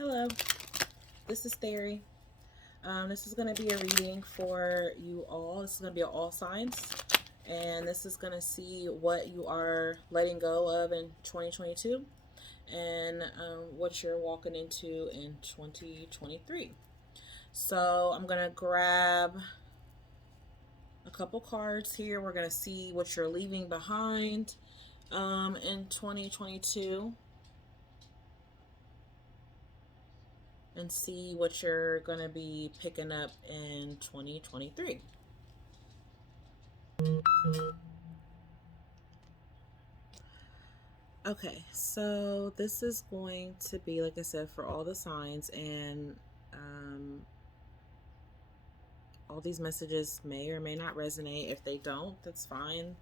Hello, this is Theory. This is going to be a reading for you all. This is going to be all signs, and this is going to see what you are letting go of in 2022 and what you're walking into in 2023. So I'm going to grab a couple cards here. We're going to see what you're leaving behind in 2022. And see what you're going to be picking up in 2023. Okay, so this is going to be, like I said, for all the signs, and all these messages may or may not resonate. If they don't, that's fine.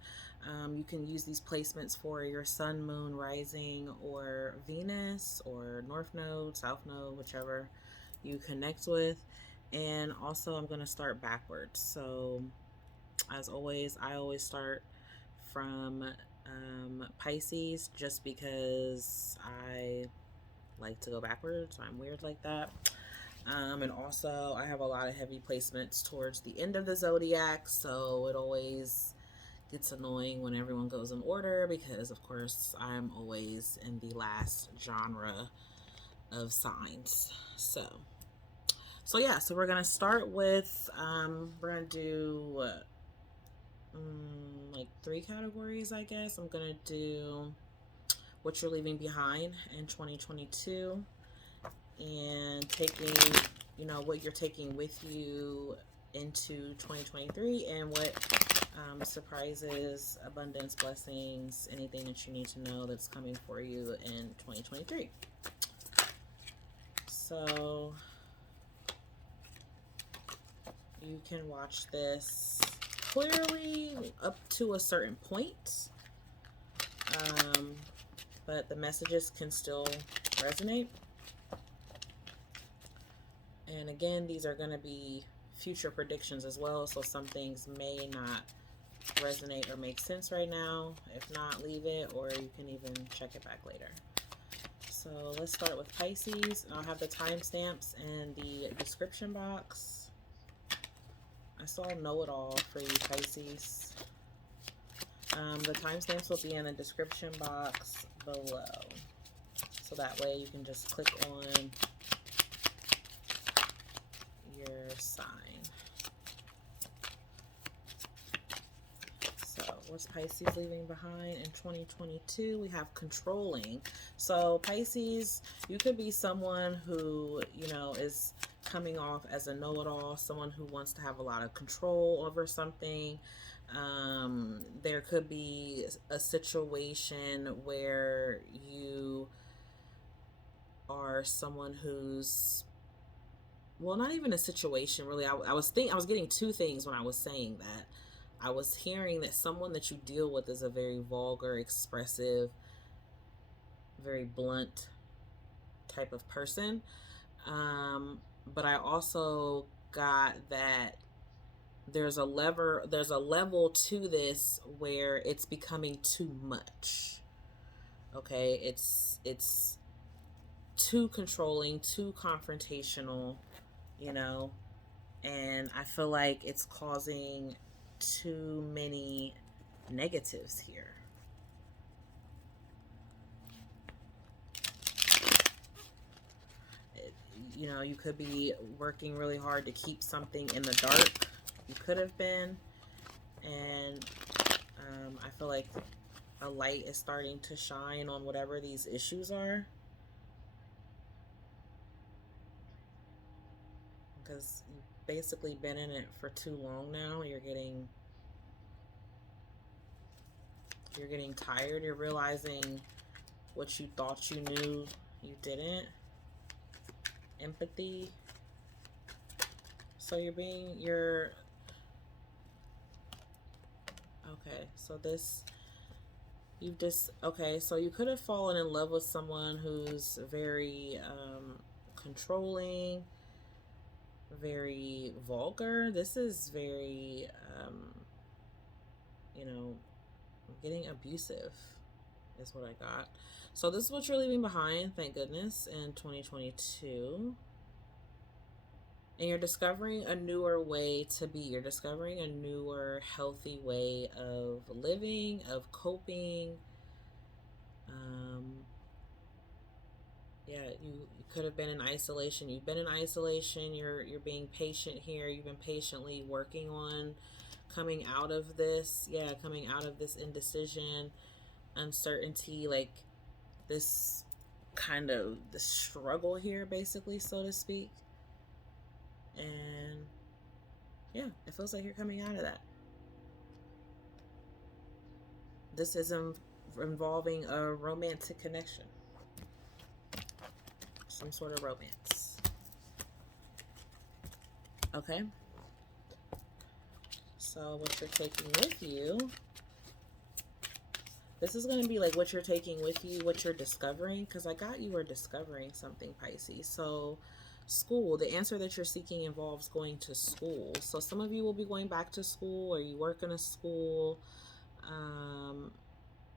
You can use these placements for your sun, moon, rising, or Venus, or North Node, South Node, whichever you connect with. And also, I'm going to start backwards. So, as always, I always start from Pisces just because I like to go backwards. I'm weird like that. And also, I have a lot of heavy placements towards the end of the zodiac, so it always gets annoying when everyone goes in order because, of course, I'm always in the last genre of signs. So yeah, so we're going to start with, we're going to do like 3 categories, I guess. I'm going to do what you're leaving behind in 2022 and taking, what you're taking with you into 2023 and what surprises, abundance, blessings, anything that you need to know that's coming for you in 2023. So you can watch this clearly up to a certain point, but the messages can still resonate. And again, these are going to be future predictions as well, so some things may not resonate or make sense right now. If not, leave it, or you can even check it back later. So let's start with Pisces. I'll have the timestamps in the description box. I saw know-it-all for you, Pisces. The timestamps will be in the description box below. So that way you can just click on your sign. So what's Pisces leaving behind in 2022? We have controlling. So Pisces, you could be someone who, is coming off as a know-it-all, someone who wants to have a lot of control over something. There could be a situation where you are someone who's, well, not even a situation really. I was getting 2 things when I was saying that. I was hearing that someone that you deal with is a very vulgar, expressive, very blunt type of person. But I also got that there's a level to this where it's becoming too much. Okay, it's too controlling, too confrontational, and I feel like it's causing too many negatives here. You could be working really hard to keep something in the dark. You could have been, and I feel like a light is starting to shine on whatever these issues are, because you've basically been in it for too long now. You're getting tired. You're realizing what you thought you knew, you didn't. Empathy. So okay, so so you could have fallen in love with someone who's very controlling, very vulgar. This is very, getting abusive. is what I got. So this is what you're leaving behind, thank goodness, in 2022. And you're discovering a newer way to be. You're discovering a newer, healthy way of living, of coping. Yeah, you could have been in isolation. You've been in isolation. You're being patient here. You've been patiently working on coming out of this. Yeah, coming out of this indecision, uncertainty, like this kind of the struggle here, basically, so to speak. And yeah, it feels like you're coming out of that. This is involving a romantic connection, some sort of romance. Okay, so what you're taking with you, this is going to be like what you're taking with you, what you're discovering, because I got you are discovering something, Pisces. So school, the answer that you're seeking involves going to school. So some of you will be going back to school, or you work in a school.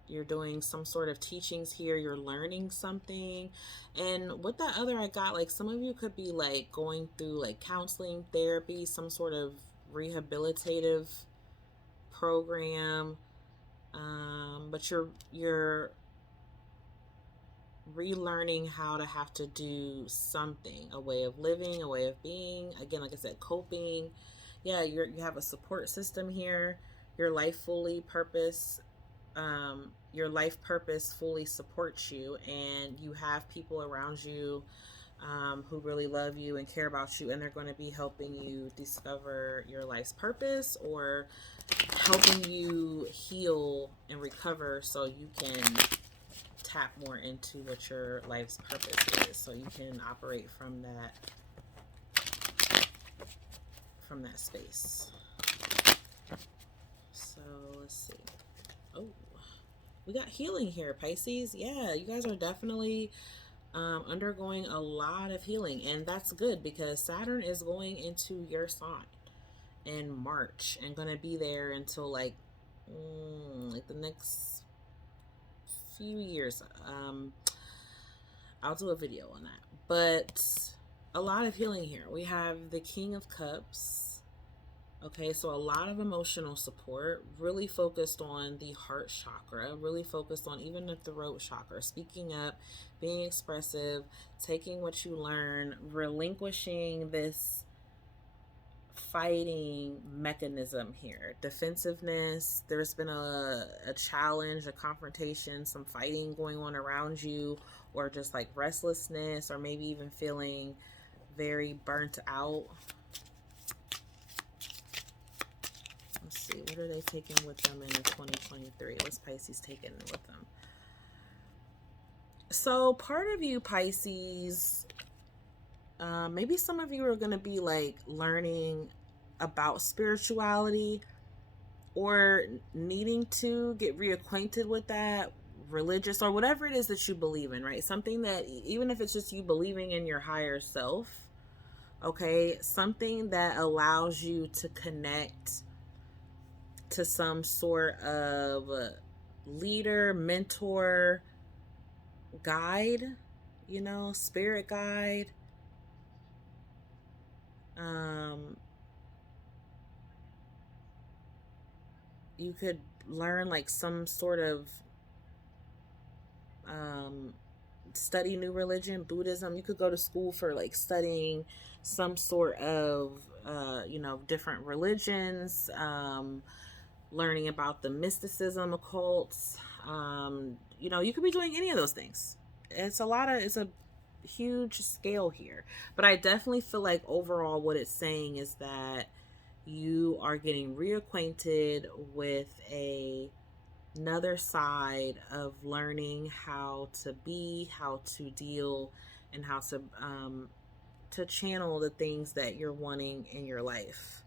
You're doing some sort of teachings here. You're learning something. And with that other, I got like some of you could be like going through like counseling, therapy, some sort of rehabilitative program. But you're relearning how to have to do something, a way of living, a way of being. Again, like I said, coping. Yeah, you have a support system here. Your life fully purpose. Your life purpose fully supports you, and you have people around you who really love you and care about you, and they're going to be helping you discover your life's purpose, or helping you heal and recover so you can tap more into what your life's purpose is, so you can operate from that space. So let's see. Oh, we got healing here, Pisces. Yeah, you guys are definitely undergoing a lot of healing, and that's good because Saturn is going into your sign in March and going to be there until like the next few years. I'll do a video on that, but a lot of healing here. We have the King of Cups. Okay, so a lot of emotional support, really focused on the heart chakra, really focused on even the throat chakra, speaking up, being expressive, taking what you learn, relinquishing this fighting mechanism here, defensiveness. There's been a challenge, a confrontation, some fighting going on around you, or just like restlessness, or maybe even feeling very burnt out. Let's see, what are they taking with them in 2023? What's Pisces taking with them? So part of you, Pisces, maybe some of you are going to be like learning about spirituality, or needing to get reacquainted with that, religious, or whatever it is that you believe in, right? Something that, even if it's just you believing in your higher self, okay, something that allows you to connect to some sort of leader, mentor, guide, spirit guide. You could learn like some sort of study new religion, Buddhism. You could go to school for like studying some sort of different religions, learning about the mysticism, occults. You could be doing any of those things. It's a huge scale here, but I definitely feel like overall what it's saying is that you are getting reacquainted with another side of learning how to be, how to deal, and how to channel the things that you're wanting in your life.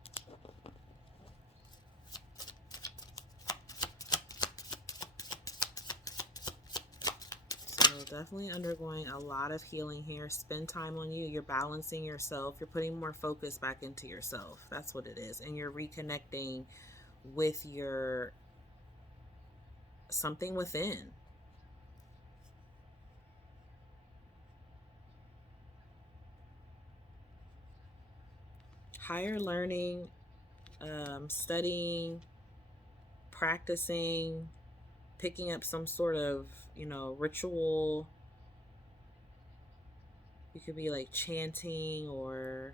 Definitely undergoing a lot of healing here. Spend time on you. You're balancing yourself. You're putting more focus back into yourself. That's what it is. And you're reconnecting with your something within. higher learning, studying, practicing, picking up some sort of, you know, ritual. You could be like chanting, or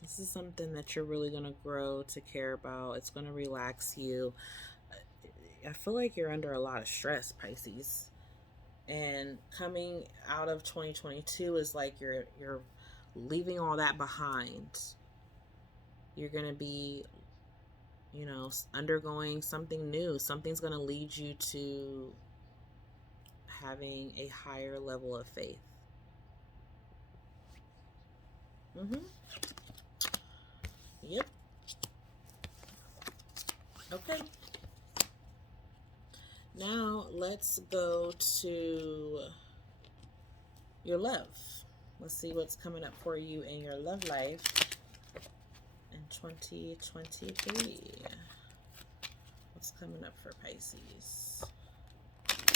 this is something that you're really going to grow to care about. It's going to relax you. I feel like you're under a lot of stress, Pisces. And coming out of 2022 is like you're leaving all that behind. You're going to be, you know, undergoing something new. Something's going to lead you to having a higher level of faith. Yep. Okay. Now let's go to your love. Let's see what's coming up for you in your love life in 2023. What's coming up for Pisces? What's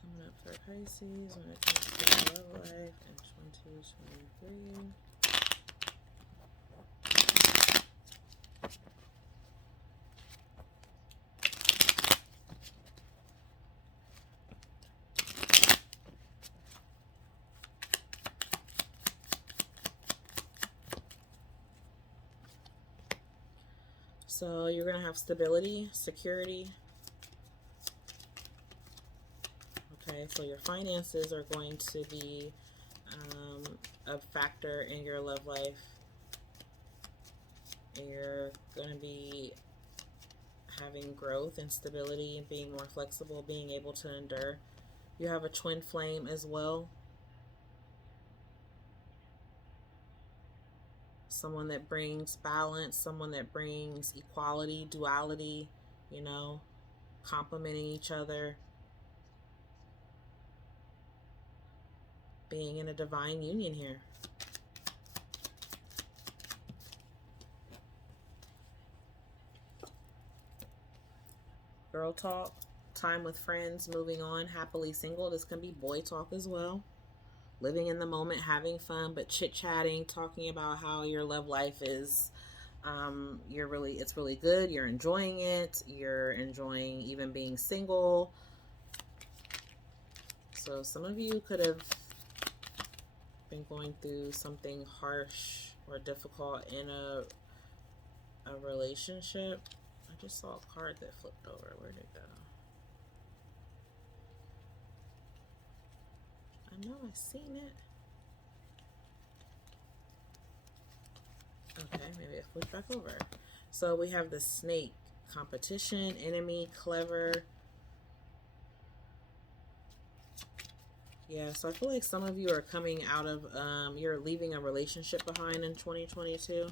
coming up for Pisces when it comes to your love life in 2023? So you're going to have stability, security. Okay, so your finances are going to be a factor in your love life. And you're going to be having growth and stability, being more flexible, being able to endure. You have a twin flame as well. Someone that brings balance, someone that brings equality, duality, you know, complementing each other. Being in a divine union here. Girl talk, time with friends, moving on, happily single. This can be boy talk as well. Living in the moment, having fun, but chit-chatting, talking about how your love life is, it's really good. You're enjoying it. You're enjoying even being single. So some of you could have been going through something harsh or difficult in a relationship. I just saw a card that flipped over. Where'd it go? I know I've seen it. Okay, maybe it flipped back over. So we have the snake. Competition, enemy, clever. Yeah, so I feel like some of you are coming out of, you're leaving a relationship behind in 2022.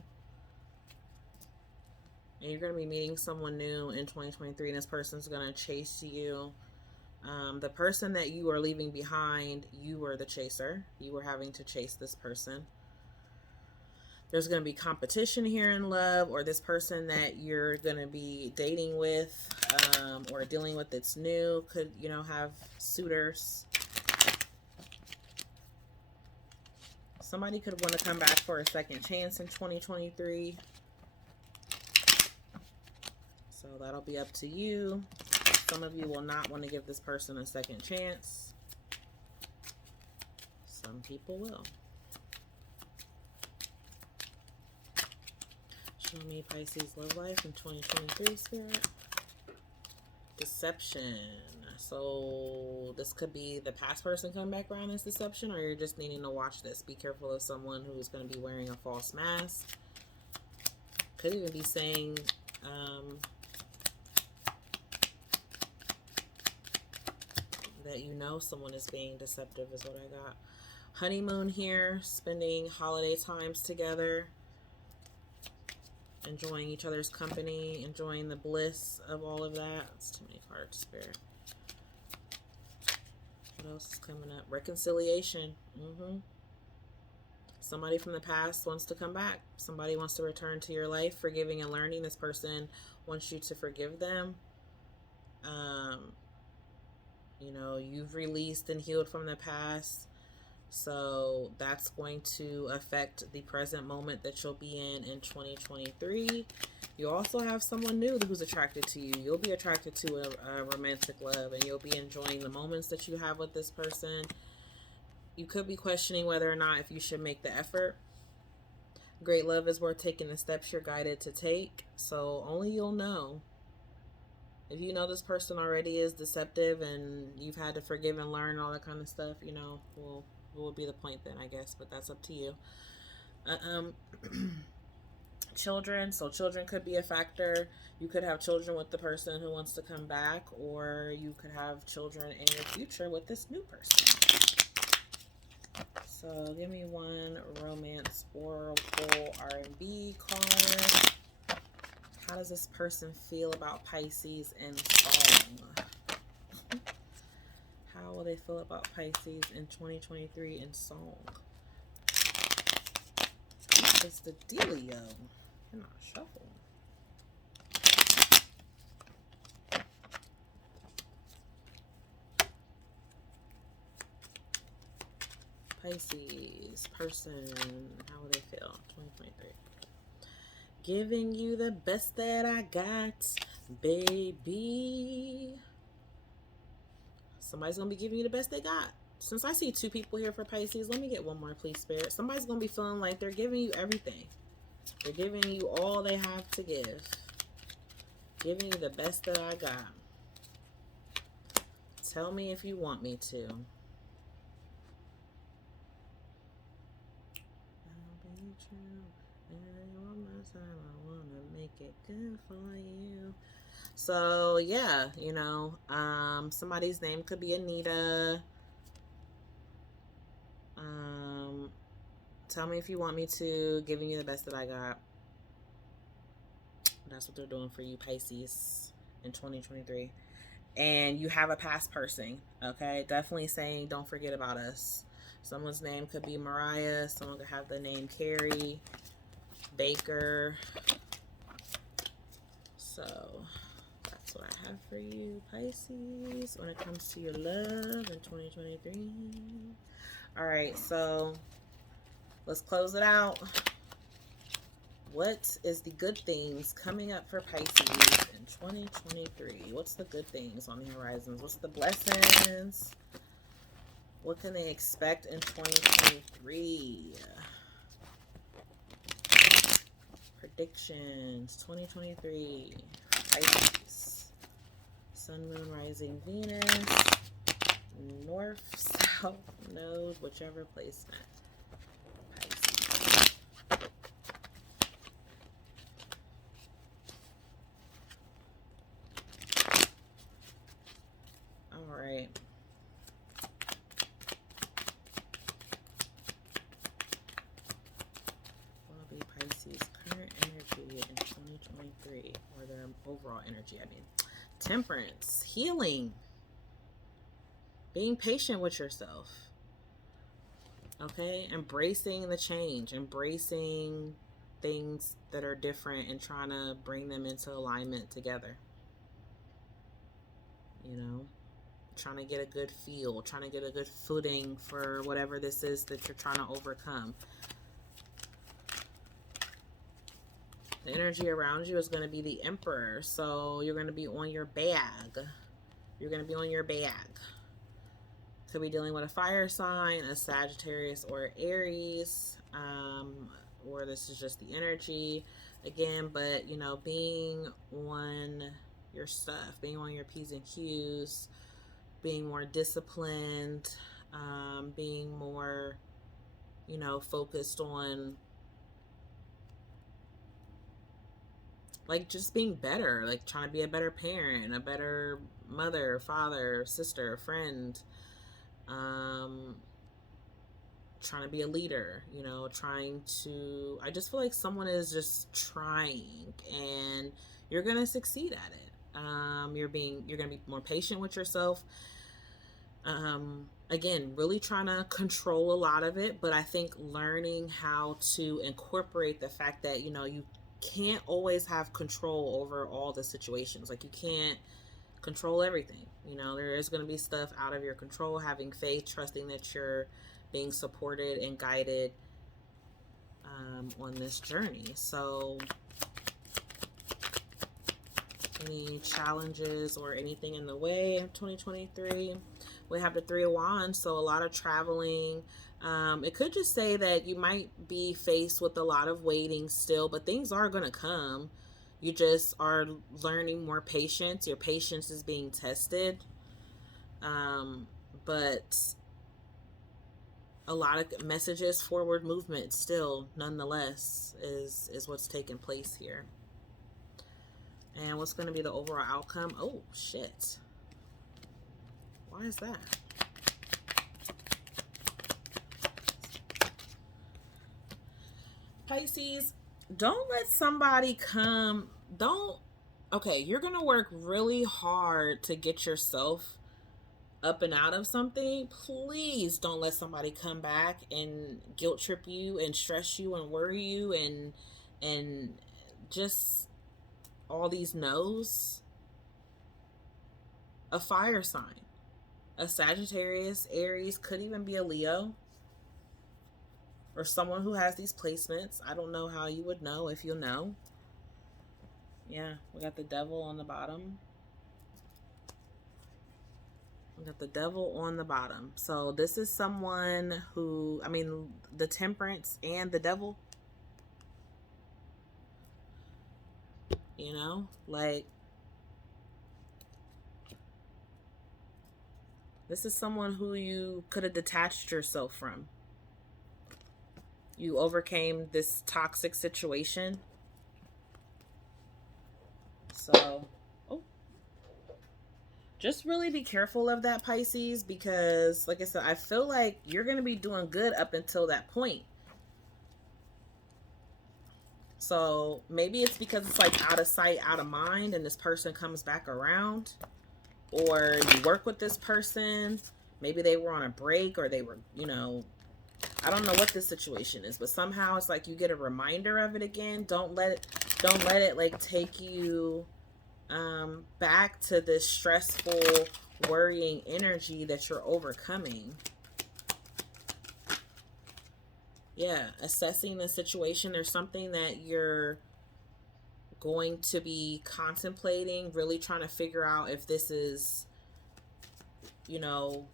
And you're going to be meeting someone new in 2023, and this person's going to chase you. The person that you are leaving behind, you were the chaser. You were having to chase this person. There's going to be competition here in love, or this person that you're going to be dating with or dealing with that's new could, you know, have suitors. Somebody could want to come back for a second chance in 2023. So that'll be up to you. Some of you will not want to give this person a second chance. Some people will. Show me Pisces love life in 2023, Spirit. Deception. So this could be the past person coming back around as deception, or you're just needing to watch this. Be careful of someone who's going to be wearing a false mask. Could even be saying that you know someone is being deceptive is what I got. Honeymoon here, spending holiday times together, enjoying each other's company, enjoying the bliss of all of that. It's too many cards, Spirit. What else is coming up? Reconciliation. Somebody from the past wants to come back. Somebody wants to return to your life, forgiving and learning. This person wants you to forgive them. You know, you've released and healed from the past. So that's going to affect the present moment that you'll be in 2023. You also have someone new who's attracted to you. You'll be attracted to a romantic love, and you'll be enjoying the moments that you have with this person. You could be questioning whether or not if you should make the effort. Great love is worth taking the steps you're guided to take. So only you'll know. If you know this person already is deceptive and you've had to forgive and learn all that kind of stuff, you know, well, what would be the point then, I guess, but that's up to you. Children, so children could be a factor. You could have children with the person who wants to come back, or you could have children in your future with this new person. So give me one romance oracle R&B card. How does this person feel about Pisces in song? How will they feel about Pisces in 2023 in song? It's the dealio. Cannot shuffle. Pisces person, how will they feel 2023? Giving you the best that I got, baby. Somebody's going to be giving you the best they got. Since I see two people here for Pisces, let me get one more, please, Spirit. Somebody's going to be feeling like they're giving you everything. They're giving you all they have to give. Giving you the best that I got. Tell me if you want me to. I want to make it good for you. So yeah, you know, somebody's name could be Anita. Tell me if you want me to. Giving you the best that I got. That's what they're doing for you, Pisces, in 2023. And you have a past person, okay? Definitely saying don't forget about us. Someone's name could be Mariah. Someone could have the name Carrie, Baker. So that's what I have for you, Pisces, when it comes to your love in 2023. All right, so let's close it out. What is the good things coming up for Pisces in 2023? What's the good things on the horizons? What's the blessings? What can they expect in 2023? Predictions 2023. Pisces. Sun, Moon, Rising, Venus. North, South Node, whichever placement. Pisces. All right. Pisces current energy in 2023, or their overall energy, I mean. Temperance, healing, being patient with yourself, okay? Embracing the change, embracing things that are different and trying to bring them into alignment together, you know? Trying to get a good feel, trying to get a good footing for whatever this is that you're trying to overcome. The energy around you is going to be the Emperor. So you're going to be on your bag. You're going to be on your bag. Could be dealing with a fire sign, a Sagittarius or Aries. Or this is just the energy. Again, but, you know, being on your stuff. Being on your P's and Q's. Being more disciplined. Being more, you know, focused on like just being better, like trying to be a better parent, a better mother, father, sister, friend, trying to be a leader, you know, I just feel like someone is just trying and you're going to succeed at it. You're going to be more patient with yourself. Again, really trying to control a lot of it, but I think learning how to incorporate the fact that, you know, you can't always have control over all the situations. Like you can't control everything. You know, there is going to be stuff out of your control. Having faith, trusting that you're being supported and guided on this journey. So any challenges or anything in the way in 2023? We have the Three of Wands, so a lot of traveling. It could just say that you might be faced with a lot of waiting still, but things are going to come. You just are learning more patience. Your patience is being tested. But a lot of messages, forward movement still, nonetheless, is what's taking place here. And what's going to be the overall outcome? Oh, shit. Why is that? Pisces, don't let somebody come. Okay, you're going to work really hard to get yourself up and out of something. Please don't let somebody come back and guilt trip you and stress you and worry you and just all these no's. A fire sign, a Sagittarius, Aries, could even be a Leo, or someone who has these placements. I don't know how you would know if you know. Yeah, we got the Devil on the bottom. We got the Devil on the bottom. So this is someone who, I mean, the Temperance and the Devil. You know, like, this is someone who you could have detached yourself from. You overcame this toxic situation. So, just really be careful of that, Pisces, because, like I said, I feel like you're going to be doing good up until that point. So maybe it's because it's like out of sight, out of mind, and this person comes back around. Or you work with this person. Maybe they were on a break, or they were, you know, I don't know what this situation is, but somehow it's like you get a reminder of it again. Don't let it like take you back to this stressful, worrying energy that you're overcoming. Yeah, assessing the situation. There's something that you're going to be contemplating, really trying to figure out if this is, you know,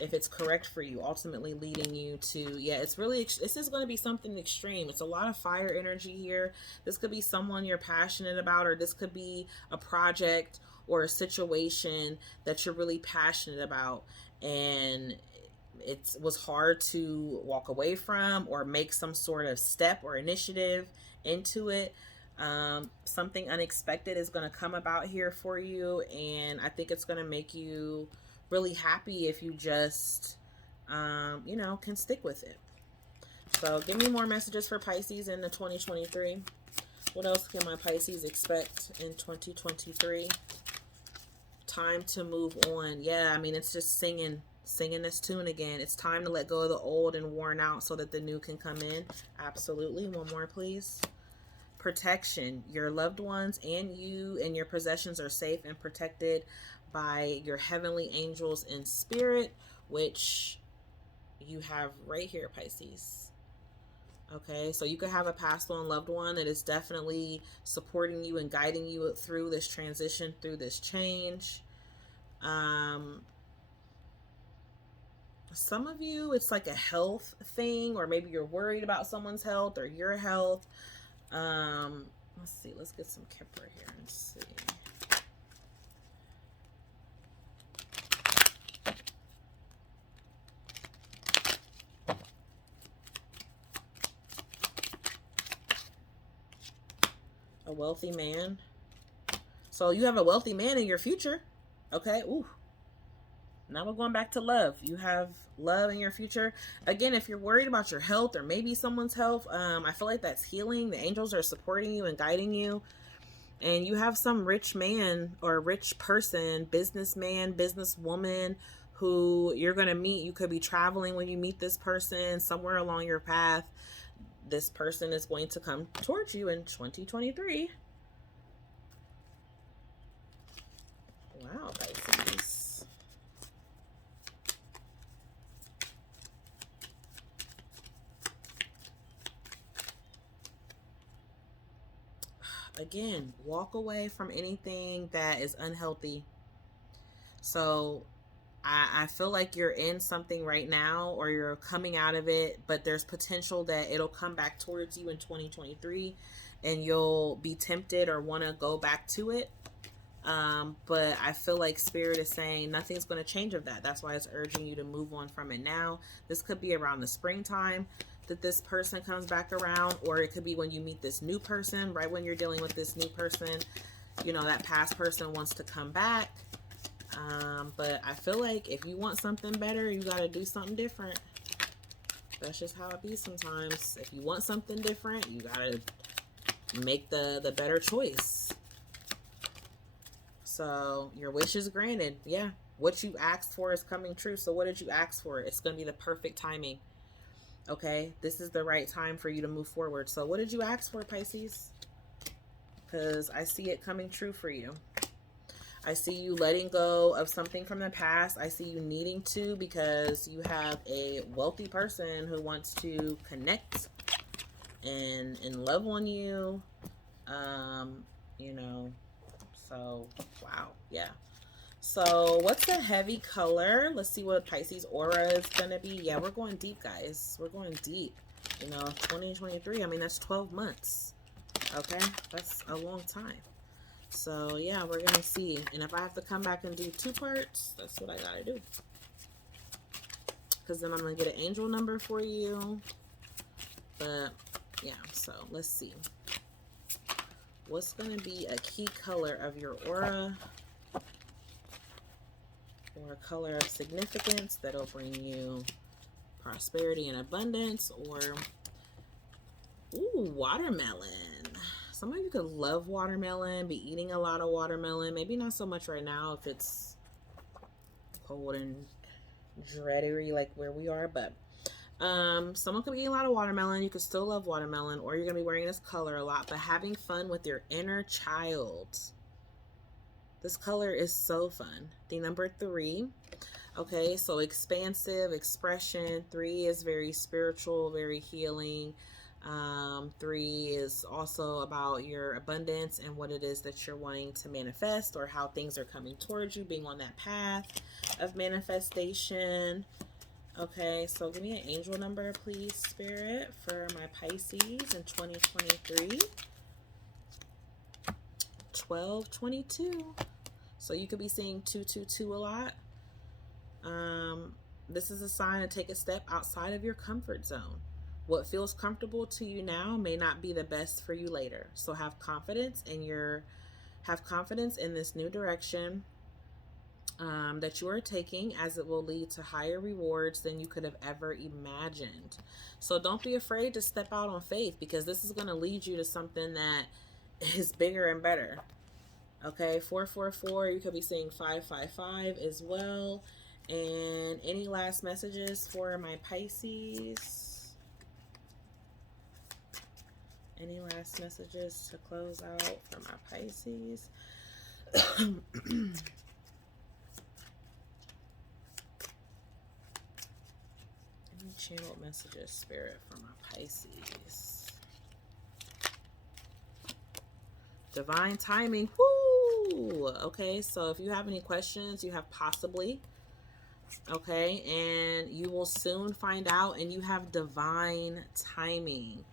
if it's correct for you, ultimately leading you to, yeah, it's really, this is going to be something extreme. It's a lot of fire energy here. This could be someone you're passionate about, or this could be a project or a situation that you're really passionate about, and it was hard to walk away from or make some sort of step or initiative into it. Something unexpected is going to come about here for you, and I think it's going to make you really happy if you just, you know, can stick with it. So give me more messages for Pisces in the 2023. What else can my Pisces expect in 2023? Time to move on. Yeah, I mean, it's just singing this tune again. It's time to let go of the old and worn out so that the new can come in. Absolutely. One more, please. Protection. Your loved ones and you and your possessions are safe and protected by your heavenly angels in spirit, which you have right here, Pisces. Okay, so you could have a passed on loved one that is definitely supporting you and guiding you through this transition, through this change. Some of you, it's like a health thing, or maybe you're worried about someone's health or your health. Let's see, let's get some Kipper here and see. A wealthy man. So you have a wealthy man in your future. Okay. Ooh. Now we're going back to love. You have love in your future. Again, if you're worried about your health or maybe someone's health, I feel like that's healing. The angels are supporting you and guiding you. And you have some rich man or rich person, businessman, businesswoman who you're going to meet. You could be traveling when you meet this person somewhere along your path. This person is going to come towards you in 2023. Again, walk away from anything that is unhealthy. So I feel like you're in something right now, or you're coming out of it, but there's potential that it'll come back towards you in 2023 and you'll be tempted or want to go back to it. But I feel like Spirit is saying nothing's going to change of that. That's why it's urging you to move on from it now. This could be around the springtime that this person comes back around, or it could be when you meet this new person, right when you're dealing with this new person. You know, that past person wants to come back. But I feel like if you want something better, you got to do something different. That's just how it be sometimes. If you want something different, you got to make the better choice. So your wish is granted. Yeah. What you asked for is coming true. So what did you ask for? It's going to be the perfect timing. Okay. This is the right time for you to move forward. So what did you ask for, Pisces? Because I see it coming true for you. I see you letting go of something from the past. I see you needing to, because you have a wealthy person who wants to connect and love on you. You know, so wow, yeah. So what's the heavy color? Let's see what Pisces aura is gonna be. Yeah, we're going deep, guys. We're going deep. You know, 2023. I mean, that's 12 months. Okay, that's a long time. So yeah, we're gonna see. And if I have to come back and do 2 parts, that's what I gotta do. Because then I'm gonna get an angel number for you. But yeah, so let's see. What's gonna be a key color of your aura, or a color of significance that'll bring you prosperity and abundance? Or ooh, watermelon. Some of you could love watermelon, be eating a lot of watermelon. Maybe not so much right now if it's cold and dreary like where we are, but someone could be eating a lot of watermelon. You could still love watermelon, or you're gonna be wearing this color a lot, but having fun with your inner child. This color is so fun. The number 3. Okay, so expansive expression. 3 is very spiritual, very healing. 3 is also about your abundance and what it is that you're wanting to manifest, or how things are coming towards you, being on that path of manifestation. Okay, so give me an angel number, please, Spirit, for my Pisces in 2023. 1222. So you could be seeing 222 a lot. This is a sign to take a step outside of your comfort zone. What feels comfortable to you now may not be the best for you later. So have confidence in this new direction that you are taking, as it will lead to higher rewards than you could have ever imagined. So don't be afraid to step out on faith, because this is going to lead you to something that is bigger and better. Okay, 444, you could be seeing 555 as well. And any last messages for my Pisces? Any last messages to close out for my Pisces? Any channeled messages, Spirit, for my Pisces? Divine timing. Woo! Okay, so if you have any questions, you have possibly. Okay, and you will soon find out, and you have divine timing.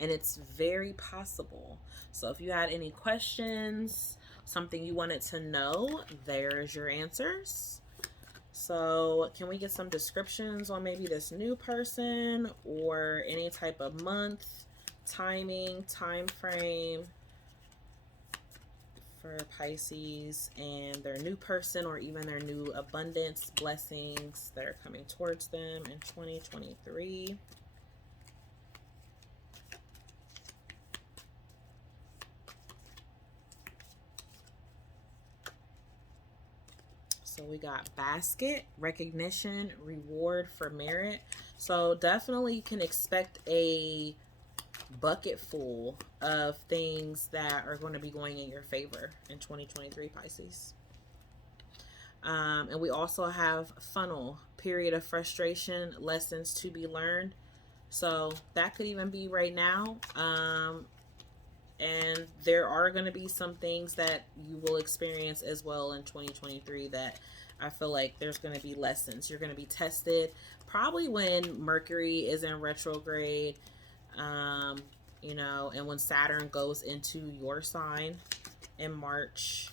And it's very possible. So if you had any questions, something you wanted to know, there's your answers. So can we get some descriptions on maybe this new person, or any type of month, timing, time frame for Pisces and their new person, or even their new abundance blessings that are coming towards them in 2023? So we got basket, recognition, reward for merit. So definitely you can expect a bucket full of things that are going to be going in your favor in 2023, Pisces. And we also have funnel, period of frustration, lessons to be learned. So that could even be right now. And there are going to be some things that you will experience as well in 2023 that I feel like there's going to be lessons. You're going to be tested probably when Mercury is in retrograde, you know, and when Saturn goes into your sign in March,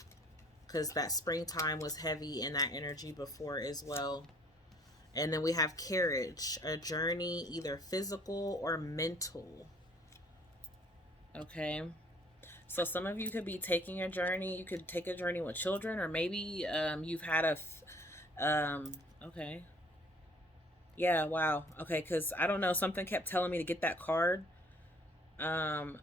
because that springtime was heavy in that energy before as well. And then we have carriage, a journey, either physical or mental. Okay. So some of you could be taking a journey. You could take a journey with children, or maybe you've had okay. Yeah, wow. Okay, because I don't know, something kept telling me to get that card.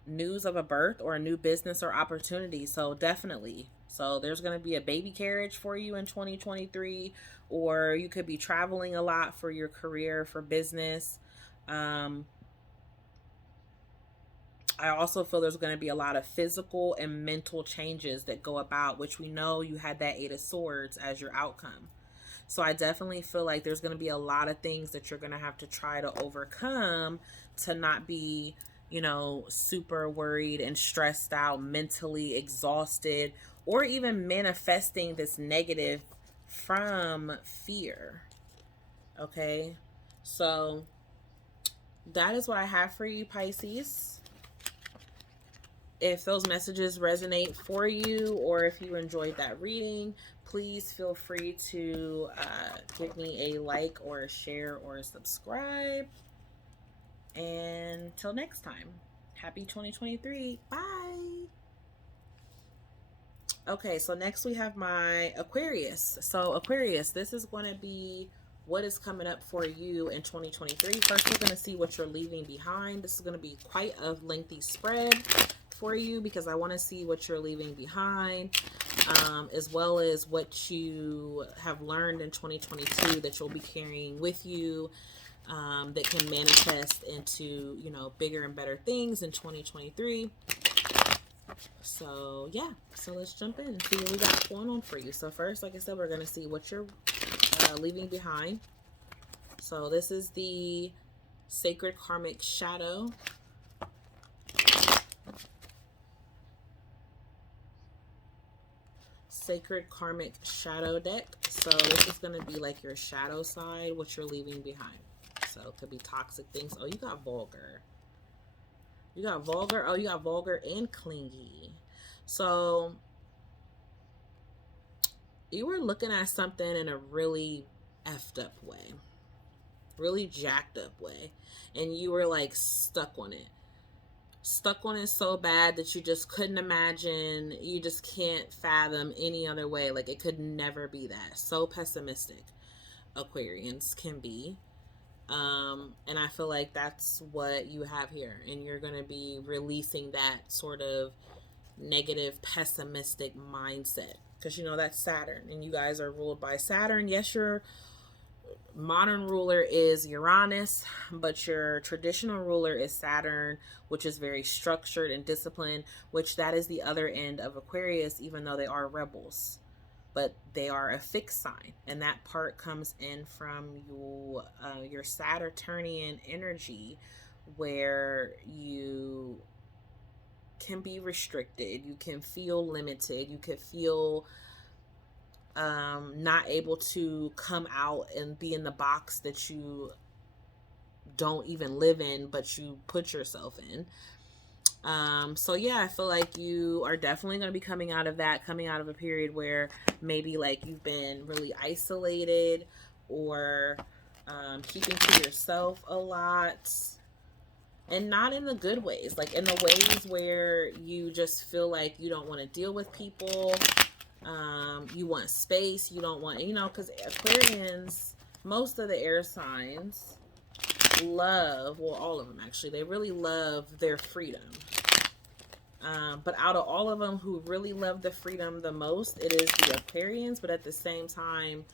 News of a birth or a new business or opportunity. So definitely. So there's going to be a baby carriage for you in 2023, or you could be traveling a lot for your career, for business. I also feel there's going to be a lot of physical and mental changes that go about, which we know you had that Eight of Swords as your outcome. So I definitely feel like there's going to be a lot of things that you're going to have to try to overcome to not be, you know, super worried and stressed out, mentally exhausted, or even manifesting this negative from fear. Okay. So that is what I have for you, Pisces. If those messages resonate for you, or if you enjoyed that reading, please feel free to give me a like or a share or a subscribe. And until next time, happy 2023. Bye. Okay, so next we have my Aquarius. So Aquarius, this is going to be what is coming up for you in 2023. First, we're going to see what you're leaving behind. This is going to be quite a lengthy spread for you because I want to see what you're leaving behind, as well as what you have learned in 2022 that you'll be carrying with you, that can manifest into, you know, bigger and better things in 2023. So yeah, so let's jump in and see what we got going on for you. So first, like I said, we're going to see what you're leaving behind. So this is the Sacred Karmic Shadow. Sacred Karmic Shadow deck. So this is going to be like your shadow side, what you're leaving behind. So it could be toxic things. Oh, you got vulgar. You got vulgar. Oh, you got vulgar and clingy. So you were looking at something in a really effed up way, really jacked up way, and you were like stuck on it so bad that you just couldn't imagine, you just can't fathom any other way. Like it could never be that. So pessimistic Aquarians can be. And I feel like that's what you have here, and you're going to be releasing that sort of negative, pessimistic mindset, because you know that's Saturn, and you guys are ruled by Saturn. Yes, your modern ruler is Uranus, but your traditional ruler is Saturn, which is very structured and disciplined, which that is the other end of Aquarius, even though they are rebels, but they are a fixed sign, and that part comes in from your Saturnian energy, where you can be restricted, you can feel limited, you could feel not able to come out and be in the box that you don't even live in, but you put yourself in. So yeah, I feel like you are definitely going to be coming out of that, coming out of a period where maybe like you've been really isolated, or keeping to yourself a lot, and not in the good ways, like in the ways where you just feel like you don't want to deal with people. You want space, you don't want, you know, because Aquarians, most of the air signs love, well, all of them actually, they really love their freedom. But out of all of them who really love the freedom the most, it is the Aquarians. But at the same time,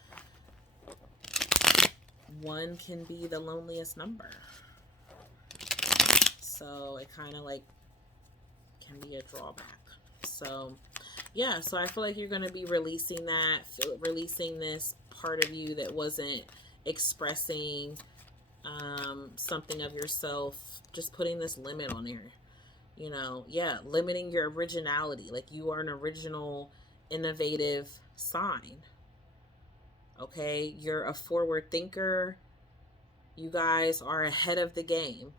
one can be the loneliest number. So it kind of like can be a drawback. So yeah, so I feel like you're going to be releasing that, releasing this part of you that wasn't expressing something of yourself, just putting this limit on there. You know, yeah, limiting your originality. Like, you are an original, innovative sign. Okay, you're a forward thinker. You guys are ahead of the game.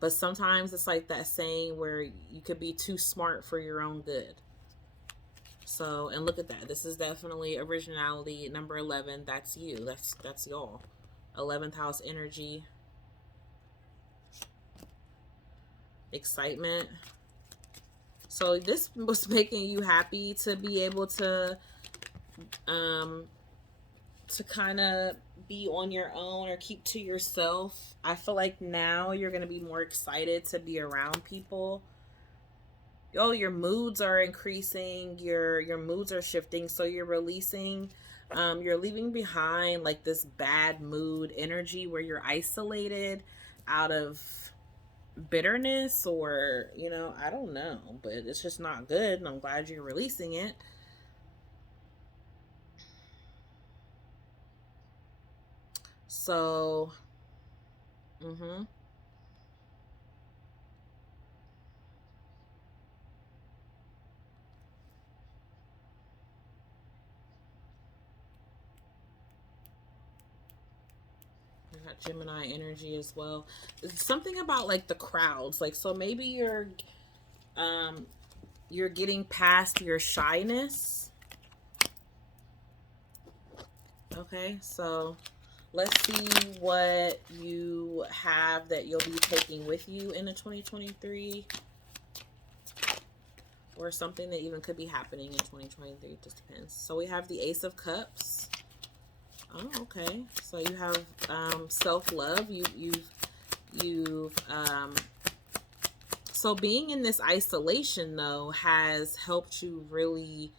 But sometimes it's like that saying where you could be too smart for your own good. So, and look at that. This is definitely originality. Number 11, that's you. That's y'all. 11th house energy. Excitement. So this was making you happy to be able to kind of be on your own or keep to yourself. I feel like now you're going to be more excited to be around people. Oh, your moods are increasing, your moods are shifting, so you're releasing, you're leaving behind like this bad mood energy where you're isolated out of bitterness, or, you know, I don't know, but it's just not good, and I'm glad you're releasing it. So, mm-hmm. We got Gemini energy as well. It's something about like the crowds, like, so maybe um you're getting past your shyness. Okay, so let's see what you have that you'll be taking with you into 2023, or something that even could be happening in 2023. It just depends. So we have the Ace of Cups. Oh, okay. So you have self-love. You've so being in this isolation though has helped you really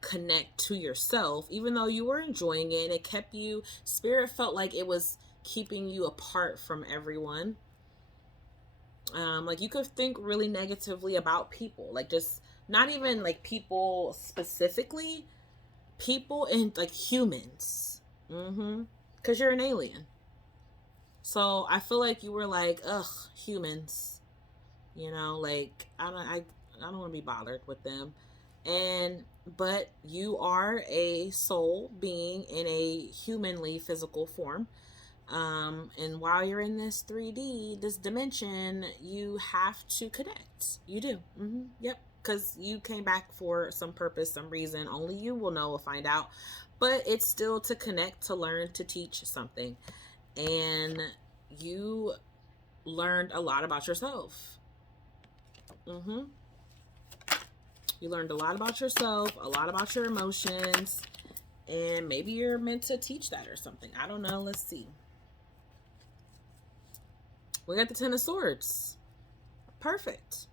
connect to yourself, even though you were enjoying it. It kept you, spirit felt like it was keeping you apart from everyone. Like, you could think really negatively about people, like, just not even like people specifically, people and like humans. Because you're an alien. So I feel like you were like, ugh, humans, you know, like, I don't want to be bothered with them. And but you are a soul being in a humanly physical form. And while you're in this 3D, this dimension, you have to connect. You do. Yep. Because you came back for some purpose, some reason. Only you will know or find out. But it's still to connect, to learn, to teach something. And you learned a lot about yourself. You learned a lot about yourself, a lot about your emotions, and maybe you're meant to teach that or something. I don't know. Let's see. We got the Ten of Swords. Perfect.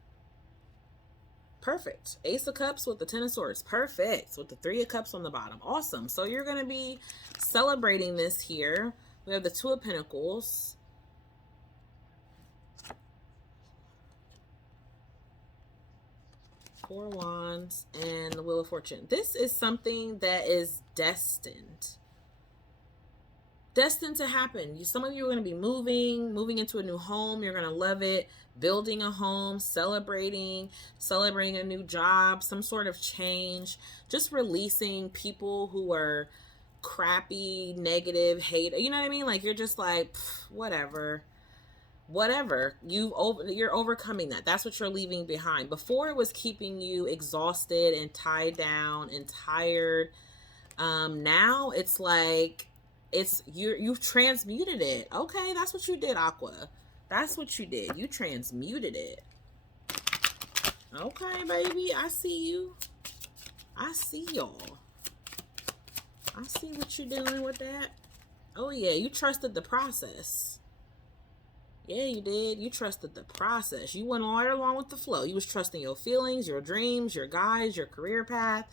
Perfect. Ace of Cups with the Ten of Swords. Perfect. With the Three of Cups on the bottom. Awesome. So you're going to be celebrating this here. We have the Two of Pentacles. Four of Wands and the Wheel of Fortune. This is something that is destined to happen. Some of you are going to be moving into a new home. You're going to love it. Building a home, celebrating a new job, some sort of change, just releasing people who are crappy, negative, hate. You know what I mean? Like, you're just like, whatever. You're overcoming that. That's what you're leaving behind. Before, it was keeping you exhausted and tied down and tired. Now it's like you've transmuted it. Okay, that's what you did, Aqua. That's what you did. You transmuted it. Okay, baby, I see you. I see y'all. I see what you're doing with that. Oh yeah, you trusted the process. Yeah, you did. You trusted the process. You went all along with the flow. You was trusting your feelings, your dreams, your guides, your career path.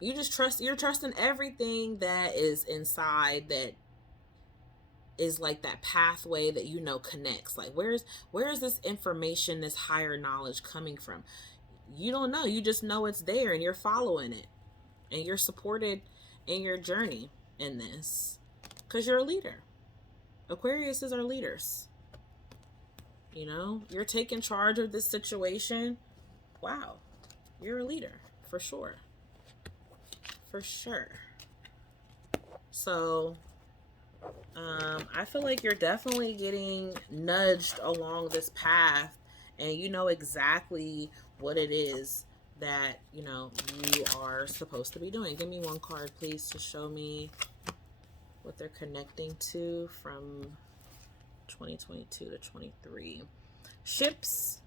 You're trusting everything that is inside, that is like that pathway that you know connects. Like, where's this information, this higher knowledge coming from? You don't know. You just know it's there, and you're following it, and you're supported in your journey in this because you're a leader. Aquariuses are leaders. You know, you're taking charge of this situation. Wow, you're a leader for sure. For sure. So, I feel like you're definitely getting nudged along this path, and you know exactly what it is that, you know, you are supposed to be doing. Give me one card, please, to show me what they're connecting to from 2022 to 23. Ships,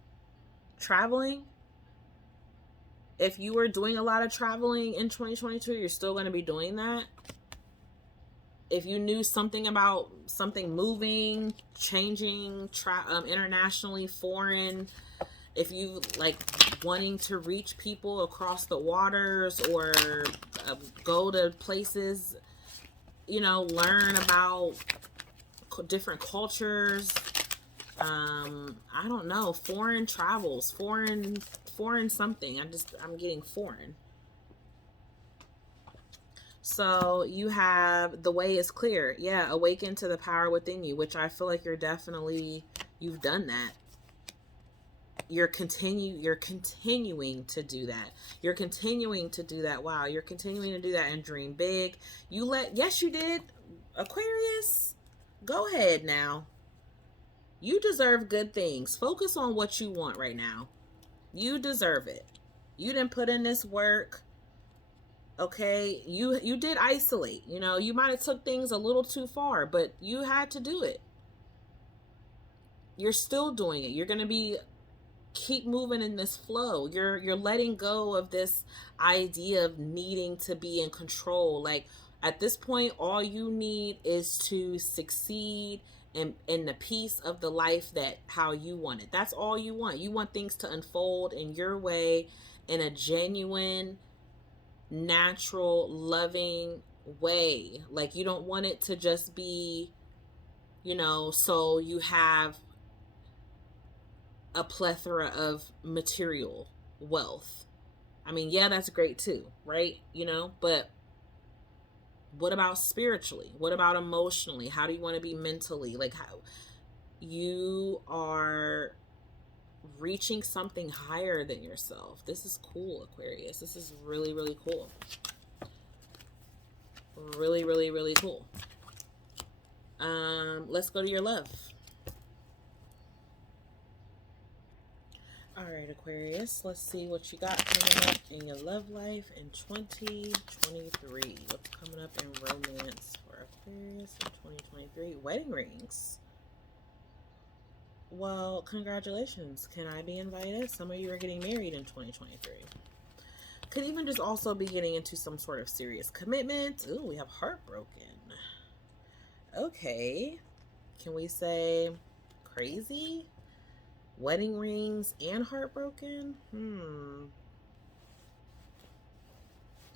traveling. If you were doing a lot of traveling in 2022, you're still going to be doing that. If you knew something about something moving, changing, internationally, foreign, if you like wanting to reach people across the waters or go to places, you know, learn about different cultures, I don't know, foreign travels, foreign something. I'm getting foreign. So you have the way is clear. Yeah, awaken to the power within you, which I feel like you've done that. You're continuing to do that. You're continuing to do that. Wow, you're continuing to do that and dream big. Yes, you did. Aquarius, go ahead now. You deserve good things. Focus on what you want right now. You deserve it. You didn't put in this work. Okay, you did isolate. You know, you might have took things a little too far, but you had to do it. You're still doing it. You're going to keep moving in this flow. You're letting go of this idea of needing to be in control. Like, at this point, all you need is to succeed in the piece of the life that how you want it. That's all you want. You want things to unfold in your way, in a genuine, natural, loving way. Like, you don't want it to just be, you know, so you have a plethora of material wealth. I mean, yeah, that's great too, right? You know, but what about spiritually? What about emotionally? How do you want to be mentally? Like, how you are reaching something higher than yourself. This is cool, Aquarius. This is really, really cool. Really, really, really cool. Let's go to your love. All right, Aquarius, let's see what you got coming up in your love life in 2023. What's coming up in romance for Aquarius in 2023? Wedding rings. Well, congratulations. Can I be invited? Some of you are getting married in 2023. Could even just also be getting into some sort of serious commitment. Ooh, we have heartbroken. Okay. Can we say crazy? Wedding rings and heartbroken?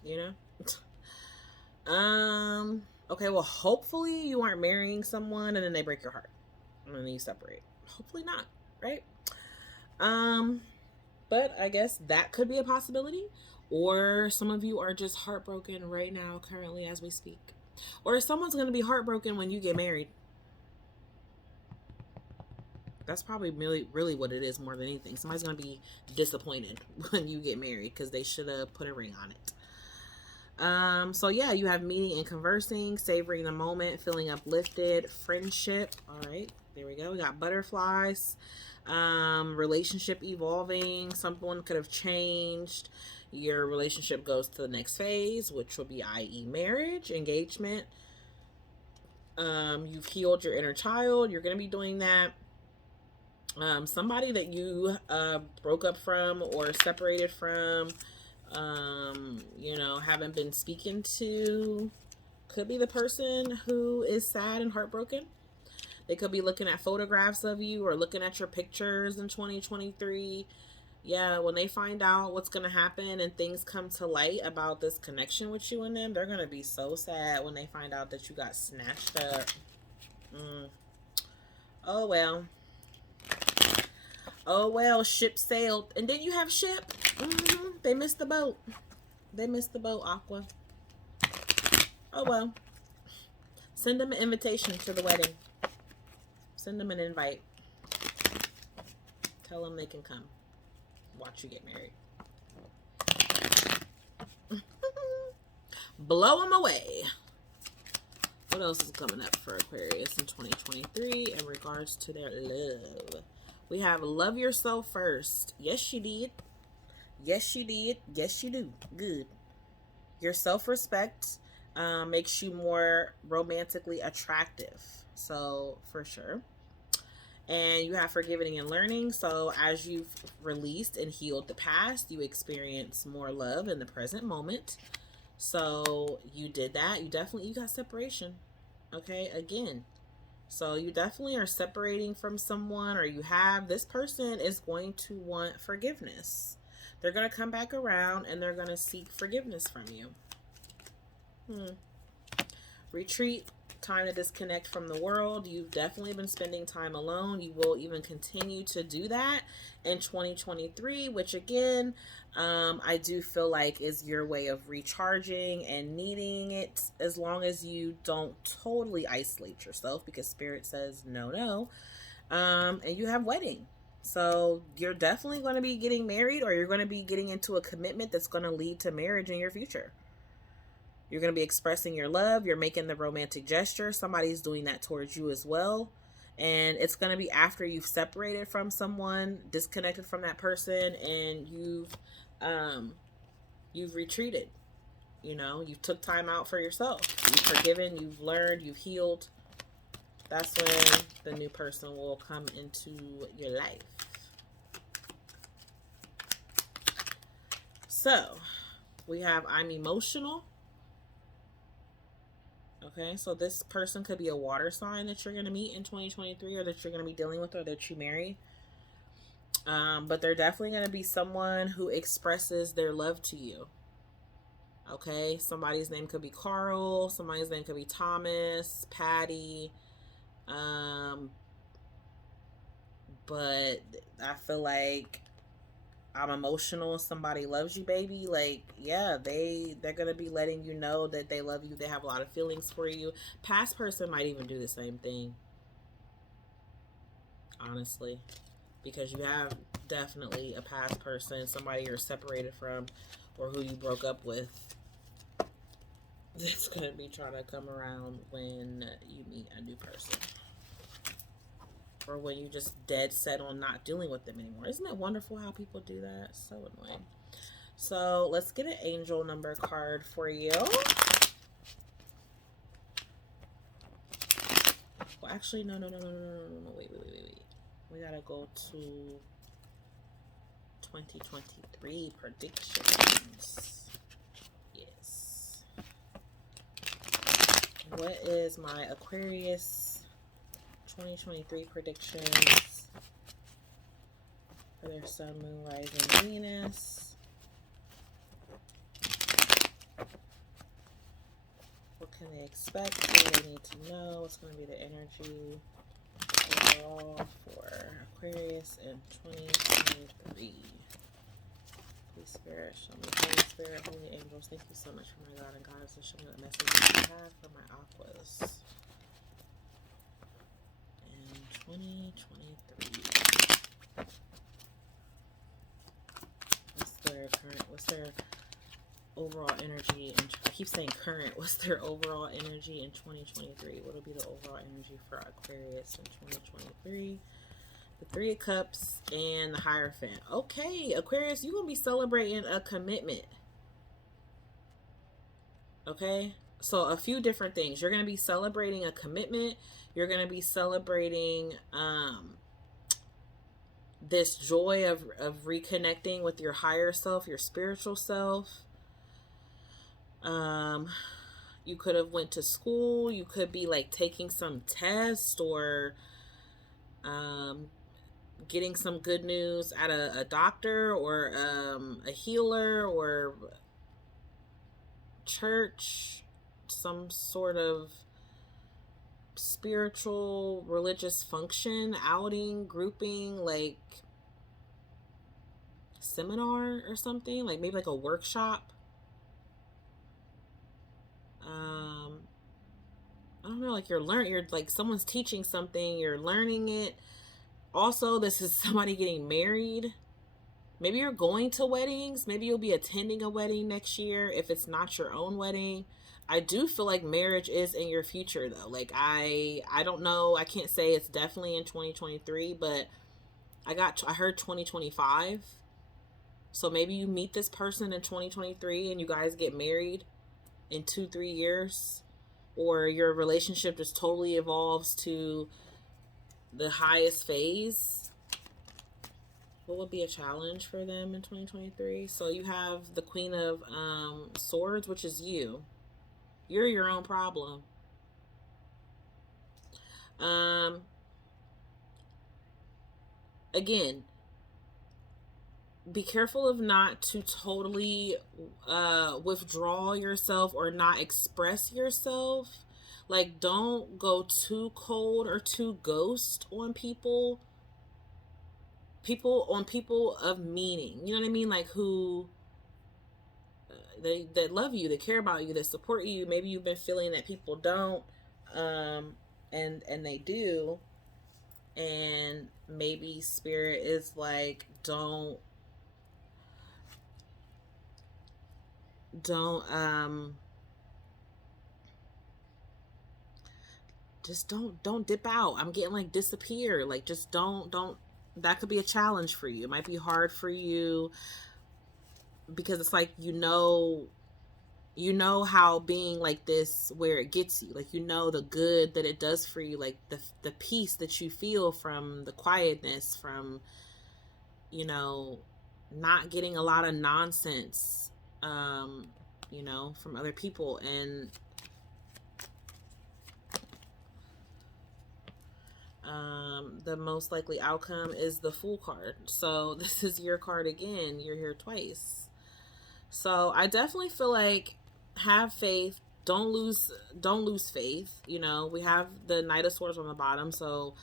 You know? Okay, well, hopefully you aren't marrying someone and then they break your heart. And then you separate. Hopefully not, right? But I guess that could be a possibility. Or some of you are just heartbroken right now, currently, as we speak. Or someone's going to be heartbroken when you get married. That's probably really what it is more than anything. Somebody's going to be disappointed when you get married because they should have put a ring on it. So yeah, you have meeting and conversing, savoring the moment, feeling uplifted, friendship. All right, there we go. We got butterflies, relationship evolving. Someone could have changed. Your relationship goes to the next phase, which will be i.e. marriage, engagement. You've healed your inner child. You're going to be doing that. Somebody that you broke up from or separated from, you know, haven't been speaking to, could be the person who is sad and heartbroken. They could be looking at photographs of you or looking at your pictures in 2023. Yeah, when they find out what's going to happen and things come to light about this connection with you and them, they're going to be so sad when they find out that you got snatched up. Oh, well. Oh, well, ship sailed. And then you have ship. They missed the boat. They missed the boat, Aqua. Oh, well. Send them an invitation to the wedding. Send them an invite. Tell them they can come. Watch you get married. Blow them away. What else is coming up for Aquarius in 2023 in regards to their love? We have love yourself first. Yes, you did. Yes, you did. Yes, you do. Good. Your self-respect makes you more romantically attractive. So, for sure. And you have forgiving and learning. So, as you've released and healed the past, you experience more love in the present moment. So, you did that. You got separation. Okay, again. So, you definitely are separating from someone, or this person is going to want forgiveness. They're going to come back around and they're going to seek forgiveness from you. Retreat, time to disconnect from the world. You've definitely been spending time alone. You will even continue to do that in 2023, which again, I do feel like is your way of recharging and needing it, as long as you don't totally isolate yourself, because Spirit says no. And you have wedding. So you're definitely going to be getting married, or you're going to be getting into a commitment that's going to lead to marriage in your future. You're going to be expressing your love. You're making the romantic gesture. Somebody's doing that towards you as well. And it's going to be after you've separated from someone, disconnected from that person, and you've retreated. You know, you've took time out for yourself. You've forgiven, you've learned, you've healed. That's when the new person will come into your life. So, we have I'm emotional. Okay, so this person could be a water sign that you're going to meet in 2023, or that you're going to be dealing with, or that you marry. But they're definitely going to be someone who expresses their love to you. Okay, somebody's name could be Carl, somebody's name could be Thomas, Patty. But I feel like I'm emotional. Somebody loves you, baby. Like, yeah, they're gonna be letting you know that they love you. They have a lot of feelings for you. Past person might even do the same thing, honestly, because you have definitely a past person, somebody you're separated from, or who you broke up with, that's gonna be trying to come around when you meet a new person, or when you just dead set on not dealing with them anymore. Isn't it wonderful how people do that? So annoying. So let's get an angel number card for you. Well, actually, no. Wait. We gotta go to 2023 predictions. Yes. What is my Aquarius 2023 predictions for their sun, moon, rising, Venus? What can they expect? What do they need to know? What's going to be the energy overall for Aquarius in 2023? Please, Spirit, show me. Holy Spirit, Holy Angels, thank you so much for my God and Goddess to show me the messages you have for my Aquas in 2023. What's their overall energy? And I keep saying current. What's their overall energy in 2023? What will be the overall energy for Aquarius in 2023? The Three of Cups and the Hierophant. Okay, Aquarius, you're going to be celebrating a commitment. Okay, so a few different things. You're going to be celebrating a commitment. You're going to be celebrating this joy of reconnecting with your higher self, your spiritual self. You could have went to school. You could be like taking some test, or getting some good news at a doctor, or a healer, or church, some sort of spiritual religious function, outing, grouping, like seminar or something, like maybe like a workshop. don't know, like you're like someone's teaching something, you're learning it. Also, this is somebody getting married. Maybe you're going to weddings. Maybe you'll be attending a wedding next year if it's not your own wedding. I do feel like marriage is in your future though. Like I don't know. I can't say it's definitely in 2023, but I heard 2025. So maybe you meet this person in 2023 and you guys get married in 2-3 years, or your relationship just totally evolves to the highest phase. What would be a challenge for them in 2023? So you have the Queen of Swords, which is you. You're your own problem. Again, be careful of not to totally withdraw yourself or not express yourself. Like, don't go too cold or too ghost on people. People of meaning. You know what I mean? Like, who that love you, that care about you, that support you. Maybe you've been feeling that people don't, and they do. And maybe spirit is like, just don't dip out. I'm getting like disappear. Like, just don't. That could be a challenge for you. It might be hard for you because it's like, you know how being like this, where it gets you, like, you know the good that it does for you, like the peace that you feel from the quietness, from, you know, not getting a lot of nonsense, you know, from other people. And the most likely outcome is the Fool card. So this is your card again. You're here twice. So I definitely feel like, have faith. Don't lose faith. You know, we have the Knight of Swords on the bottom, so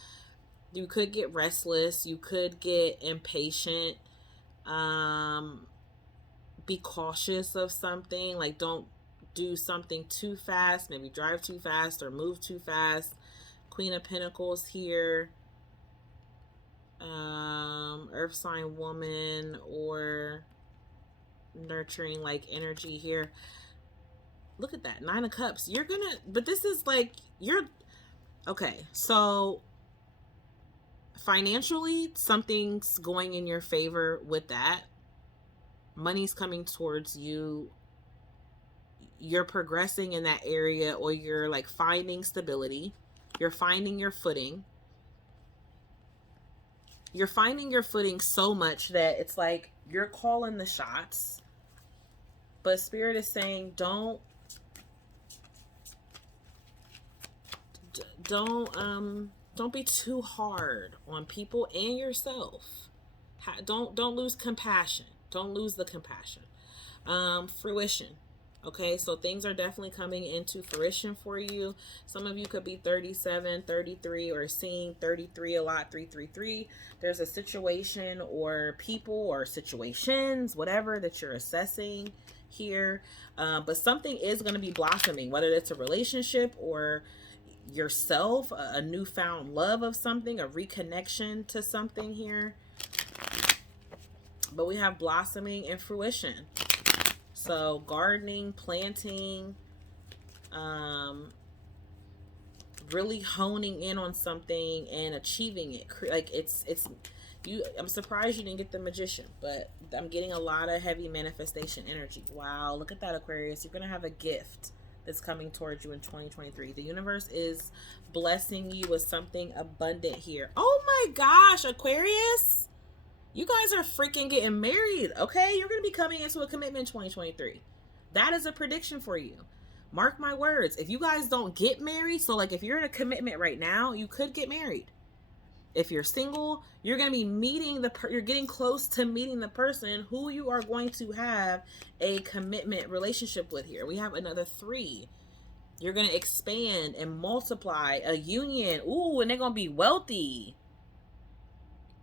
you could get restless. You could get impatient. Be cautious of something. Like, don't do something too fast. Maybe drive too fast or move too fast. Queen of Pentacles here. Earth sign woman or nurturing like energy here. Look at that, 9 of Cups. But this is like, okay, so financially something's going in your favor with that. Money's coming towards you. You're progressing in that area, or you're like finding stability. You're finding your footing. You're finding your footing so much that it's like you're calling the shots. But Spirit is saying, don't be too hard on people and yourself. Don't lose compassion. Don't lose the compassion. Fruition. Okay, so things are definitely coming into fruition for you. Some of you could be 37, 33, or seeing 33 a lot, 333. There's a situation or people or situations, whatever, that you're assessing here. But something is going to be blossoming, whether it's a relationship or yourself, a newfound love of something, a reconnection to something here. But we have blossoming and fruition. So gardening, planting, really honing in on something and achieving it. Like, it's you. I'm surprised you didn't get the Magician, but I'm getting a lot of heavy manifestation energy. Wow, look at that, Aquarius. You're gonna have a gift that's coming towards you in 2023. The universe is blessing you with something abundant here. Oh my gosh, Aquarius. You guys are freaking getting married, okay? You're going to be coming into a commitment in 2023. That is a prediction for you. Mark my words. If you guys don't get married, so like if you're in a commitment right now, you could get married. If you're single, you're going to be you're getting close to meeting the person who you are going to have a commitment relationship with here. We have another 3. You're going to expand and multiply a union. Ooh, and they're going to be wealthy.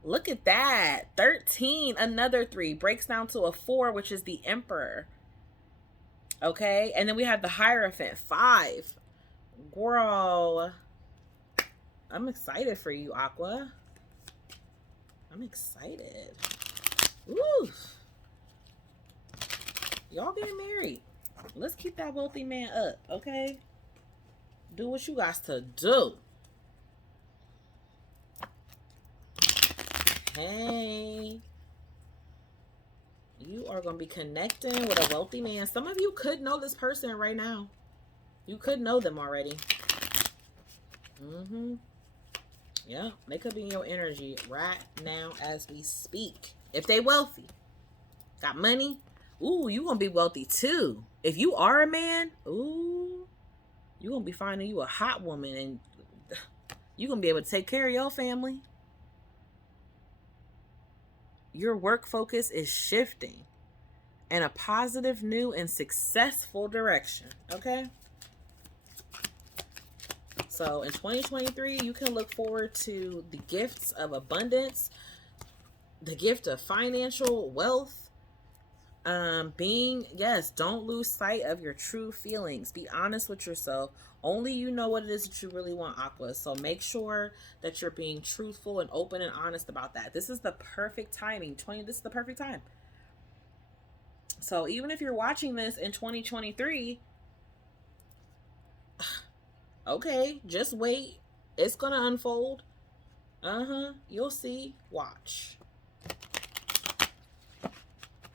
Look at that. 13, another 3 breaks down to a 4, which is the Emperor. Okay. And then we have the Hierophant, 5. Girl, I'm excited for you, Aqua. I'm excited. Woo! Y'all getting married. Let's keep that wealthy man up, okay? Do what you got to do. Hey. You are going to be connecting with a wealthy man. Some of you could know this person right now. You could know them already. Yeah, they could be in your energy right now as we speak. If they wealthy, got money, ooh, you gonna be wealthy too. If you are a man, ooh, you gonna be finding you a hot woman, and you gonna be able to take care of your family. Your work focus is shifting in a positive, new, and successful direction. Okay. So in 2023, you can look forward to the gifts of abundance, the gift of financial wealth. Don't lose sight of your true feelings. Be honest with yourself. Only you know what it is that you really want, Aqua. So make sure that you're being truthful and open and honest about that. This is the perfect timing. This is the perfect time. So even if you're watching this in 2023, okay, just wait. It's going to unfold. You'll see. Watch.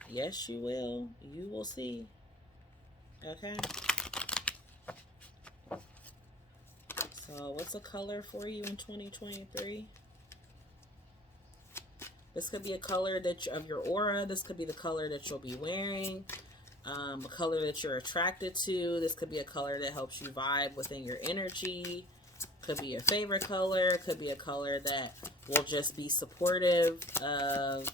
Yes, you will. You will see. Okay. So what's a color for you in 2023? This could be a color of your aura. This could be the color that you'll be wearing. A color that you're attracted to. This could be a color that helps you vibe within your energy. Could be your favorite color. Could be a color that will just be supportive of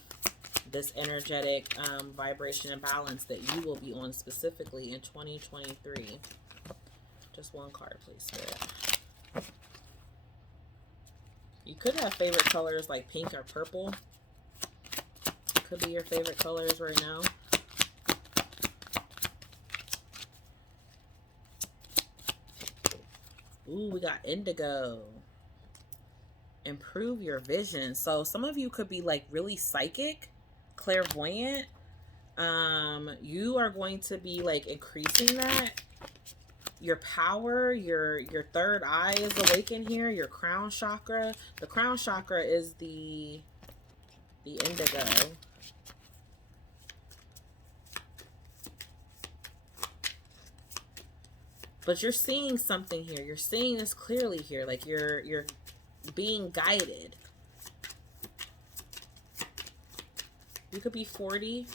this energetic vibration and balance that you will be on specifically in 2023. Just one card, please, Spirit. You could have favorite colors like pink or purple. Could be your favorite colors right now. Ooh, we got indigo. Improve your vision. So some of you could be like really psychic, clairvoyant. You are going to be like increasing that. Your power, your third eye is awakened here. Your crown chakra. The crown chakra is the indigo. But you're seeing something here. You're seeing this clearly here. Like you're being guided. You could be 40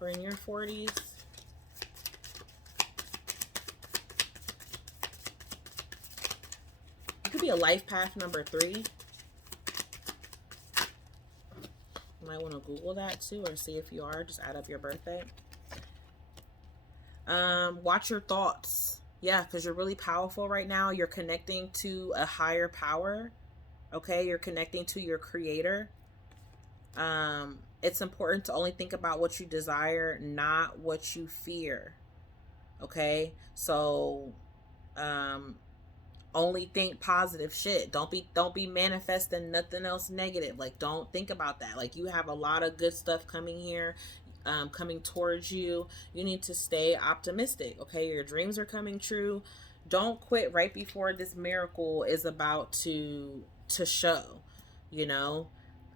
or in your 40s. You could be a life path number 3. You might want to Google that too, or see if you are. Just add up your birthday. Watch your thoughts. Yeah, because you're really powerful right now. You're connecting to a higher power. Okay, you're connecting to your creator. It's important to only think about what you desire, not what you fear. Okay, so only think positive shit. Don't be manifesting nothing else negative. Like, don't think about that. Like, you have a lot of good stuff coming here. Coming towards you. You need to stay optimistic. Okay, your dreams are coming true. Don't quit right before this miracle is about to show. You know,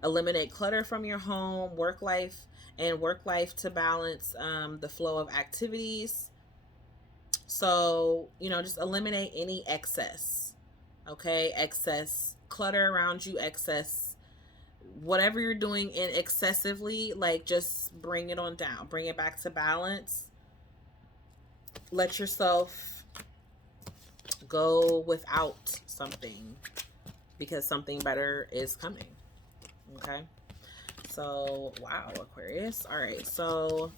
eliminate clutter from your home, work life to balance the flow of activities. So, you know, just eliminate any excess. Okay, excess clutter around you, excess whatever you're doing in excessively, like, just bring it on down, bring it back to balance. Let yourself go without something because something better is coming. Okay, so wow, Aquarius. All right, so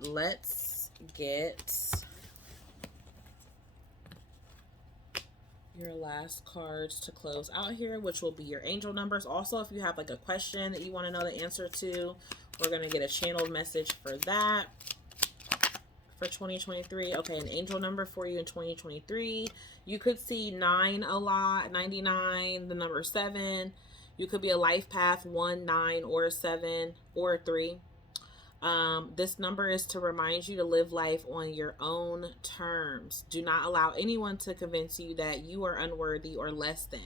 let's get your last cards to close out here, which will be your angel numbers. Also, if you have like a question that you want to know the answer to, we're going to get a channeled message for that for 2023. Okay, an angel number for you in 2023. You could see 9 a lot, 99, the number 7. You could be a life path 1, 9, or 7, or 3. This number is to remind you to live life on your own terms. Do not allow anyone to convince you that you are unworthy or less than.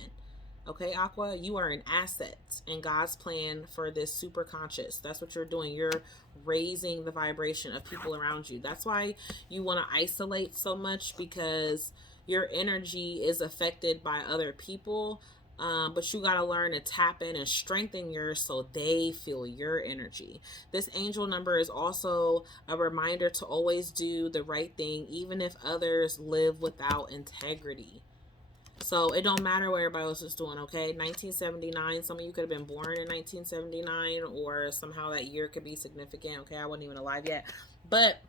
Okay, Aqua, you are an asset in God's plan for this super conscious. That's what you're doing. You're raising the vibration of people around you. That's why you want to isolate so much, because your energy is affected by other people. But you got to learn to tap in and strengthen yours so they feel your energy. This angel number is also a reminder to always do the right thing, even if others live without integrity. So it don't matter what everybody else is doing, okay? 1979, some of you could have been born in 1979, or somehow that year could be significant, okay? I wasn't even alive yet. But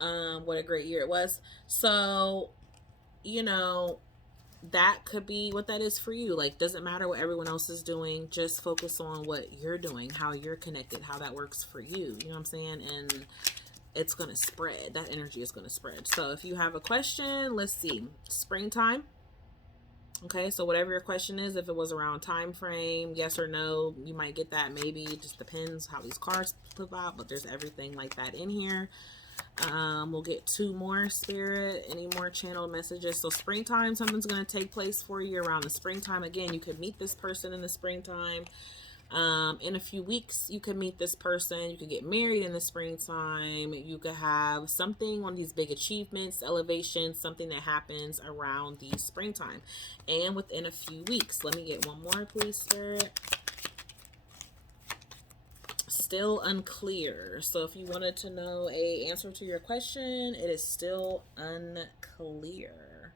what a great year it was. So, you know, that could be what that is for you. Like, doesn't matter what everyone else is doing. Just focus on what you're doing, how you're connected, how that works for you. You know what I'm saying? And it's going to spread. That energy is going to spread. So if you have a question, let's see. Springtime. Okay, so whatever your question is, if it was around time frame, yes or no, you might get that. Maybe it just depends how these cards flip out, but there's everything like that in here. We'll get 2 more, Spirit. Any more channeled messages? So springtime, something's going to take place for you around the springtime. Again, you could meet this person in the springtime. In a few weeks, you could meet this person. You could get married in the springtime. You could have something, one of these big achievements, elevations, something that happens around the springtime. And within a few weeks. Let me get one more, please, Spirit. Still unclear. So if you wanted to know a answer to your question, it is still unclear.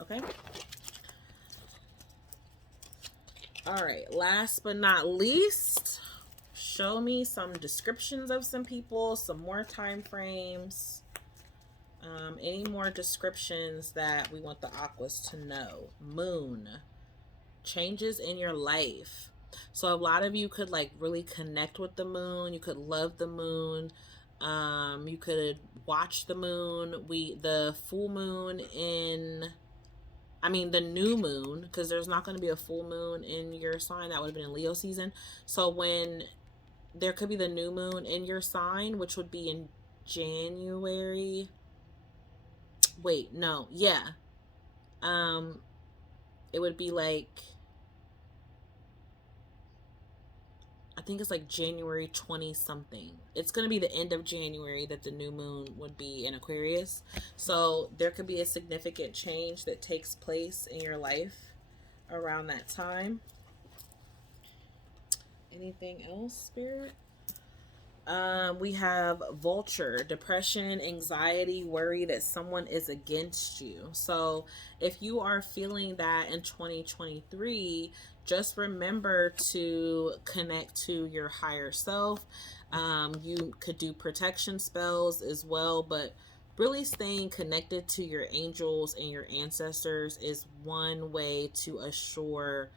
Okay. All right, last but not least, show me some descriptions of some people, some more time frames, any more descriptions that we want the Aquas to know. Moon, changes in your life. So a lot of you could like really connect with the moon. You could love the moon. You could watch the moon. The full moon the new moon, because there's not going to be a full moon in your sign. That would have been in Leo season. So when there could be the new moon in your sign, which would be in January. Wait, no. Yeah. It would be like, I think it's like January 20 something. It's going to be the end of January that the new moon would be in Aquarius. So there could be a significant change that takes place in your life around that time. Anything else, Spirit? We have vulture, depression, anxiety, worry that someone is against you. So if you are feeling that in 2023, just remember to connect to your higher self. You could do protection spells as well, but really staying connected to your angels and your ancestors is one way to assure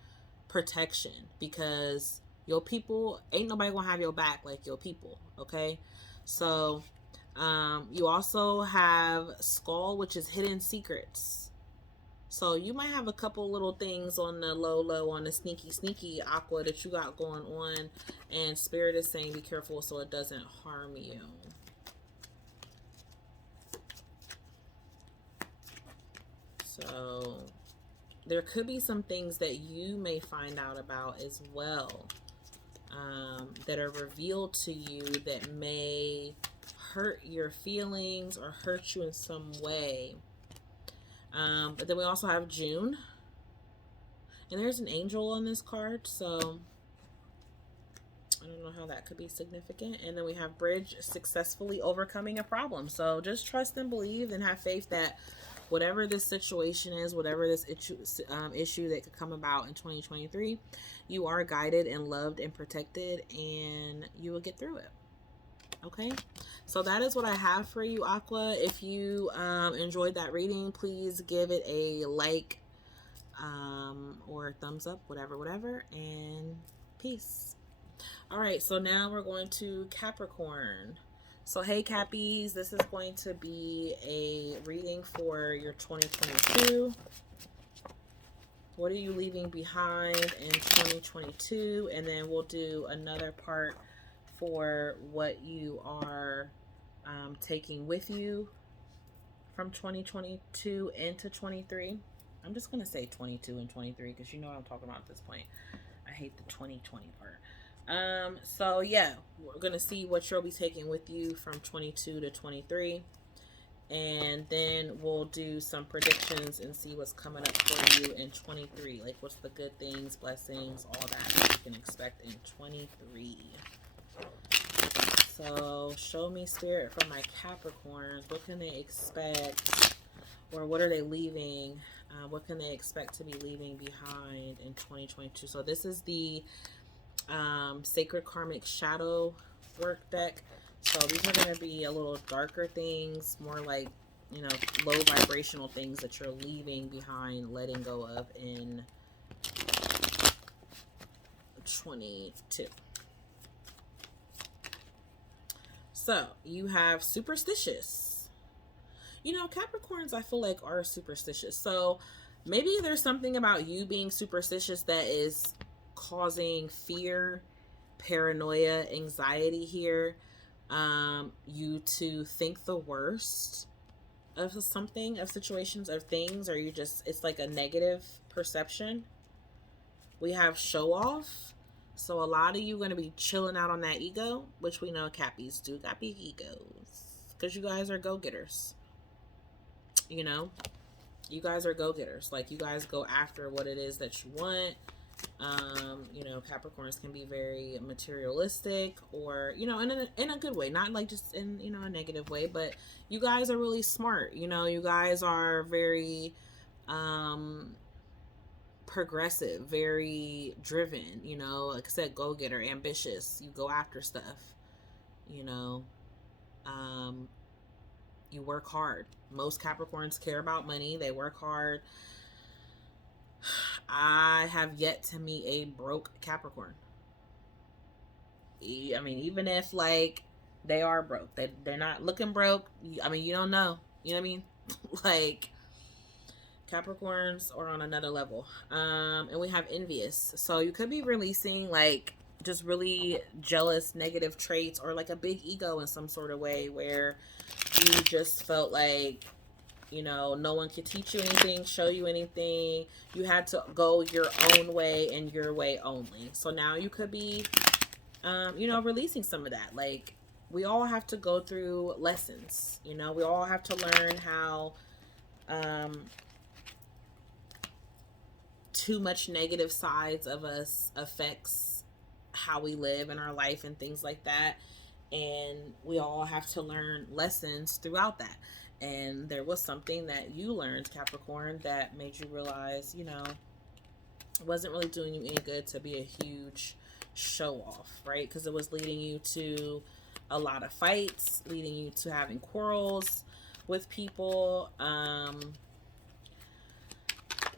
protection, because your people, ain't nobody gonna have your back like your people, okay? So you also have skull, which is hidden secrets. So you might have a couple little things on the low, on the sneaky Aqua that you got going on, and Spirit is saying be careful so it doesn't harm you. So there could be some things that you may find out about as well, that are revealed to you that may hurt your feelings or hurt you in some way. But then we also have June, and there's an angel on this card, so I don't know how that could be significant. And then we have bridge, successfully overcoming a problem. So just trust and believe and have faith that whatever this situation is, whatever this issue that could come about in 2023, you are guided and loved and protected, and you will get through it. Okay, so that is what I have for you, Aqua. If you enjoyed that reading, please give it a like or thumbs up, whatever, and peace. All right, so now we're going to Capricorn. So, hey, Cappies, this is going to be a reading for your 2022. What are you leaving behind in 2022? And then we'll do another part for what you are taking with you from 2022 into 23. I'm just going to say 22 and 23 because you know what I'm talking about at this point. I hate the 2020 part. So yeah, we're going to see what you'll be taking with you from 22 to 23. And then we'll do some predictions and see what's coming up for you in 23. Like, what's the good things, blessings, all that you can expect in 23. So, show me, Spirit, from my Capricorns. What can they expect? Or what are they leaving? What can they expect to be leaving behind in 2022? So, this is the Sacred Karmic Shadow work deck. So these are going to be a little darker things, more like, you know, low vibrational things that you're leaving behind, letting go of in 22. So you have superstitious. You know, Capricorns, I feel like, are superstitious. So maybe there's something about you being superstitious that is causing fear, paranoia, anxiety here. You to think the worst of something, of situations, of things, or you just, it's like a negative perception. We have show off. So a lot of you going to be chilling out on that ego, which we know Cappies do got big egos because you guys are go-getters. You know, you guys are go-getters. Like, you guys go after what it is that you want. You know, Capricorns can be very materialistic, or, you know, in a good way, not like just in, you know, a negative way, but you guys are really smart. You know, you guys are very progressive, very driven, you know, like I said, go-getter, ambitious. You go after stuff, you know. You work hard. Most Capricorns care about money. They work hard. I have yet to meet a broke Capricorn. I mean, even if, like, they are broke, they're not looking broke. I mean, you don't know. You know what I mean? Like, Capricorns are on another level. And we have envious. So you could be releasing, like, just really jealous, negative traits, or like a big ego in some sort of way where you just felt like, you know, no one could teach you anything, show you anything. You had to go your own way and your way only. So now you could be, you know, releasing some of that. Like, we all have to go through lessons. You know, we all have to learn how too much negative sides of us affects how we live in our life and things like that. And we all have to learn lessons throughout that. And there was something that you learned, Capricorn, that made you realize, you know, it wasn't really doing you any good to be a huge show off, right? Because it was leading you to a lot of fights, leading you to having quarrels with people,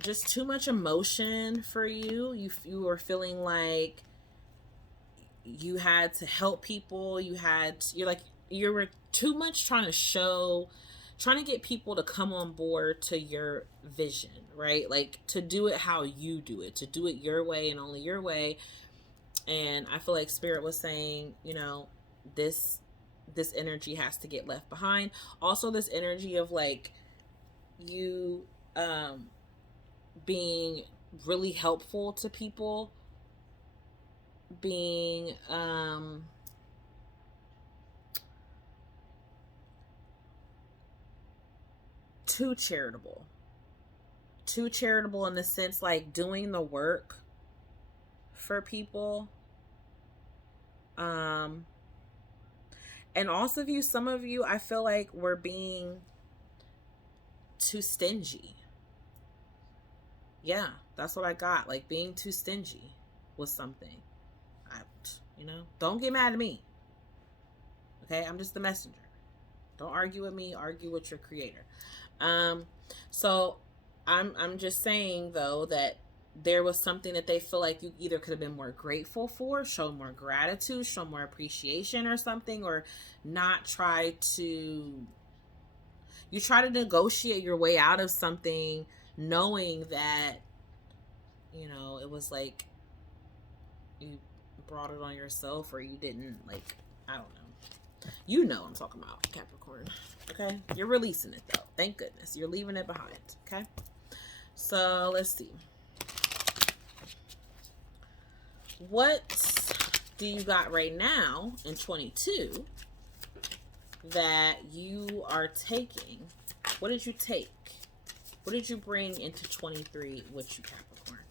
just too much emotion for you. You were feeling like you had to help people. You were too much trying to get people to come on board to your vision, right? Like, to do it how you do it, to do it your way and only your way. And I feel like Spirit was saying, you know, this energy has to get left behind. Also, this energy of, like, you being really helpful to people, being too charitable in the sense, like, doing the work for people. And also, some of you, I feel like, we're being too stingy. Yeah, that's what I got. Like, being too stingy with something. You know, don't get mad at me. Okay, I'm just the messenger. Don't argue with me. Argue with your creator. So I'm just saying, though, that there was something that they feel like you either could have been more grateful for, show more gratitude, show more appreciation or something, or not try to, you try to negotiate your way out of something knowing that, you know, it was like you brought it on yourself, or you didn't, like, I don't know. You know I'm talking about, Capricorn. Okay? You're releasing it, though. Thank goodness. You're leaving it behind. Okay? So, let's see. What do you got right now in 22 that you are taking? What did you take? What did you bring into 23 with you, Capricorn?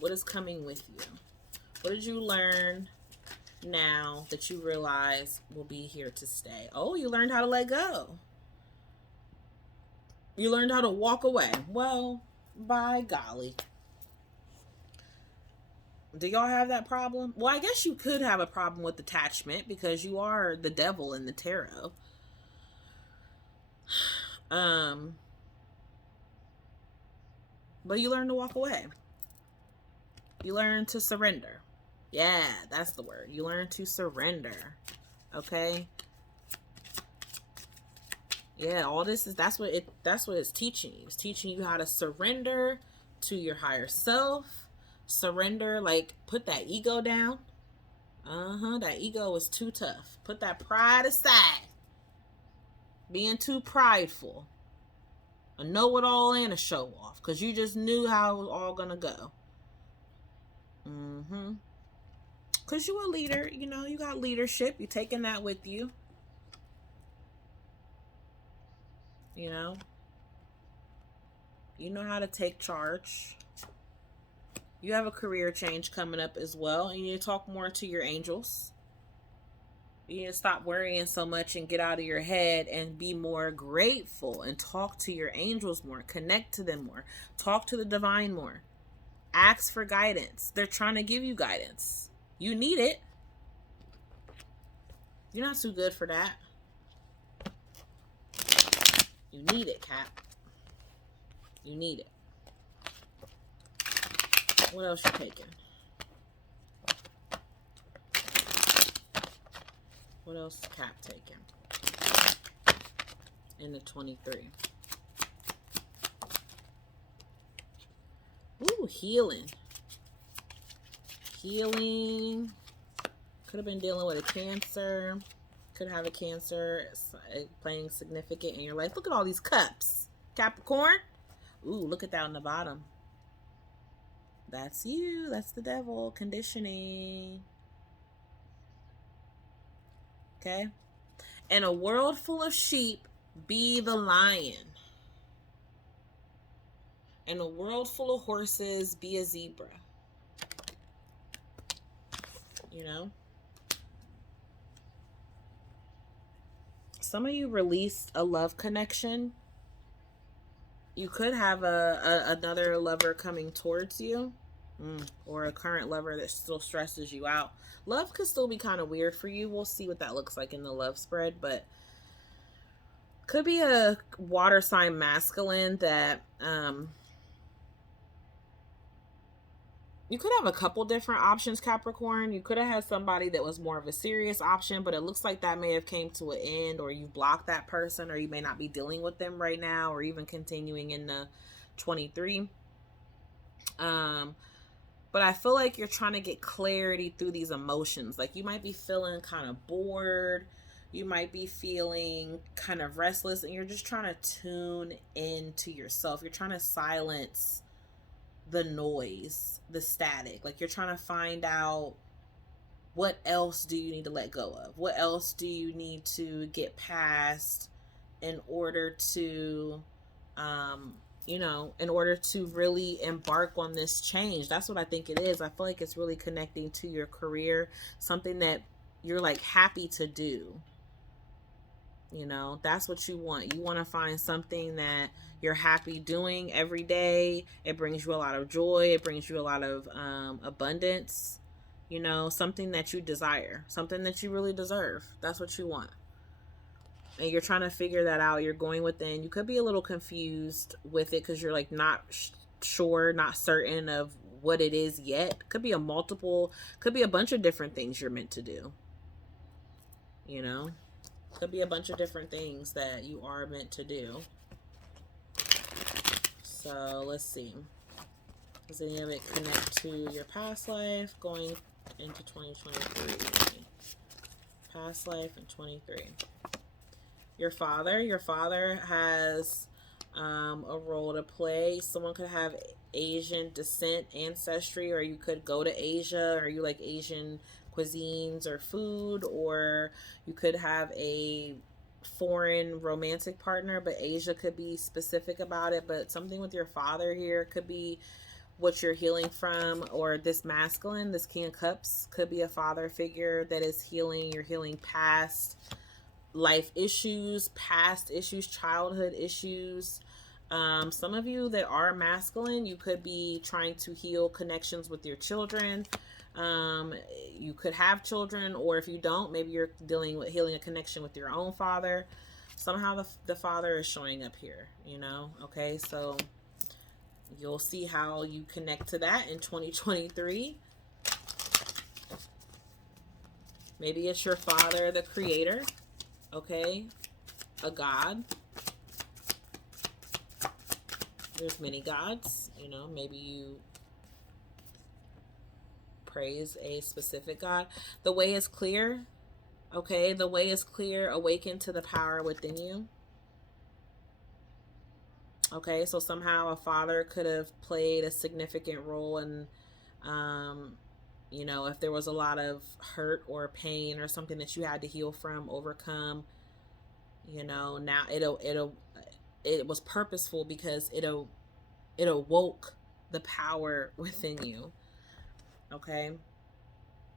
What is coming with you? What did you learn now that you realize will be here to stay? Oh, you learned how to let go. You learned how to walk away. Well, by golly. Do y'all have that problem? Well, I guess you could have a problem with attachment because you are the devil in the tarot. But you learn to walk away. You learn to surrender. Yeah, that's the word. You learn to surrender. Okay? Yeah, all this is, that's what it's teaching you. It's teaching you how to surrender to your higher self. Surrender, like, put that ego down. That ego is too tough. Put that pride aside. Being too prideful. A know-it-all and a show-off. Because you just knew how it was all going to go. Because you're a leader. You know, you got leadership. You're taking that with you. You know. You know how to take charge. You have a career change coming up as well. You need to talk more to your angels. You need to stop worrying so much and get out of your head and be more grateful and talk to your angels more. Connect to them more. Talk to the divine more. Ask for guidance. They're trying to give you guidance. You need it. You're not too good for that. You need it, Cap. You need it. What else you taking? What else is Cap taking? In the 23. Ooh, healing. Healing. Could have been dealing with a cancer. Could have a cancer playing significant in your life. Look at all these cups. Capricorn. Ooh, look at that on the bottom. That's you. That's the devil. Conditioning. Okay? In a world full of sheep, be the lion. In a world full of horses, be a zebra. You know? Some of you released a love connection. You could have another lover coming towards you, or a current lover that still stresses you out. Love could still be kind of weird for you. We'll see what that looks like in the love spread, but could be a water sign masculine that you could have a couple different options, Capricorn. You could have had somebody that was more of a serious option, but it looks like that may have came to an end, or you blocked that person, or you may not be dealing with them right now, or even continuing in the 23. But I feel like you're trying to get clarity through these emotions. Like, you might be feeling kind of bored. You might be feeling kind of restless, and you're just trying to tune into yourself. You're trying to silence the noise, the static. Like, you're trying to find out, what else do you need to let go of? What else do you need to get past in order to, in order to really embark on this change? That's what I think it is. I feel like it's really connecting to your career, something that you're like happy to do. You know, that's what you want. You want to find something that you're happy doing every day. It brings you a lot of joy. It brings you a lot of abundance. You know, something that you desire, something that you really deserve. That's what you want. And you're trying to figure that out. You're going within. You could be a little confused with it because you're like not sure, not certain of what it is yet. Could be could be a bunch of different things you're meant to do. You know, could be a bunch of different things that you are meant to do. So let's see. Does any of it connect to your past life going into 2023? Past life in 23. Your father has a role to play. Someone could have Asian descent, ancestry, or you could go to Asia, or you like Asian cuisines or food, or you could have a foreign romantic partner, but Asia could be specific about it. But something with your father here could be what you're healing from, or this masculine, this King of Cups, could be a father figure that is healing. You're healing past life issues, past issues, childhood issues. Some of you that are masculine, you could be trying to heal connections with your children. You could have children, or if you don't, maybe you're dealing with healing a connection with your own father. Somehow the father is showing up here, you know? Okay, so you'll see how you connect to that in 2023. Maybe it's your father, the creator, okay? A god. There's many gods, you know, maybe you praise a specific god. The way is clear, okay? The way is clear. Awaken to the power within you. Okay, so somehow a father could have played a significant role in, you know, if there was a lot of hurt or pain or something that you had to heal from, overcome, you know, now it was purposeful because it awoke the power within you. Okay.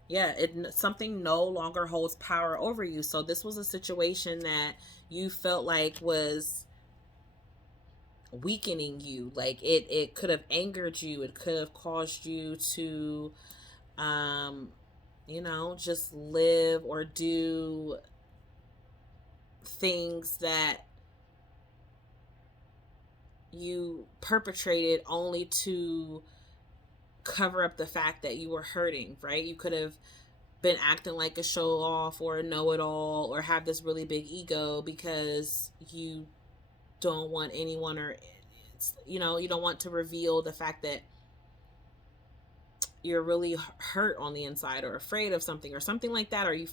Yeah, something no longer holds power over you. So this was a situation that you felt like was weakening you. Like it could have angered you. It could have caused you to, you know, just live or do things that you perpetrated only to cover up the fact that you were hurting, right? You could have been acting like a show off or a know-it-all, or have this really big ego because you don't want anyone, or you know, you don't want to reveal the fact that you're really hurt on the inside, or afraid of something, or something like that, or you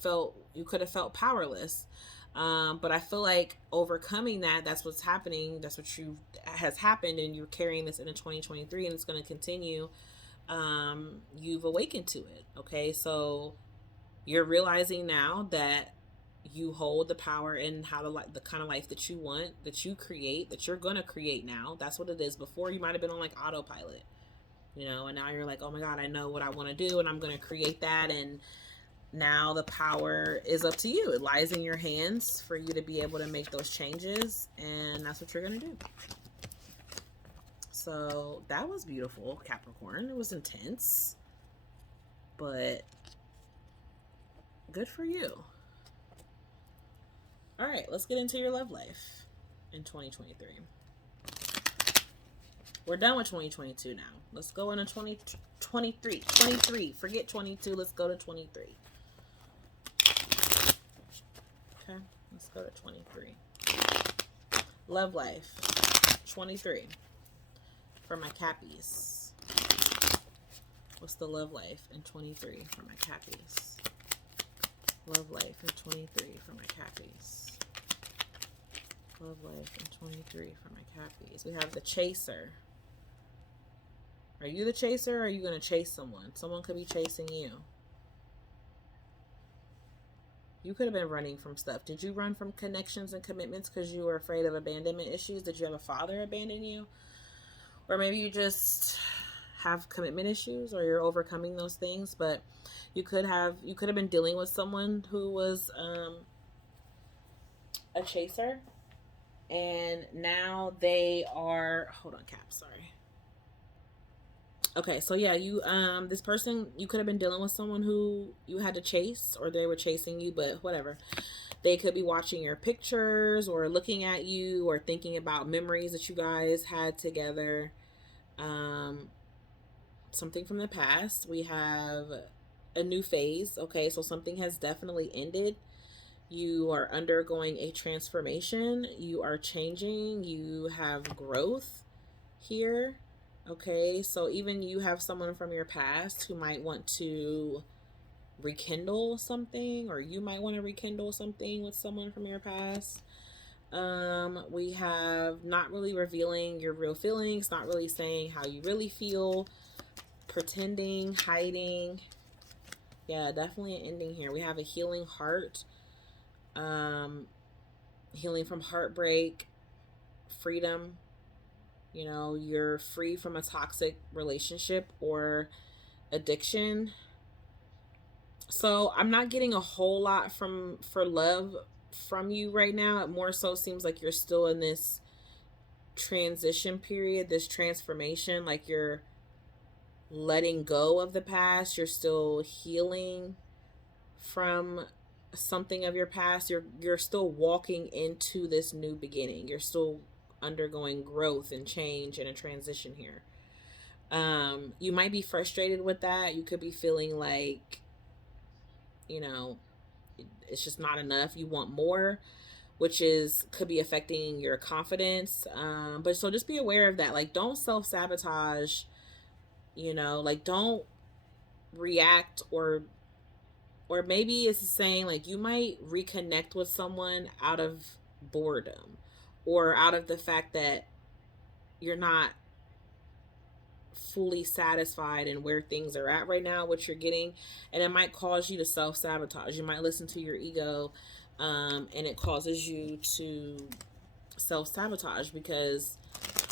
could have felt powerless. But I feel like overcoming that's what's happening. That's what has happened, and you're carrying this into 2023, and it's going to continue. You've awakened to it. Okay, so you're realizing now that you hold the power in how to the kind of life that you want, that you create, that you're going to create now. That's what it is. Before, you might have been on like autopilot, you know, and now you're like, oh my God, I know what I want to do, and I'm going to create that. And now the power is up to you. It lies in your hands for you to be able to make those changes, and that's what you're going to do. So that was beautiful, Capricorn. It was intense, but good for you. All right, let's get into your love life in 2023. We're done with 2022 now. Let's go into 2023. 23. Forget 22. Let's go to 23. Okay, let's go to 23. Love life 23 for my Cappies. What's the love life in 23 for my Cappies? Love life in 23 for my Cappies. Love life in 23 for my Cappies. We have the chaser. Are you the chaser, or are you going to chase someone? Someone could be chasing you. You could have been running from stuff. Did you run from connections and commitments because you were afraid of abandonment issues? Did you have a father abandon you? Or maybe you just have commitment issues, or you're overcoming those things. But you could have been dealing with someone who was a chaser, and now they are, hold on, Cap, sorry. Okay, so yeah, you this person, you could have been dealing with someone who you had to chase, or they were chasing you, but whatever. They could be watching your pictures, or looking at you, or thinking about memories that you guys had together. Something from the past. We have a new phase. Okay, so something has definitely ended. You are undergoing a transformation. You are changing. You have growth here. Okay, so even you have someone from your past who might want to rekindle something, or you might want to rekindle something with someone from your past. We have not really revealing your real feelings, not really saying how you really feel, pretending, hiding. Yeah, definitely an ending here. We have a healing heart, healing from heartbreak, freedom. You know, you're free from a toxic relationship or addiction. So I'm not getting a whole lot for love from you right now. It more so seems like you're still in this transition period, this transformation, like you're letting go of the past. You're still healing from something of your past. You're still walking into this new beginning. You're still undergoing growth and change and a transition here. You might be frustrated with that. You could be feeling like, you know, it's just not enough. You want more, which could be affecting your confidence. But so just be aware of that. Like, don't self-sabotage, you know, like don't react, or maybe it's saying like you might reconnect with someone out of boredom, or out of the fact that you're not fully satisfied in where things are at right now, what you're getting, and it might cause you to self-sabotage. You might listen to your ego, and it causes you to self-sabotage because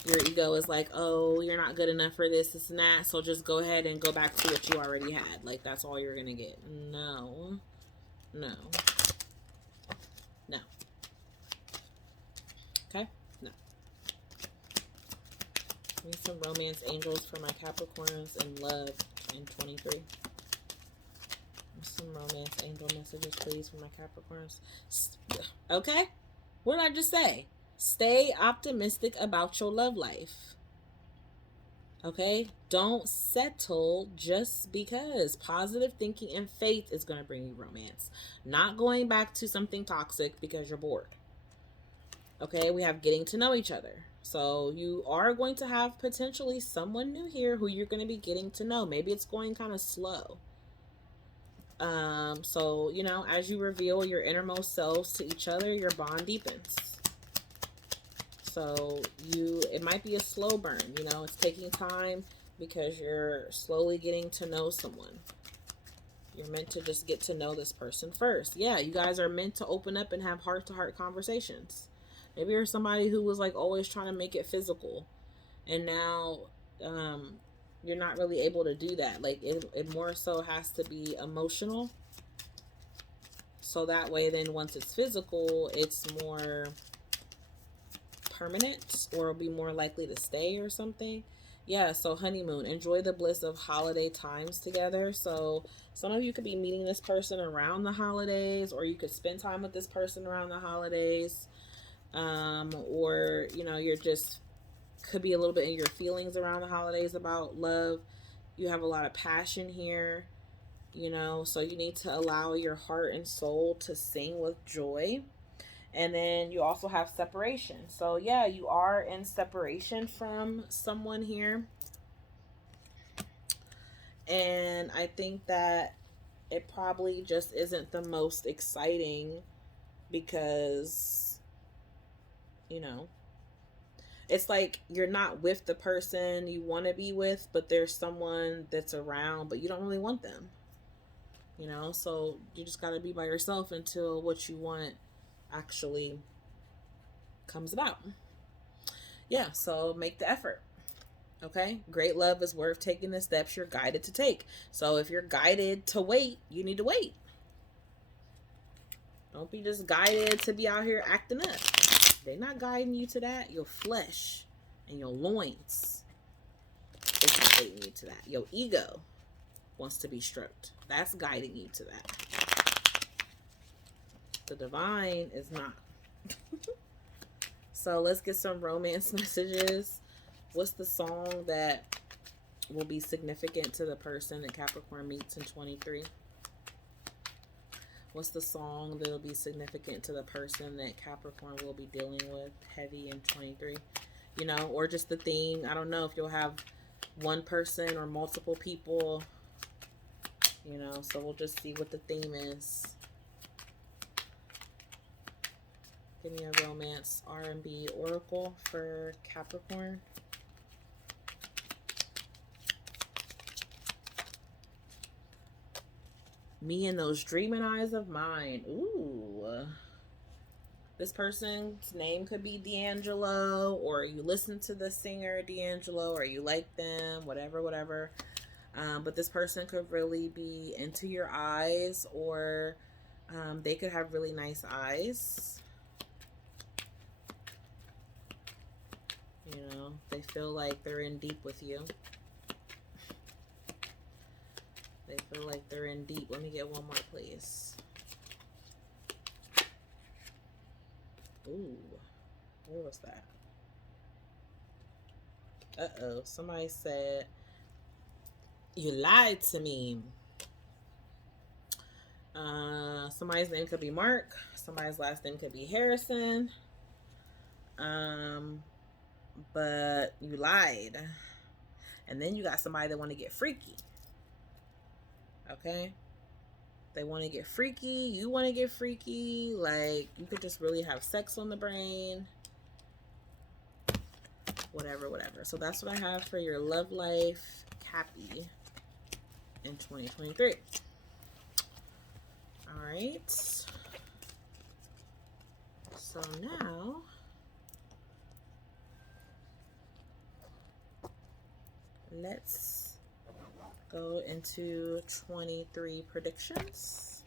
your ego is like, oh, you're not good enough for this and that, so just go ahead and go back to what you already had. Like, that's all you're gonna get. No. No. No. Okay? No. I need some romance angels for my Capricorns in love in 23. Some romance angel messages, please, for my Capricorns. Okay? What did I just say? Stay optimistic about your love life. Okay? Don't settle just because. Positive thinking and faith is going to bring you romance. Not going back to something toxic because you're bored. Okay? We have getting to know each other. So you are going to have potentially someone new here who you're going to be getting to know. Maybe it's going kind of slow. So, you know, as you reveal your innermost selves to each other, your bond deepens. So it might be a slow burn, you know, it's taking time because you're slowly getting to know someone. You're meant to just get to know this person first. Yeah, you guys are meant to open up and have heart-to-heart conversations. Maybe you're somebody who was like always trying to make it physical, and now you're not really able to do that. Like it more so has to be emotional. So that way then once it's physical, it's more permanent, or will be more likely to stay or something. Yeah, so honeymoon, enjoy the bliss of holiday times together. So some of you could be meeting this person around the holidays, or you could spend time with this person around the holidays, or you know, you're just could be a little bit in your feelings around the holidays about love. You have a lot of passion here, you know, so you need to allow your heart and soul to sing with joy. And then you also have separation. So yeah, you are in separation from someone here. And I think that it probably just isn't the most exciting because, you know, it's like you're not with the person you want to be with, but there's someone that's around, but you don't really want them. You know, so you just got to be by yourself until what you want actually comes about. Yeah, so make the effort. Okay, great love is worth taking the steps you're guided to take. So if you're guided to wait, you need to wait. Don't be just guided to be out here acting up. They're not guiding you to that. Your flesh and your loins is guiding you to that. Your ego wants to be stroked. That's guiding you to that. The divine is not. So let's get some romance messages. What's the song that will be significant to the person that Capricorn meets in 23? What's the song that'll be significant to the person that Capricorn will be dealing with heavy in 23? You know, or just the theme. I don't know if you'll have one person or multiple people, you know, so we'll just see what the theme is. Give me a romance R&B oracle for Capricorn. Me and those dreaming eyes of mine. Ooh. This person's name could be D'Angelo, or you listen to the singer D'Angelo, or you like them, whatever. But this person could really be into your eyes, or they could have really nice eyes. You know, they feel like they're in deep with you. They feel like they're in deep. Let me get one more, please. Ooh, where was that? Uh-oh, somebody said, you lied to me. Somebody's name could be Mark. Somebody's last name could be Harrison. But you lied. And then you got somebody that want to get freaky. Okay? They want to get freaky. You want to get freaky. Like, you could just really have sex on the brain. Whatever. So that's what I have for your love life, Cappy, in 2023. All right. So now, let's go into 23 predictions.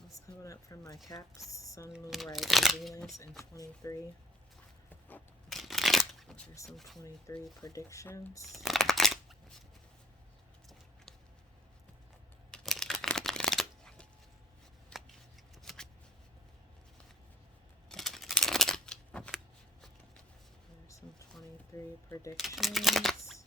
What's coming up for my Caps, Sun, Moon, Rising, Venus in 23? There's some 23 predictions. Some 23 predictions.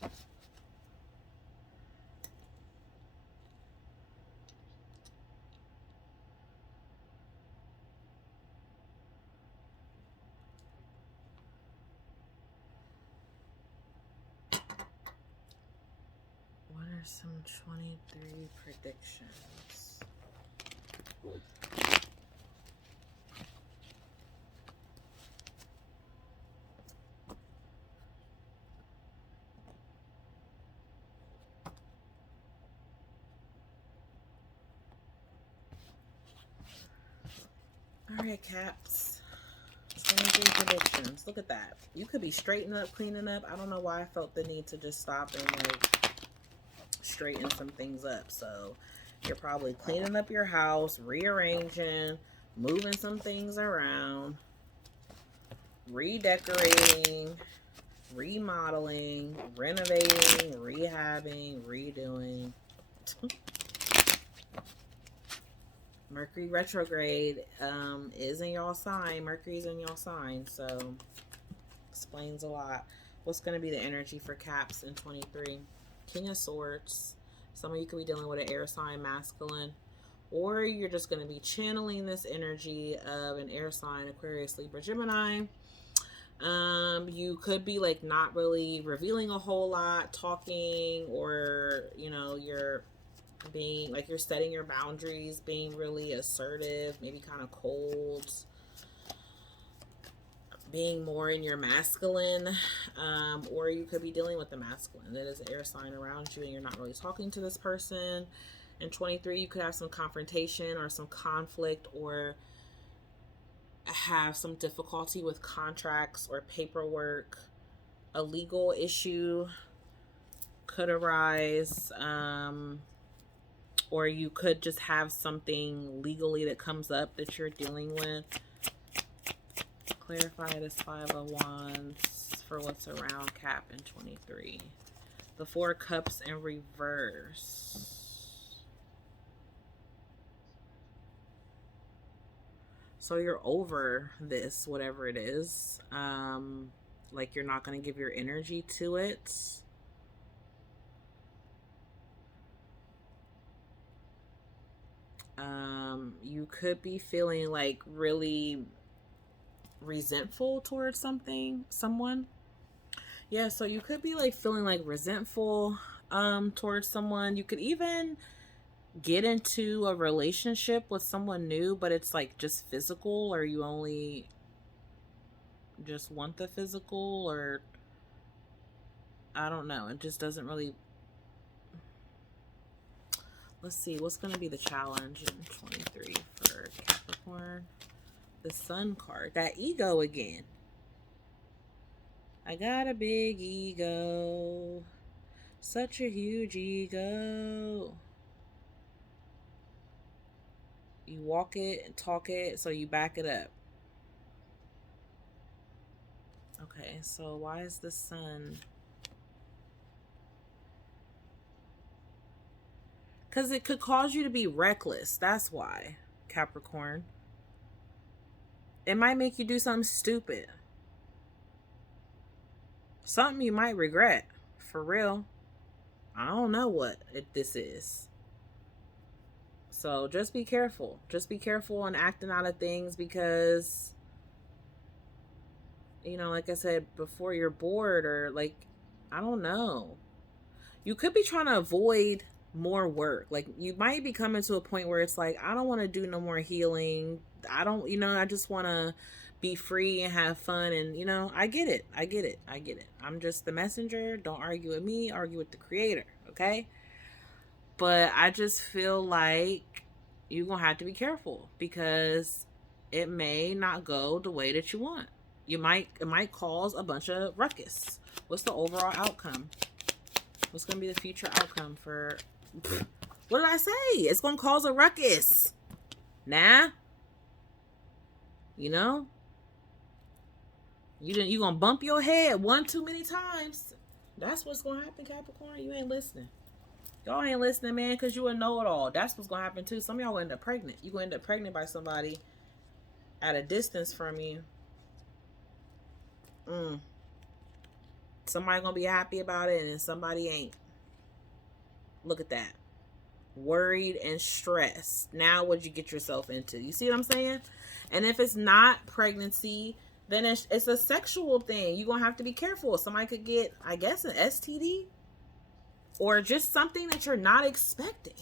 What are some 23 predictions? All right, Caps. 23 predictions. Look at that. You could be straightening up, cleaning up. I don't know why I felt the need to just stop and like straighten some things up. So you're probably cleaning up your house, rearranging, moving some things around, redecorating, remodeling, renovating, rehabbing, redoing. Mercury retrograde is in y'all sign. Mercury's in y'all sign, so explains a lot. What's going to be the energy for Caps in 23? King of Swords. Some of you could be dealing with an air sign, masculine, or you're just going to be channeling this energy of an air sign, Aquarius, Libra, Gemini. You could be like not really revealing a whole lot, talking, or you know, you're being like, you're setting your boundaries, being really assertive, maybe kind of cold, being more in your masculine, or you could be dealing with the masculine that is an air sign around you and you're not really talking to this person. In 23, you could have some confrontation or some conflict, or have some difficulty with contracts or paperwork. A legal issue could arise, or you could just have something legally that comes up that you're dealing with. Clarify this 5 of Wands for what's around Cap in 23. The 4 Cups in reverse. So you're over this, whatever it is. Like you're not going to give your energy to it. You could be feeling like really resentful towards someone. Yeah, so you could be like feeling like resentful towards someone. You could even get into a relationship with someone new, but it's like just physical, or you only just want the physical, or I don't know. It just doesn't really. Let's see, what's going to be the challenge in 23 for Capricorn? The Sun card. That ego again. I got a big ego. Such a huge ego. You walk it and talk it, so you back it up. Okay, so why is the Sun? Because it could cause you to be reckless. That's why, Capricorn. It might make you do something stupid. Something you might regret. For real. I don't know what this is. So just be careful. Just be careful on acting out of things because, you know, like I said before, you're bored or like, I don't know. You could be trying to avoid more work. Like you might be coming to a point where it's like, I don't want to do no more healing. I don't, you know, I just want to be free and have fun. And, you know, I get it. I get it. I get it. I'm just the messenger. Don't argue with me. Argue with the creator. Okay. But I just feel like you're going to have to be careful because it may not go the way that you want. It might cause a bunch of ruckus. What's the overall outcome? What's going to be the future outcome for... What did I say? It's going to cause a ruckus. Nah. You know? You going to bump your head one too many times. That's what's going to happen, Capricorn. You ain't listening. Y'all ain't listening, man, because you a know-it-all. That's what's going to happen, too. Some of y'all will end up pregnant. You're going to end up pregnant by somebody at a distance from you. Somebody going to be happy about it, and somebody ain't. Look at that. Worried and stressed. Now what'd you get yourself into? You see what I'm saying? And if it's not pregnancy, then it's a sexual thing. You're going to have to be careful. Somebody could get, I guess, an STD. Or just something that you're not expecting.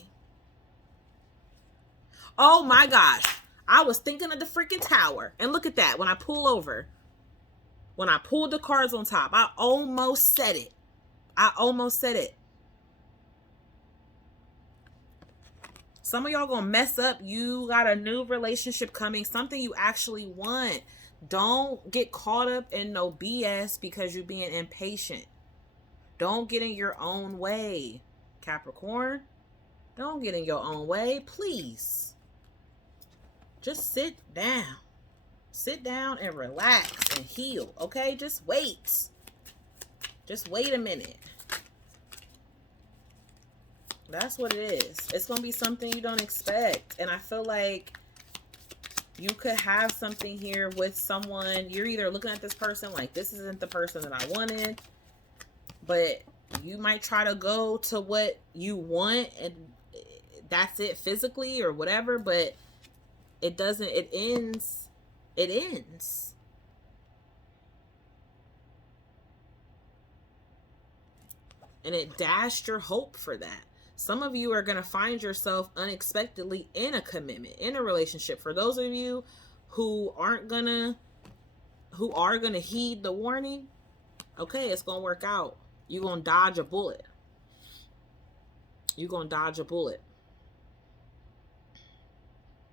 Oh my gosh. I was thinking of the freaking tower. And look at that. When I pull over. When I pulled the cards on top. I almost said it. I almost said it. Some of y'all gonna mess up. You got a new relationship coming. Something you actually want. Don't get caught up in no BS because you're being impatient. Don't get in your own way, Capricorn. Don't get in your own way, please. Just sit down. Sit down and relax and heal, okay? Just wait. Just wait a minute. That's what it is. It's going to be something you don't expect. And I feel like you could have something here with someone. You're either looking at this person like, this isn't the person that I wanted. But you might try to go to what you want and that's it physically or whatever. But it doesn't, it ends. It ends. And it dashed your hope for that. Some of you are going to find yourself unexpectedly in a commitment, in a relationship. For those of you who are going to heed the warning, okay, it's going to work out. You're going to dodge a bullet. You're going to dodge a bullet.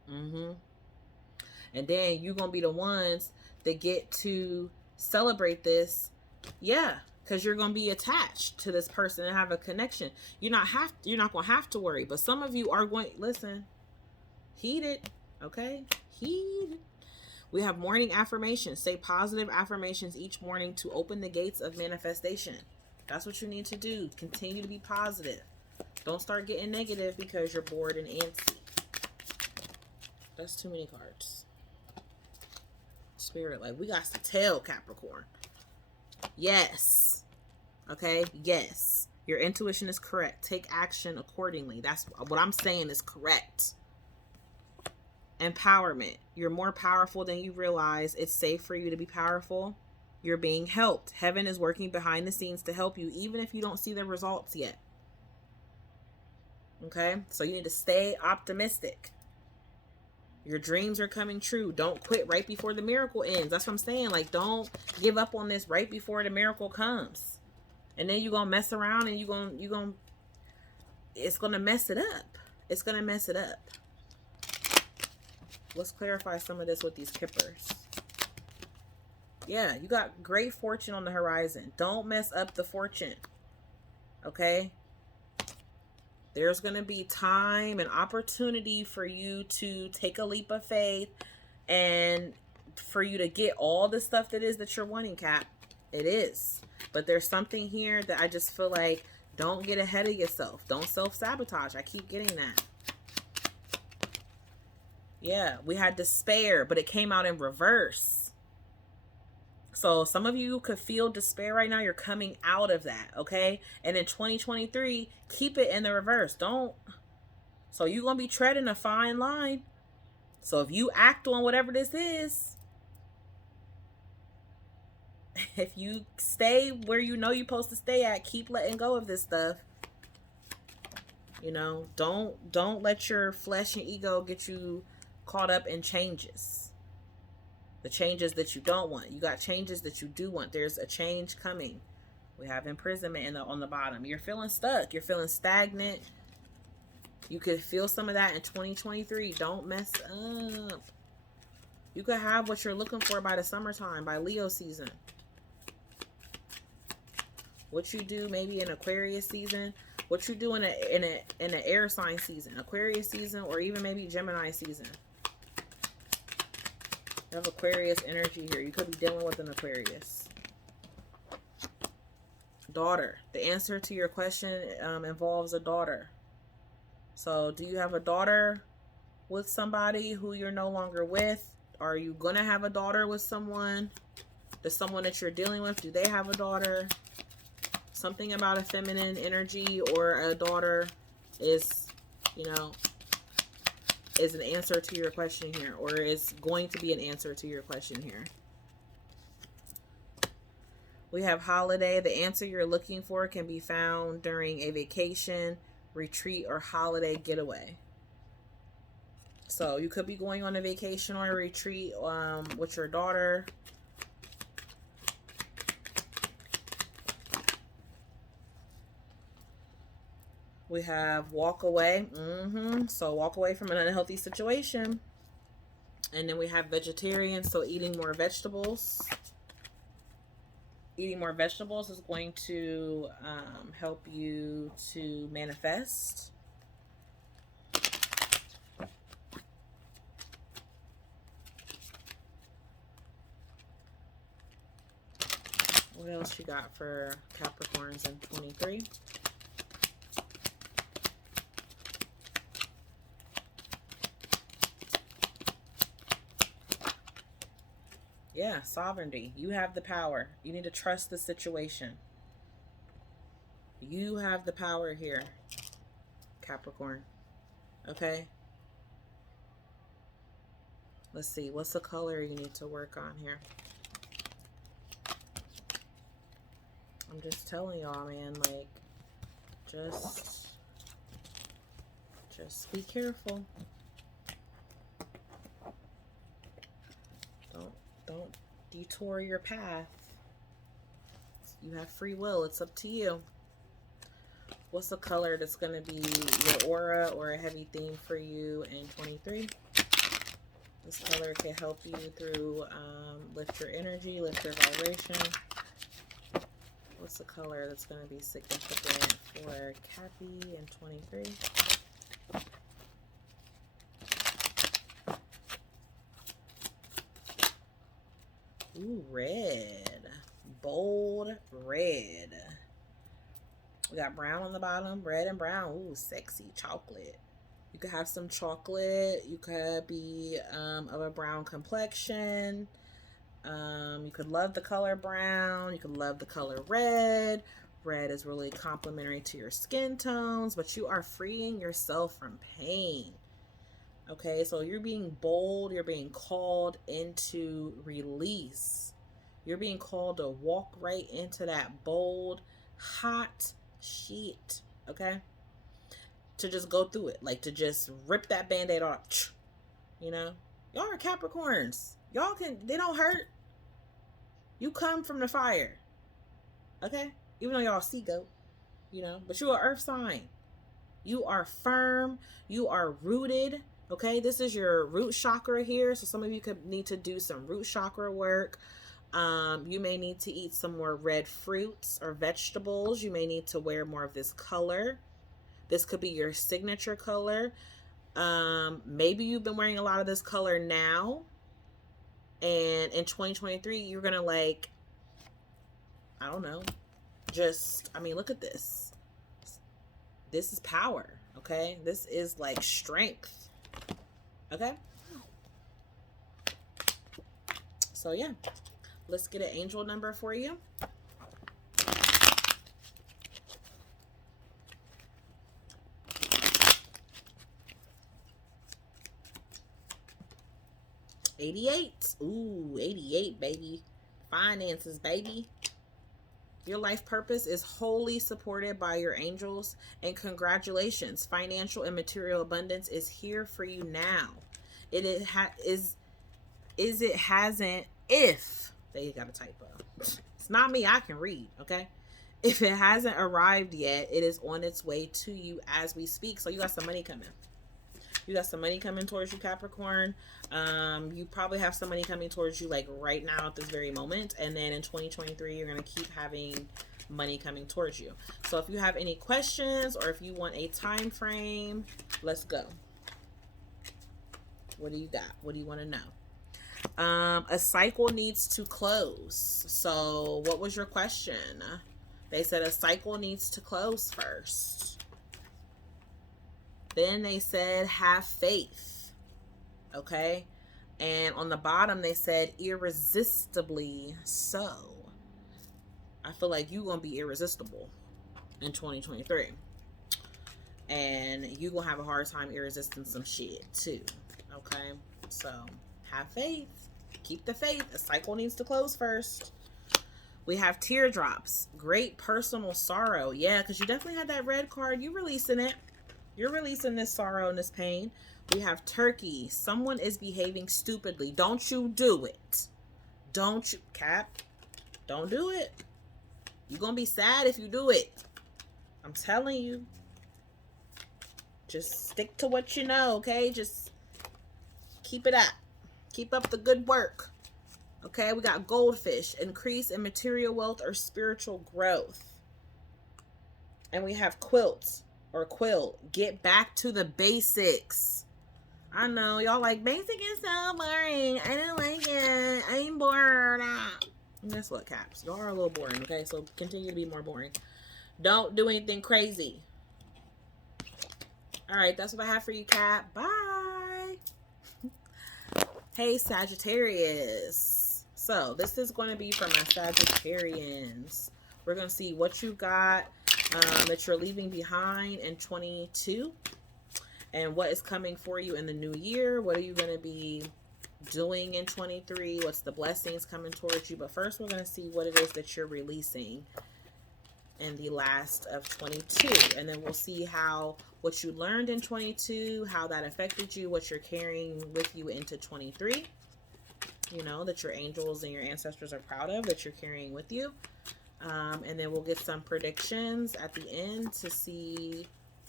And then you're going to be the ones that get to celebrate this. Yeah. Because you're going to be attached to this person and have a connection. You're not going to have to worry. But some of you are going, listen, heed it. Okay. Heed it. We have morning affirmations. Say positive affirmations each morning to open the gates of manifestation. That's what you need to do. Continue to be positive. Don't start getting negative because you're bored and antsy. That's too many cards. Spirit, like, we got to tell Capricorn. Yes. Okay? Yes. Your intuition is correct. Take action accordingly. That's what I'm saying is correct. Empowerment. You're more powerful than you realize. It's safe for you to be powerful. You're being helped. Heaven is working behind the scenes to help you, even if you don't see the results yet. Okay? So you need to stay optimistic. Your dreams are coming true. Don't quit right before the miracle ends. That's what I'm saying. Like, don't give up on this right before the miracle comes. And then you're going to mess around and it's going to mess it up. It's going to mess it up. Let's clarify some of this with these kippers. Yeah, you got great fortune on the horizon. Don't mess up the fortune. Okay? There's going to be time and opportunity for you to take a leap of faith and for you to get all the stuff that is that you're wanting, Cap. It is. But there's something here that I just feel like, don't get ahead of yourself. Don't self-sabotage. I keep getting that. Yeah, we had despair, but it came out in reverse. So some of you could feel despair right now. You're coming out of that, okay? And in 2023, keep it in the reverse. Don't. So you're going to be treading a fine line. So if you act on whatever this is, if you stay where you know you're supposed to stay at, keep letting go of this stuff. You know, don't let your flesh and ego get you caught up in changes. The changes that you don't want. You got changes that you do want. There's a change coming. We have imprisonment on the bottom. You're feeling stuck. You're feeling stagnant. You could feel some of that in 2023. Don't mess up. You could have what you're looking for by the summertime, by Leo season. What you do maybe in Aquarius season. What you do in an air sign season. Aquarius season, or even maybe Gemini season. You have Aquarius energy here. You could be dealing with an Aquarius. Daughter. The answer to your question involves a daughter. So do you have a daughter with somebody who you're no longer with? Are you going to have a daughter with someone? Does someone that you're dealing with, do they have a daughter? Something about a feminine energy or a daughter is, you know, is an answer to your question here, or is going to be an answer to your question here. We have holiday. The answer you're looking for can be found during a vacation, retreat, or holiday getaway. So you could be going on a vacation or a retreat with your daughter. We have walk away. So walk away from an unhealthy situation. And then we have vegetarian. So eating more vegetables. Eating more vegetables is going to help you to manifest. What else you got for Capricorns in 23? Yeah, sovereignty. You have the power. You need to trust the situation. You have the power here, Capricorn. Okay? Let's see. What's the color you need to work on here? I'm just telling y'all, man, like, just be careful. Don't detour your path. You have free will. It's up to you. What's the color that's going to be your aura or a heavy theme for you in 23? This color can help you through lift your energy, lift your vibration. What's the color that's going to be significant for Cappy in 23? Ooh, red. Bold red. We got brown on the bottom, red and brown. Ooh, sexy chocolate. You could have some chocolate. You could be of a brown complexion. You could love the color brown. You could love the color red. Red is really complementary to your skin tones, but you are freeing yourself from pain. Okay, so you're being bold. You're being called into release. You're being called to walk right into that bold, hot shit. Okay? To just go through it. Like to just rip that band-aid off. You know? Y'all are Capricorns. Y'all they don't hurt. You come from the fire. Okay? Even though y'all sea goat. You know? But you're an earth sign. You are firm. You are rooted. Okay? This is your root chakra here. So some of you could need to do some root chakra work. You may need to eat some more red fruits or vegetables. You may need to wear more of this color. This could be your signature color. Maybe you've been wearing a lot of this color now. And in 2023, you're going to like, I don't know, look at this. This is power, okay? This is like strength, okay? So yeah, let's get an angel number for you. $88. Ooh, 88, baby. Finances, baby. Your life purpose is wholly supported by your angels, and congratulations. Financial and material abundance is here for you now. If they got a typo. It's not me, I can read, okay? If it hasn't arrived yet, it is on its way to you as we speak. So you got some money coming. You got some money coming towards you, Capricorn. You probably have some money coming towards you like right now at this very moment. And then in 2023, you're going to keep having money coming towards you. So if you have any questions or if you want a time frame, let's go. What do you got? What do you want to know? A cycle needs to close. So what was your question? They said a cycle needs to close first. Then they said, have faith. Okay. And on the bottom, they said, irresistibly so. I feel like you're going to be irresistible in 2023. And you're going to have a hard time irresisting some shit too. Okay. So have faith. Keep the faith. A cycle needs to close first. We have teardrops. Great personal sorrow. Yeah, because you definitely had that red card. You releasing it. You're releasing this sorrow and this pain. We have turkey. Someone is behaving stupidly. Don't you do it. Don't you, Cap. Don't do it. You're going to be sad if you do it. I'm telling you. Just stick to what you know, okay? Just keep it up. Keep up the good work. Okay, we got goldfish. Increase in material wealth or spiritual growth. And we have quilts. Or quilt. Get back to the basics. I know y'all like basic is so boring. I don't like it. I'm bored. And guess what, Caps? Y'all are a little boring, okay? So continue to be more boring. Don't do anything crazy. Alright, that's what I have for you, Cap. Bye. Hey, Sagittarius. So this is going to be for my Sagittarians. We're going to see what you got that you're leaving behind in 22 and what is coming for you in the new year. What are you going to be doing in 23? What's the blessings coming towards you? But first, we're going to see what it is that you're releasing in the last of 22. And then we'll see how what you learned in 22, how that affected you, what you're carrying with you into 23. You know, that your angels and your ancestors are proud of, that you're carrying with you. And then we'll get some predictions at the end to see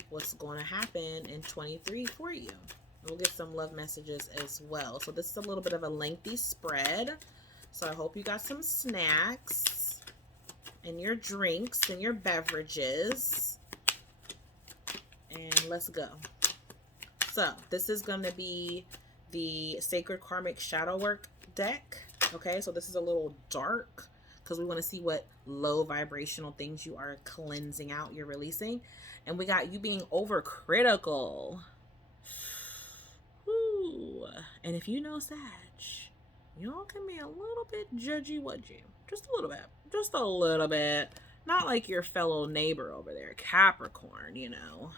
what's going to happen in 23 for you. We'll get some love messages as well. So this is a little bit of a lengthy spread. So I hope you got some snacks and your drinks and your beverages. And let's go. So this is going to be the Sacred Karmic Shadow Work deck. Okay, so this is a little dark because we want to see what low vibrational things you are cleansing out, you're releasing. And we got you being overcritical. Woo. And if you know Sag, Y'all can be a little bit judgy-wudgy. Just a little bit. Just a little bit. Not like your fellow neighbor over there, Capricorn, you know.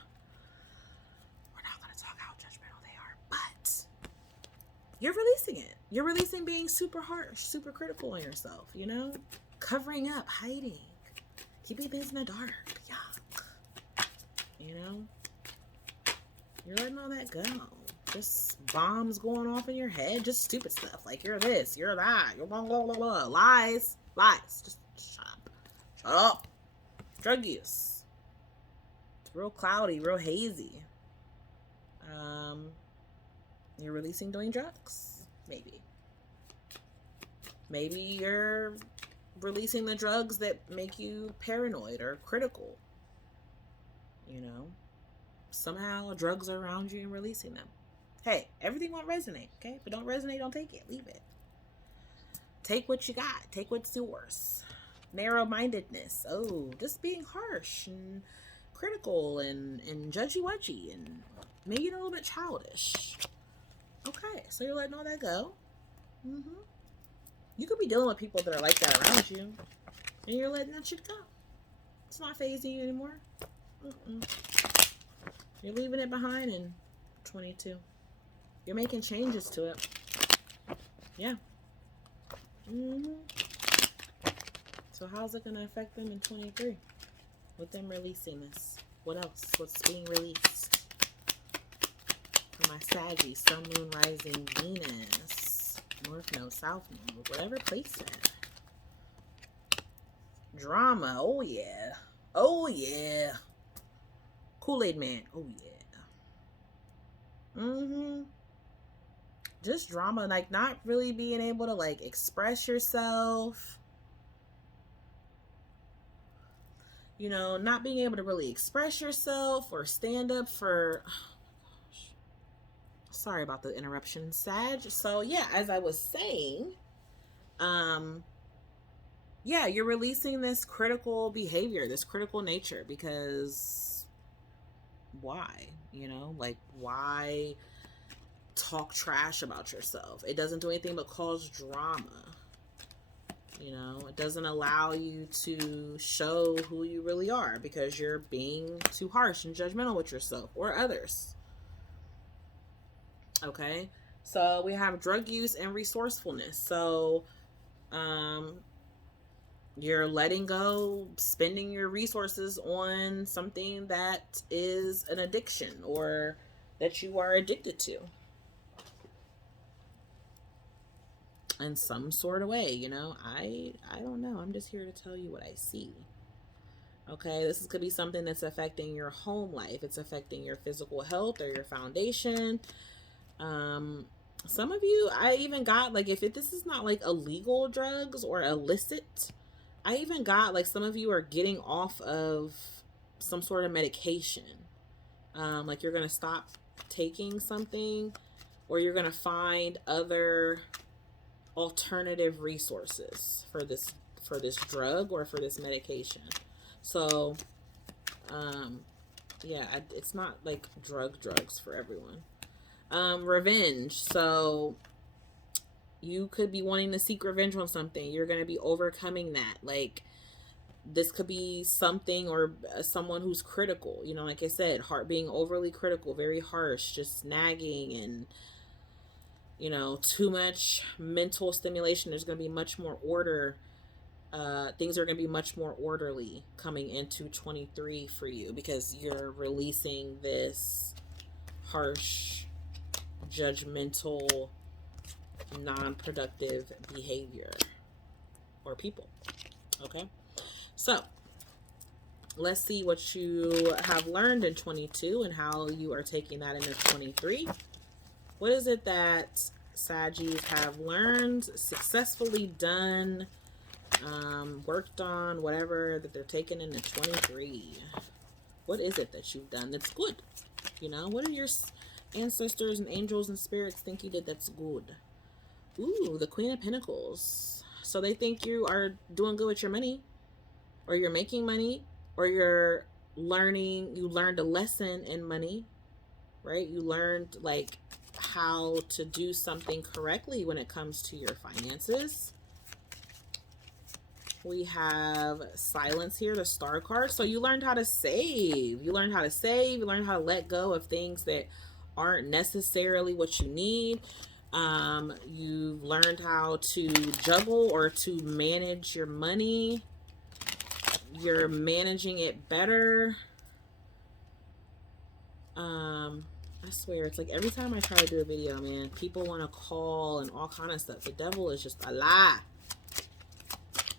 We're not going to talk how judgmental they are, but you're releasing it. You're releasing being super harsh, super critical on yourself, you know? Covering up, hiding, keeping things in the dark. Yuck. You know? You're letting all that go. Just bombs going off in your head. Just stupid stuff. Like, you're this, you're that, you're blah, blah, blah, blah. Lies. Lies. Just shut up. Shut up. Drug use. It's real cloudy, real hazy. You're releasing doing drugs. Maybe. Maybe you're releasing the drugs that make you paranoid or critical. You know? Somehow drugs are around you and releasing them. Hey, everything won't resonate, okay? If it don't resonate, don't take it. Leave it. Take what you got. Take what's yours. Narrow-mindedness. Oh, just being harsh and critical and judgy-wudgy and maybe a little bit childish. Okay, so you're letting all that go. You could be dealing with people that are like that around you, and you're letting that shit go. It's not phasing you anymore. You're leaving it behind in 22. You're making changes to it. Yeah. So how's it going to affect them in 23? With them releasing this. What else? What's being released? For my Saggy, Sun, Moon, Rising, Venus. North Node, South Node, whatever place at. Drama. Oh, yeah. Oh, yeah. Kool-Aid Man. Oh, yeah. Just drama. Like, not really being able to, like, express yourself. You know, not being able to really express yourself or stand up for... Oh, my gosh. Sorry about the interruption, Sag. So, yeah, as I was saying, yeah, you're releasing this critical behavior, this critical nature, because why? You know, like, why talk trash about yourself? It doesn't do anything but cause drama. You know, it doesn't allow you to show who you really are because you're being too harsh and judgmental with yourself or others. Okay, so we have drug use and resourcefulness. So, you're letting go, spending your resources on something that is an addiction or that you are addicted to. In some sort of way, you know, I don't know. I'm just here to tell you what I see. Okay, this could be something that's affecting your home life. It's affecting your physical health or your foundation. Some of you, I even got, like, if this is not like illegal drugs or illicit, I even got, like, some of you are getting off of some sort of medication. Like, you're going to stop taking something, or you're going to find other alternative resources for this drug or for this medication. So, yeah, it's not like drugs for everyone. Revenge. So you could be wanting to seek revenge on something. You're going to be overcoming that. Like, this could be something or someone who's critical, you know, like I said, being overly critical, very harsh, just nagging and, you know, too much mental stimulation. There's going to be much more order. Things are going to be much more orderly coming into 23 for you because you're releasing this harsh, judgmental, non-productive behavior or people. Okay, so let's see what you have learned in 22 and how you are taking that into 23. What is it that Saggies have learned, successfully done, worked on, whatever, that they're taking into 23? What is it that you've done that's good? You know, what are your ancestors and angels and spirits think you did that's good? Ooh, the Queen of Pentacles. So they think you are doing good with your money, or you're making money, or you learned a lesson in money, right? You learned, like, how to do something correctly when it comes to your finances. We have silence here, the star card. So you learned how to save. You learned how to save. You learned how to let go of things that aren't necessarily what you need. You've learned how to juggle or to manage your money. You're managing it better. I swear, it's like every time I try to do a video, man, people want to call and all kind of stuff. The devil is just a lie.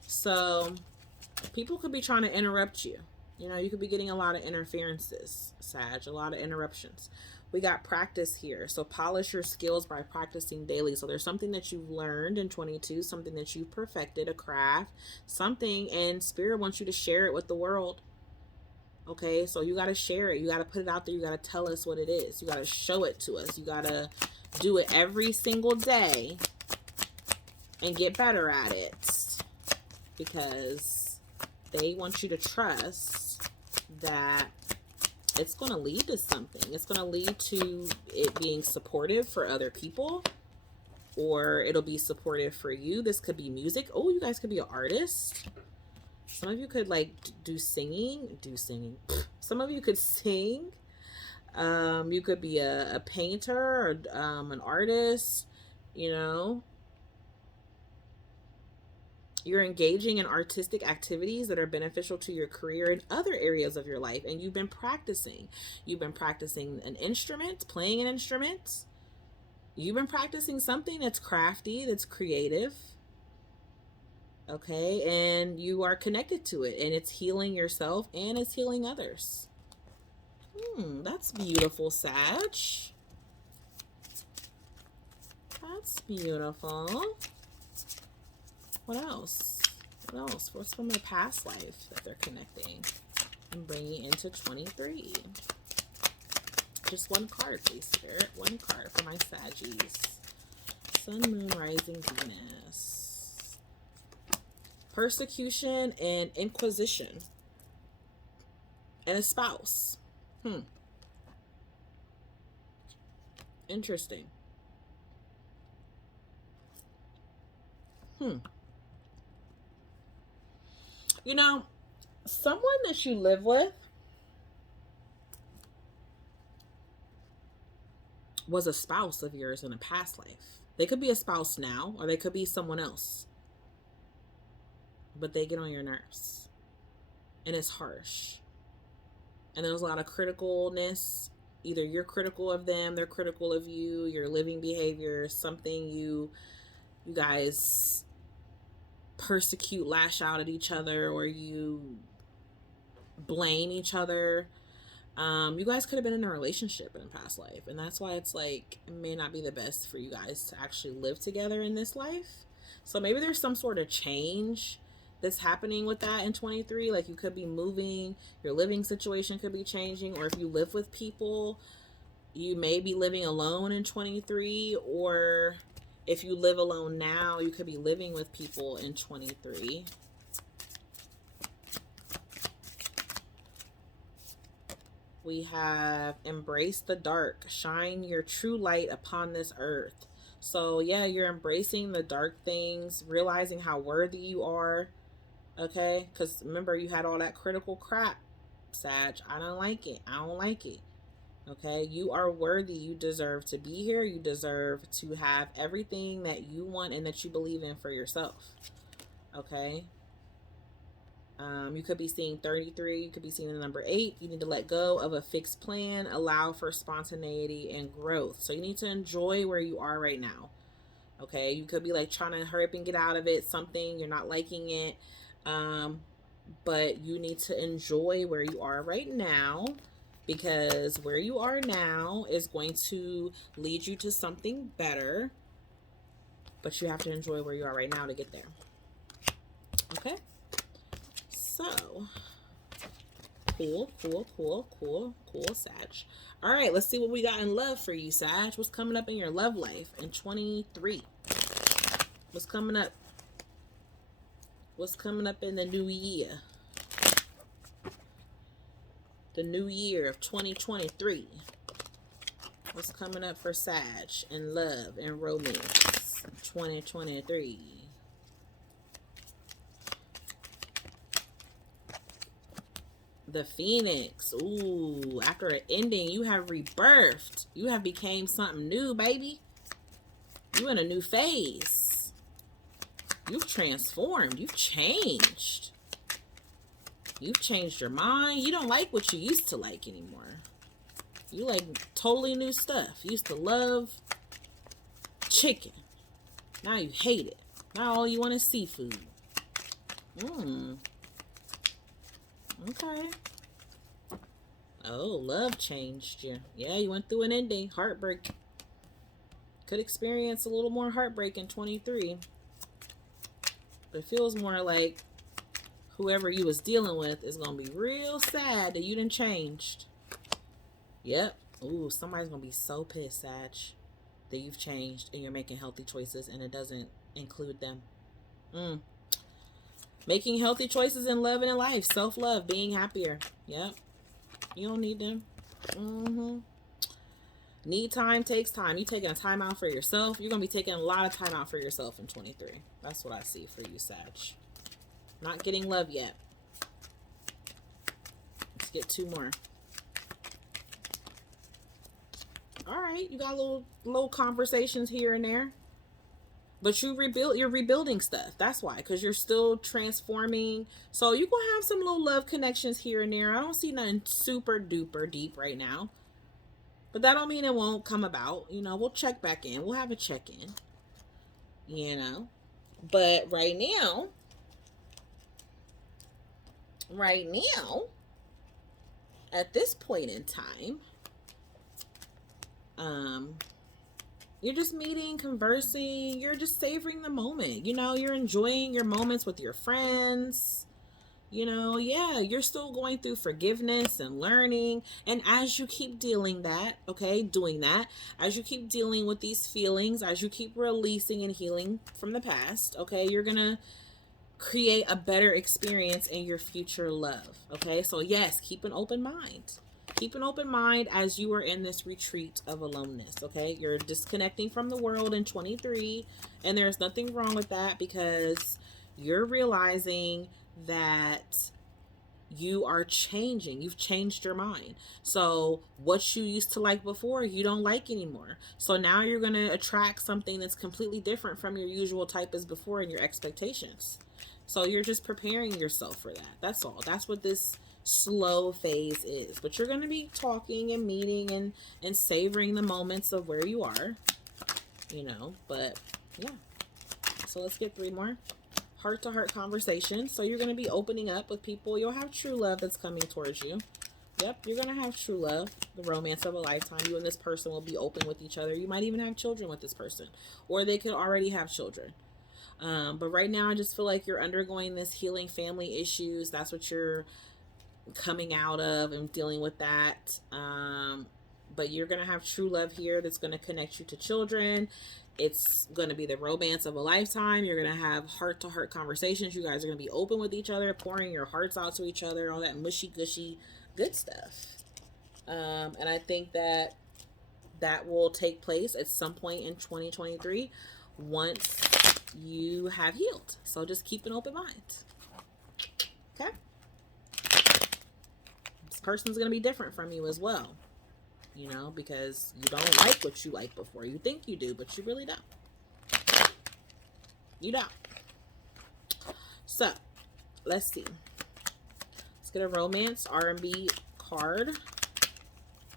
So people could be trying to interrupt you. You know, you could be getting a lot of interferences, Sag, a lot of interruptions. We got practice here. So polish your skills by practicing daily. So there's something that you've learned in 22, something that you've perfected, a craft, something, and Spirit wants you to share it with the world. Okay, so you got to share it. You got to put it out there. You got to tell us what it is. You got to show it to us. You got to do it every single day and get better at it, because they want you to trust that it's going to lead to something. It's going to lead to it being supportive for other people, or it'll be supportive for you. This could be music. Oh, you guys could be an artist. Some of you could like do singing. Some of you could sing. You could be a painter or an artist, you know. You're engaging in artistic activities that are beneficial to your career in other areas of your life. And you've been practicing. You've been practicing an instrument, playing an instrument. You've been practicing something that's crafty, that's creative. Okay, and you are connected to it, and it's healing yourself and it's healing others. That's beautiful, Sag. That's beautiful. What else? What else? What's from their past life that they're connecting and bringing into 23? Just one card, please, Spirit. One card for my Saggies. Sun, Moon, Rising, Venus. Persecution and inquisition. And a spouse. Interesting. You know, someone that you live with was a spouse of yours in a past life. They could be a spouse now, or they could be someone else. But they get on your nerves. And it's harsh. And there's a lot of criticalness. Either you're critical of them, they're critical of you, your living behavior, something you guys persecute, lash out at each other, or you blame each other. You guys could have been in a relationship in a past life, and that's why it's like it may not be the best for you guys to actually live together in this life. So maybe there's some sort of change that's happening with that in 23. Like you could be moving, your living situation could be changing, or if you live with people, you may be living alone in 23, or if you live alone now, you could be living with people in 23. We have embrace the dark, shine your true light upon this earth. So yeah, you're embracing the dark things, realizing how worthy you are. Okay, because remember, you had all that critical crap, Sag. I don't like it. I don't like it. Okay, you are worthy. You deserve to be here. You deserve to have everything that you want and that you believe in for yourself. Okay. You could be seeing 33. You could be seeing the number 8. You need to let go of a fixed plan. Allow for spontaneity and growth. So you need to enjoy where you are right now. Okay. You could be like trying to hurry up and get out of it. Something you're not liking it. But you need to enjoy where you are right now, because where you are now is going to lead you to something better, but you have to enjoy where you are right now to get there. Okay, so cool, Sag. All right, let's see what we got in love for you, Sag. What's coming up in your love life in 23? What's coming up? What's coming up in the new year? The new year of 2023. What's coming up for Sag in love and romance 2023? The Phoenix. Ooh, after an ending, you have rebirthed. You have became something new, baby. You in a new phase. You've transformed. You've changed. You've changed your mind. You don't like what you used to like anymore. You like totally new stuff. You used to love chicken. Now you hate it. Now all you want is seafood. Okay. Oh, love changed you. Yeah, you went through an ending. Heartbreak. Could experience a little more heartbreak in 23. But it feels more like whoever you was dealing with is going to be real sad that you done changed. Yep. Ooh, somebody's going to be so pissed, Sag, that you've changed and you're making healthy choices and it doesn't include them. Making healthy choices in love and in life. Self-love. Being happier. Yep. You don't need them. Need time takes time. You taking a time out for yourself. You're going to be taking a lot of time out for yourself in 23. That's what I see for you, Sag. Not getting love yet. Let's get 2 more. All right. You got little conversations here and there. But you're rebuilding stuff. That's why. Because you're still transforming. So you're going to have some little love connections here and there. I don't see nothing super duper deep right now. But that don't mean it won't come about. You know, we'll check back in. We'll have a check-in. You know. But right now, at this point in time, you're just meeting, conversing, you're just savoring the moment. You know, you're enjoying your moments with your friends. You know, yeah, you're still going through forgiveness and learning. And as you keep doing that, as you keep dealing with these feelings, as you keep releasing and healing from the past, okay, you're going to create a better experience in your future love. Okay, so yes, keep an open mind. Keep an open mind as you are in this retreat of aloneness, okay? You're disconnecting from the world in 23, and there's nothing wrong with that because you're realizing that you are changing. You've changed your mind. So what you used to like before, you don't like anymore. So now you're going to attract something that's completely different from your usual type as before and your expectations. So you're just preparing yourself for that. That's all. That's what this slow phase is. But you're going to be talking and meeting and savoring the moments of where you are, you know, but yeah. So let's get 3 more. Heart-to-heart conversations. So you're going to be opening up with people. You'll have true love that's coming towards you. Yep, you're going to have true love, the romance of a lifetime. You and this person will be open with each other. You might even have children with this person, or they could already have children. But right now, I just feel like you're undergoing this healing family issues. That's what you're coming out of and dealing with that. But you're going to have true love here that's going to connect you to children. It's going to be the romance of a lifetime. You're going to have heart-to-heart conversations. You guys are going to be open with each other, pouring your hearts out to each other, all that mushy-gushy good stuff. And I think that will take place at some point in 2023 once you have healed. So just keep an open mind. Okay? This person's going to be different from you as well. You know, because you don't like what you liked before. You think you do, but you really don't. You don't. So, let's see. Let's get a romance R&B card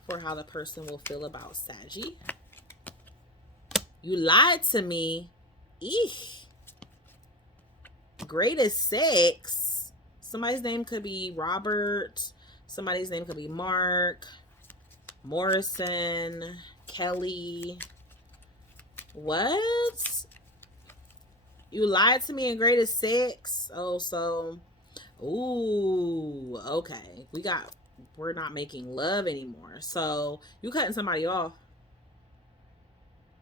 for how the person will feel about Saggy. You lied to me. Eek. Greatest sex. Somebody's name could be Robert. Somebody's name could be Mark. Morrison, Kelly. What? You lied to me in greatest sex? Oh, so. Ooh, okay. We're not making love anymore. So, you cutting somebody off.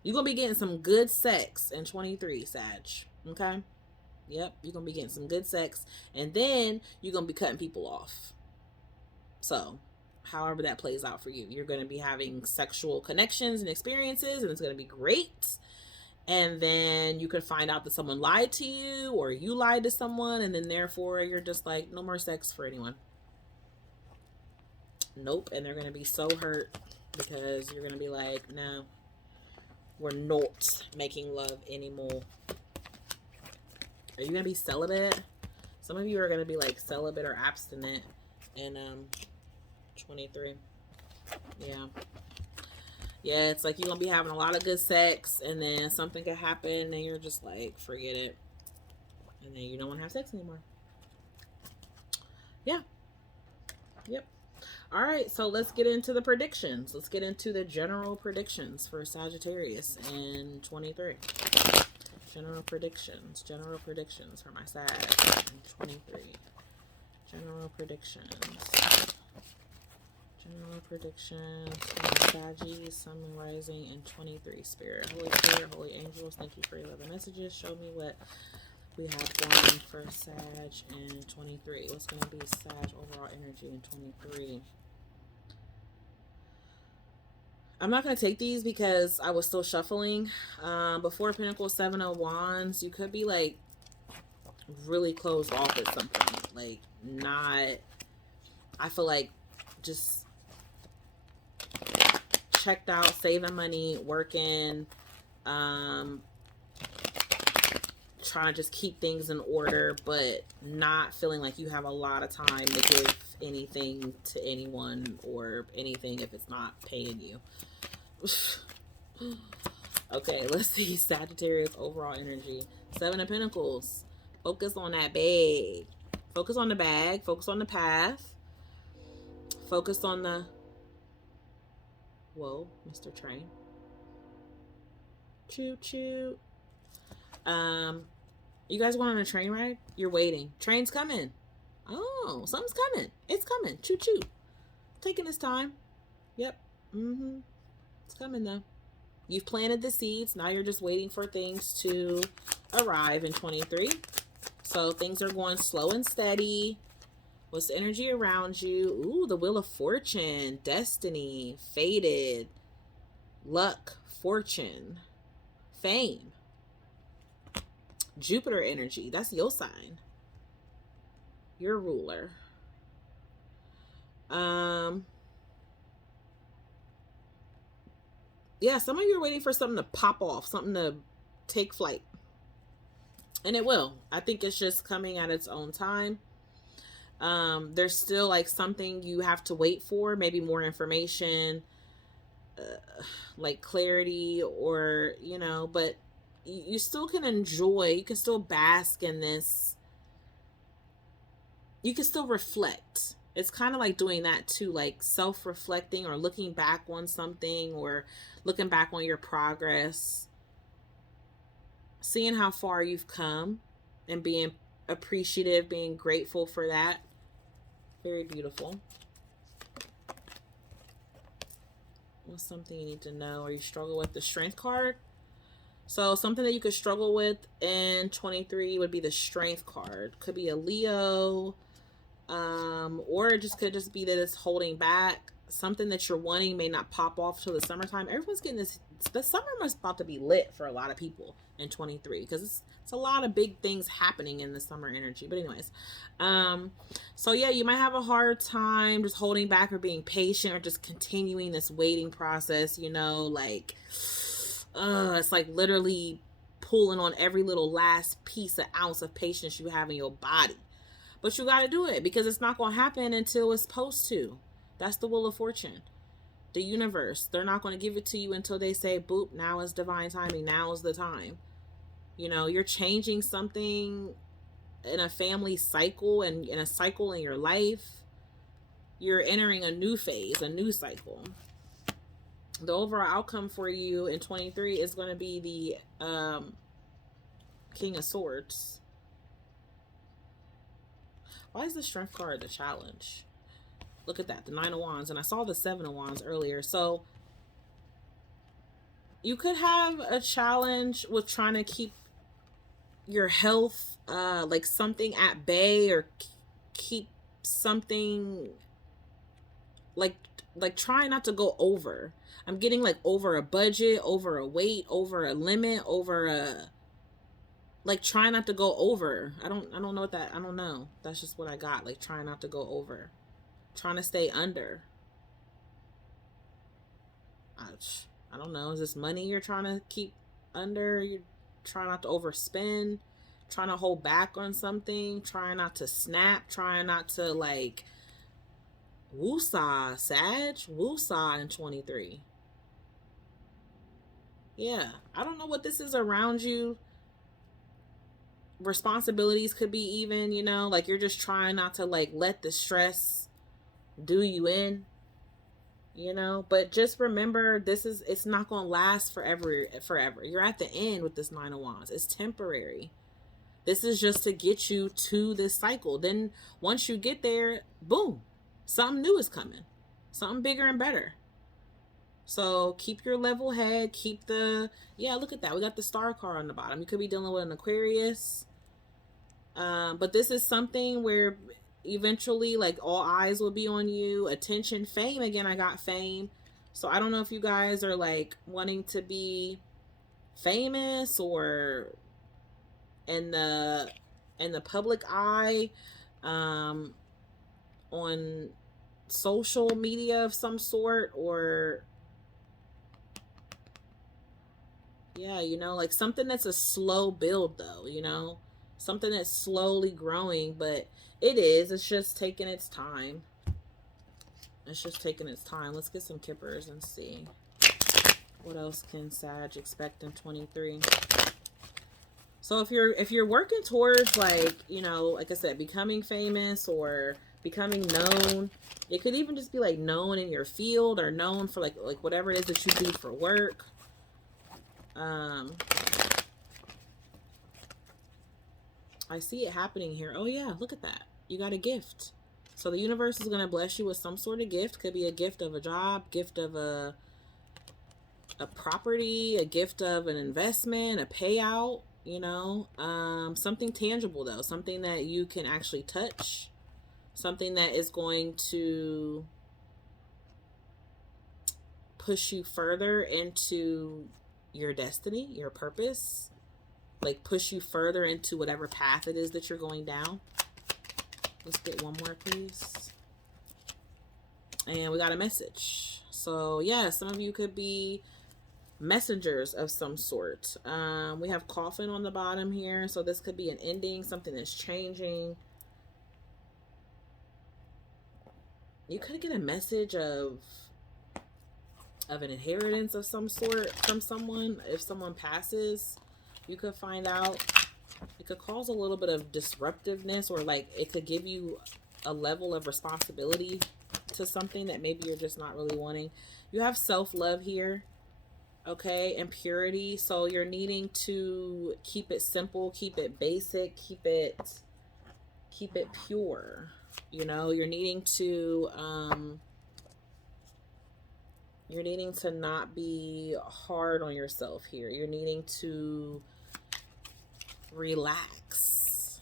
You're going to be getting some good sex in 23, Sag. Okay? Yep, you're going to be getting some good sex. And then, you're going to be cutting people off. So, however that plays out for you. You're going to be having sexual connections and experiences, and it's going to be great. And then you could find out that someone lied to you, or you lied to someone, and then therefore you're just like, no more sex for anyone. Nope. And they're going to be so hurt because you're going to be like, no, we're not making love anymore. Are you going to be celibate? Some of you are going to be like celibate or abstinent in 23. Yeah. Yeah, it's like you're going to be having a lot of good sex, and then something could happen and you're just like, forget it. And then you don't want to have sex anymore. Yeah. Yep. All right, so let's get into the predictions. Let's get into the general predictions for Sagittarius in 23. General predictions for my Sag in 23. General predictions for my Saggies, Sun and Rising in 23. Spirit, Holy Angels, thank you for your love and messages. Show me what we have going for Sag in 23. What's going to be Sag overall energy in 23? I'm not going to take these because I was still shuffling. Before Pentacles, Seven of Wands, you could be like really closed off at some point. Like not, I feel like just checked out, saving money, working, trying to just keep things in order, but not feeling like you have a lot of time to give anything to anyone or anything if it's not paying you. Okay, let's see. Sagittarius overall energy. Seven of Pentacles. Focus on that bag. Focus on the bag. Focus on the path. Focus on the... Whoa, Mr. Train. Choo choo. You guys went on a train ride? You're waiting. Train's coming. Oh, something's coming. It's coming. Choo choo. Taking its time. Yep. It's coming though. You've planted the seeds. Now you're just waiting for things to arrive in 23. So things are going slow and steady. What's the energy around you? Ooh, the Wheel of Fortune, Destiny, Fated, Luck, Fortune, Fame, Jupiter energy. That's your sign. Your ruler. Yeah, some of you are waiting for something to pop off, something to take flight. And it will. I think it's just coming at its own time. There's still like something you have to wait for, maybe more information, like clarity, or, you know, but you still can enjoy, you can still bask in this. You can still reflect. It's kind of like doing that too, like self-reflecting or looking back on something or looking back on your progress, seeing how far you've come and being appreciative, being grateful for that. Very beautiful. What's something you need to know, or you struggle with? The Strength card. So something that you could struggle with in 23 would be the Strength card. Could be a Leo, or it just could just be that it's holding back. Something that you're wanting may not pop off till the summertime. Everyone's getting this. The summer must about to be lit for a lot of people in 23 because it's a lot of big things happening in the summer energy. But anyways, so yeah, you might have a hard time just holding back or being patient or just continuing this waiting process, you know, like it's like literally pulling on every little last piece of ounce of patience you have in your body. But you got to do it because it's not going to happen until it's supposed to. That's the Wheel of Fortune. The universe, they're not going to give it to you until they say, boop, now is divine timing. Now is the time. You know, you're changing something in a family cycle and in a cycle in your life. You're entering a new phase, a new cycle. The overall outcome for you in 23 is going to be the King of Swords. Why is the Strength card the challenge? Look at that, the Nine of Wands. And I saw the Seven of Wands earlier. So you could have a challenge with trying to keep your health, like something at bay, or keep something like try not to go over. I'm getting like over a budget, over a weight, over a limit, over a, like try not to go over. I don't know what that, I don't know. That's just what I got. Like try not to go over. Trying to stay under. I don't know. Is this money you're trying to keep under? You're trying not to overspend, trying to hold back on something, trying not to snap, trying not to like woosah, Sag, woosah in 23. Yeah, I don't know what this is around you. Responsibilities could be even, you know, like you're just trying not to like let the stress do you in, you know. But just remember, it's not gonna last forever. You're at the end with this Nine of Wands. It's temporary. This is just to get you to this cycle. Then once you get there, boom, something new is coming, something bigger and better. So keep your level head, keep the, yeah, look at that, we got the Star card on the bottom. You could be dealing with an Aquarius, but this is something where eventually like all eyes will be on you. Attention, fame, again, I got fame. So I don't know if you guys are like wanting to be famous or in the public eye, on social media of some sort, or yeah, you know, like something that's a slow build though, you know, something that's slowly growing, but it's just taking its time. It's just taking its time. Let's get some kippers and see what else can Sag expect in 23. So if you're working towards, like, you know, like I said, becoming famous or becoming known, it could even just be like known in your field or known for like whatever it is that you do for work. I see it happening here. Oh yeah, look at that. You got a gift. So the universe is going to bless you with some sort of gift. Could be a gift of a job, gift of a property, a gift of an investment, a payout, you know, something tangible though, something that you can actually touch, something that is going to push you further into your destiny, your purpose, like push you further into whatever path it is that you're going down. Let's get one more, please. And we got a message. So yeah, some of you could be messengers of some sort. We have coffin on the bottom here, so this could be an ending, something that's changing. You could get a message of an inheritance of some sort from someone. If someone passes, you could find out. It could cause a little bit of disruptiveness, or like it could give you a level of responsibility to something that maybe you're just not really wanting. You have self-love here, okay, and purity. So you're needing to keep it simple, keep it basic, keep it pure. You know, you're needing to not be hard on yourself here. You're needing to relax.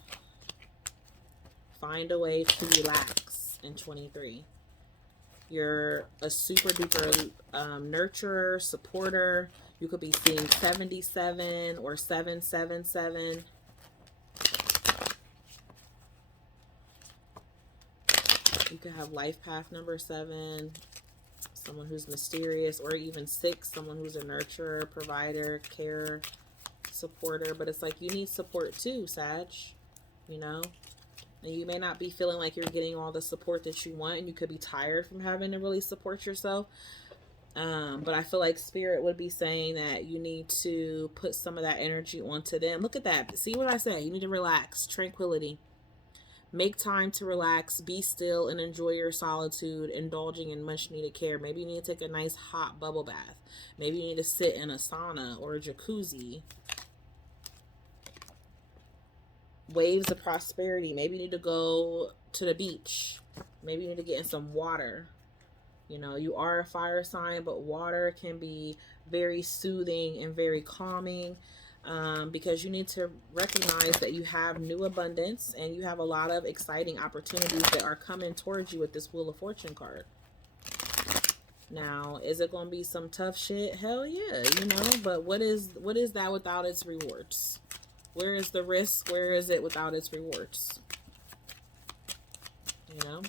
Find a way to relax in 23. You're a super duper nurturer, supporter. You could be seeing 77 or 777. You could have life path number 7. Someone who's mysterious, or even 6, someone who's a nurturer, provider, carer, supporter. But it's like you need support too, Sag, you know, and you may not be feeling like you're getting all the support that you want, and you could be tired from having to really support yourself. But I feel like Spirit would be saying that you need to put some of that energy onto them. Look at that. See what I say? You need to relax. Tranquility. Make time to relax, be still, and enjoy your solitude, indulging in much needed care. Maybe you need to take a nice hot bubble bath. Maybe you need to sit in a sauna or a jacuzzi. Waves of prosperity. Maybe you need to go to the beach. Maybe you need to get in some water. You know, you are a fire sign, but water can be very soothing and very calming. Because you need to recognize that you have new abundance and you have a lot of exciting opportunities that are coming towards you with this Wheel of Fortune card. Now, is it going to be some tough shit? Hell yeah, you know, but what is that without its rewards? Where is the risk? Where is it without its rewards? You know?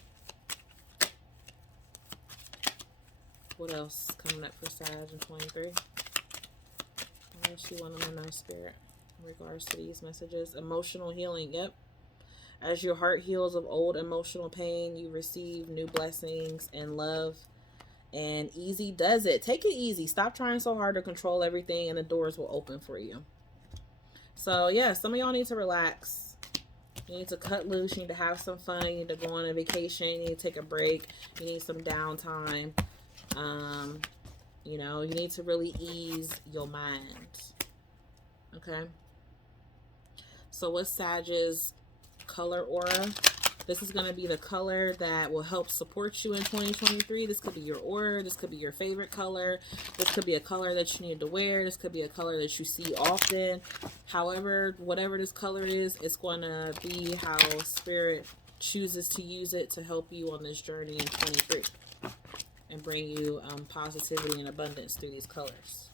What else coming up for Sag in 23? What else you want to know, Spirit, in regards to these messages? Emotional healing, yep. As your heart heals of old emotional pain, you receive new blessings and love. And easy does it. Take it easy. Stop trying so hard to control everything, and the doors will open for you. So, yeah, some of y'all need to relax. You need to cut loose. You need to have some fun. You need to go on a vacation. You need to take a break. You need some downtime. You know, you need to really ease your mind. Okay? So, what's Sag's color aura? This is going to be the color that will help support you in 2023. This could be your aura. This could be your favorite color. This could be a color that you need to wear. This could be a color that you see often. However, whatever this color is, it's going to be how Spirit chooses to use it to help you on this journey in 23 and bring you positivity and abundance through these colors.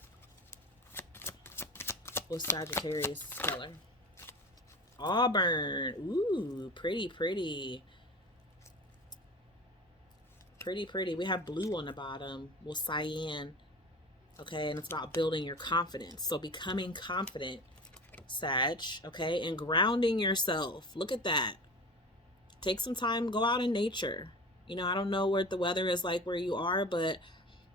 What's Sagittarius color? Auburn. Ooh, pretty, pretty. Pretty, pretty. We have blue on the bottom. Well, cyan. Okay, and it's about building your confidence. So becoming confident, Sag. Okay, and grounding yourself. Look at that. Take some time. Go out in nature. You know, I don't know what the weather is like where you are, but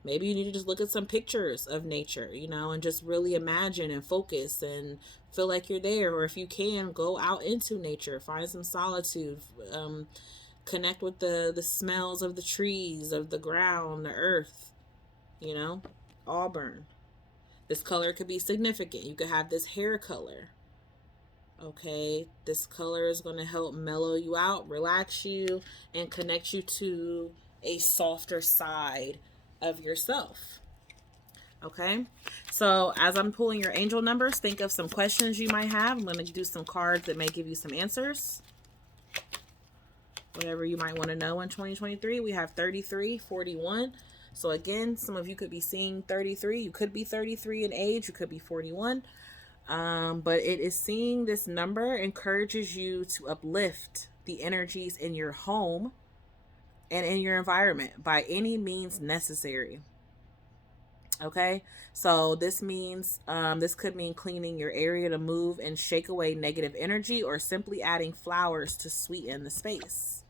maybe you need to just look at some pictures of nature, you know, and just really imagine and focus and feel like you're there. Or if you can, go out into nature, find some solitude, connect with the smells of the trees, of the ground, the earth, you know. Auburn. This color could be significant. You could have this hair color. Okay, this color is going to help mellow you out, relax you, and connect you to a softer side of yourself. Okay, so as I'm pulling your angel numbers, think of some questions you might have. I'm going to do some cards that may give you some answers. Whatever you might want to know in 2023. We have 33, 41. So again, some of you could be seeing 33. You could be 33 in age. You could be 41. But it is seeing this number encourages you to uplift the energies in your home and in your environment by any means necessary. Okay, so this means this could mean cleaning your area to move and shake away negative energy, or simply adding flowers to sweeten the space.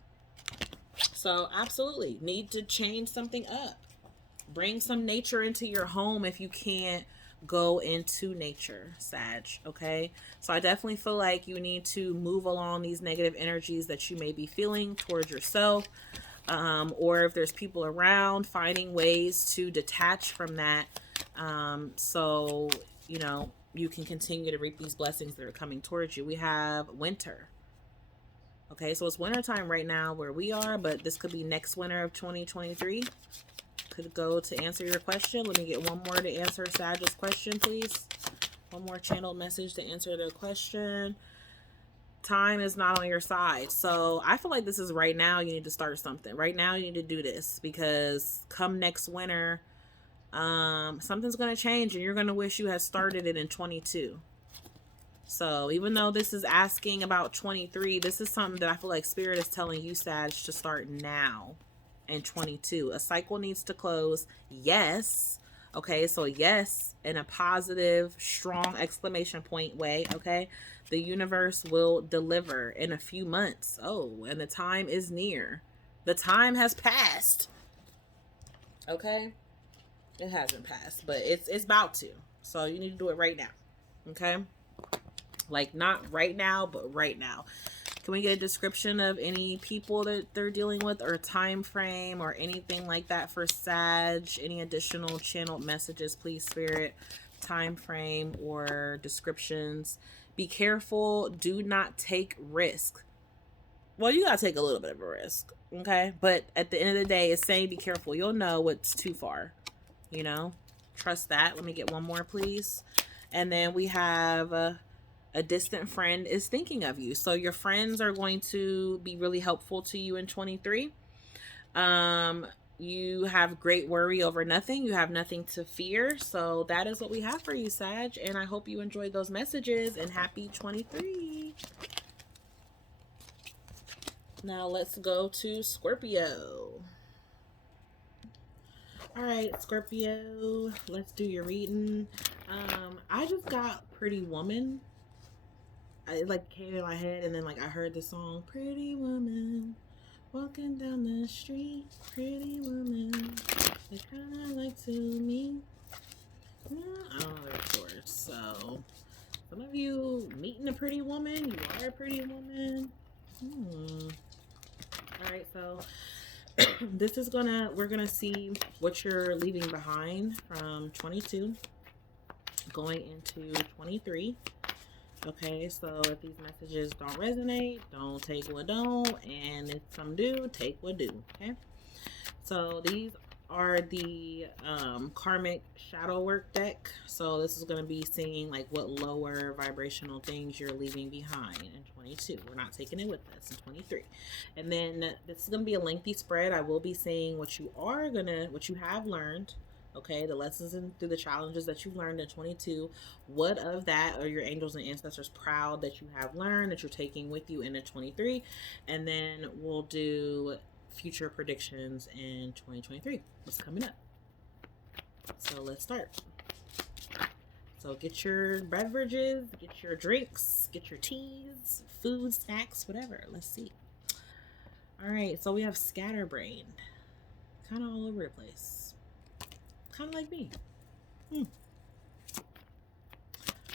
So absolutely need to change something up. Bring some nature into your home if you can't go into nature, Sag. Okay, so I definitely feel like you need to move along these negative energies that you may be feeling towards yourself, or if there's people around, finding ways to detach from that, so you know you can continue to reap these blessings that are coming towards you. We have winter. Okay, so it's winter time right now where we are, but this could be next winter of 2023. Could go to answer your question. Let me get one more to answer Sag's question, please. One more channeled message to answer their question. Time is not on your side. So I feel like this is right now. You need to start something. Right now you need to do this, because come next winter, something's going to change and you're going to wish you had started it in 22. So even though this is asking about 23, this is something that I feel like Spirit is telling you, Sag, to start now. And 22, a cycle needs to close. Yes. Okay, so yes, in a positive, strong exclamation point way. Okay, the universe will deliver in a few months. Oh, and the time is near. The time has passed. Okay, it hasn't passed, but it's about to. So you need to do it right now. Okay, like not right now, but right now. Can we get a description of any people that they're dealing with, or a time frame, or anything like that for Sag? Any additional channeled messages, please, Spirit? Time frame or descriptions. Be careful. Do not take risk. Well, you gotta take a little bit of a risk, okay? But at the end of the day, it's saying be careful. You'll know what's too far, you know? Trust that. Let me get one more, please. And then we have... a distant friend is thinking of you. So your friends are going to be really helpful to you in 23. You have great worry over nothing. You have nothing to fear. So that is what we have for you, Sag. And I hope you enjoyed those messages, and happy 23. Now let's go to Scorpio. All right, Scorpio, let's do your reading. I just got Pretty Woman. It like came in my head, and then like I heard the song Pretty Woman walking down the street, pretty woman, they kind of like to meet. I don't know their source. So some of you meeting a pretty woman, you are a pretty woman. All right, so this is we're gonna see what you're leaving behind from 22 going into 23. Okay, so if these messages don't resonate, don't take what don't, and if some do, take what do. Okay, so these are the karmic shadow work deck. So this is going to be seeing like what lower vibrational things you're leaving behind in 22. We're not taking it with us in 23. And then this is going to be a lengthy spread. I will be saying what you have learned. Okay, the lessons and through the challenges that you've learned in 22. What of that are your angels and ancestors proud that you have learned, that you're taking with you into 23? And then we'll do future predictions in 2023. What's coming up? So let's start. So get your beverages, get your drinks, get your teas, food, snacks, whatever. Let's see. All right, so we have scatterbrained. Kind of all over the place. Kind of like me.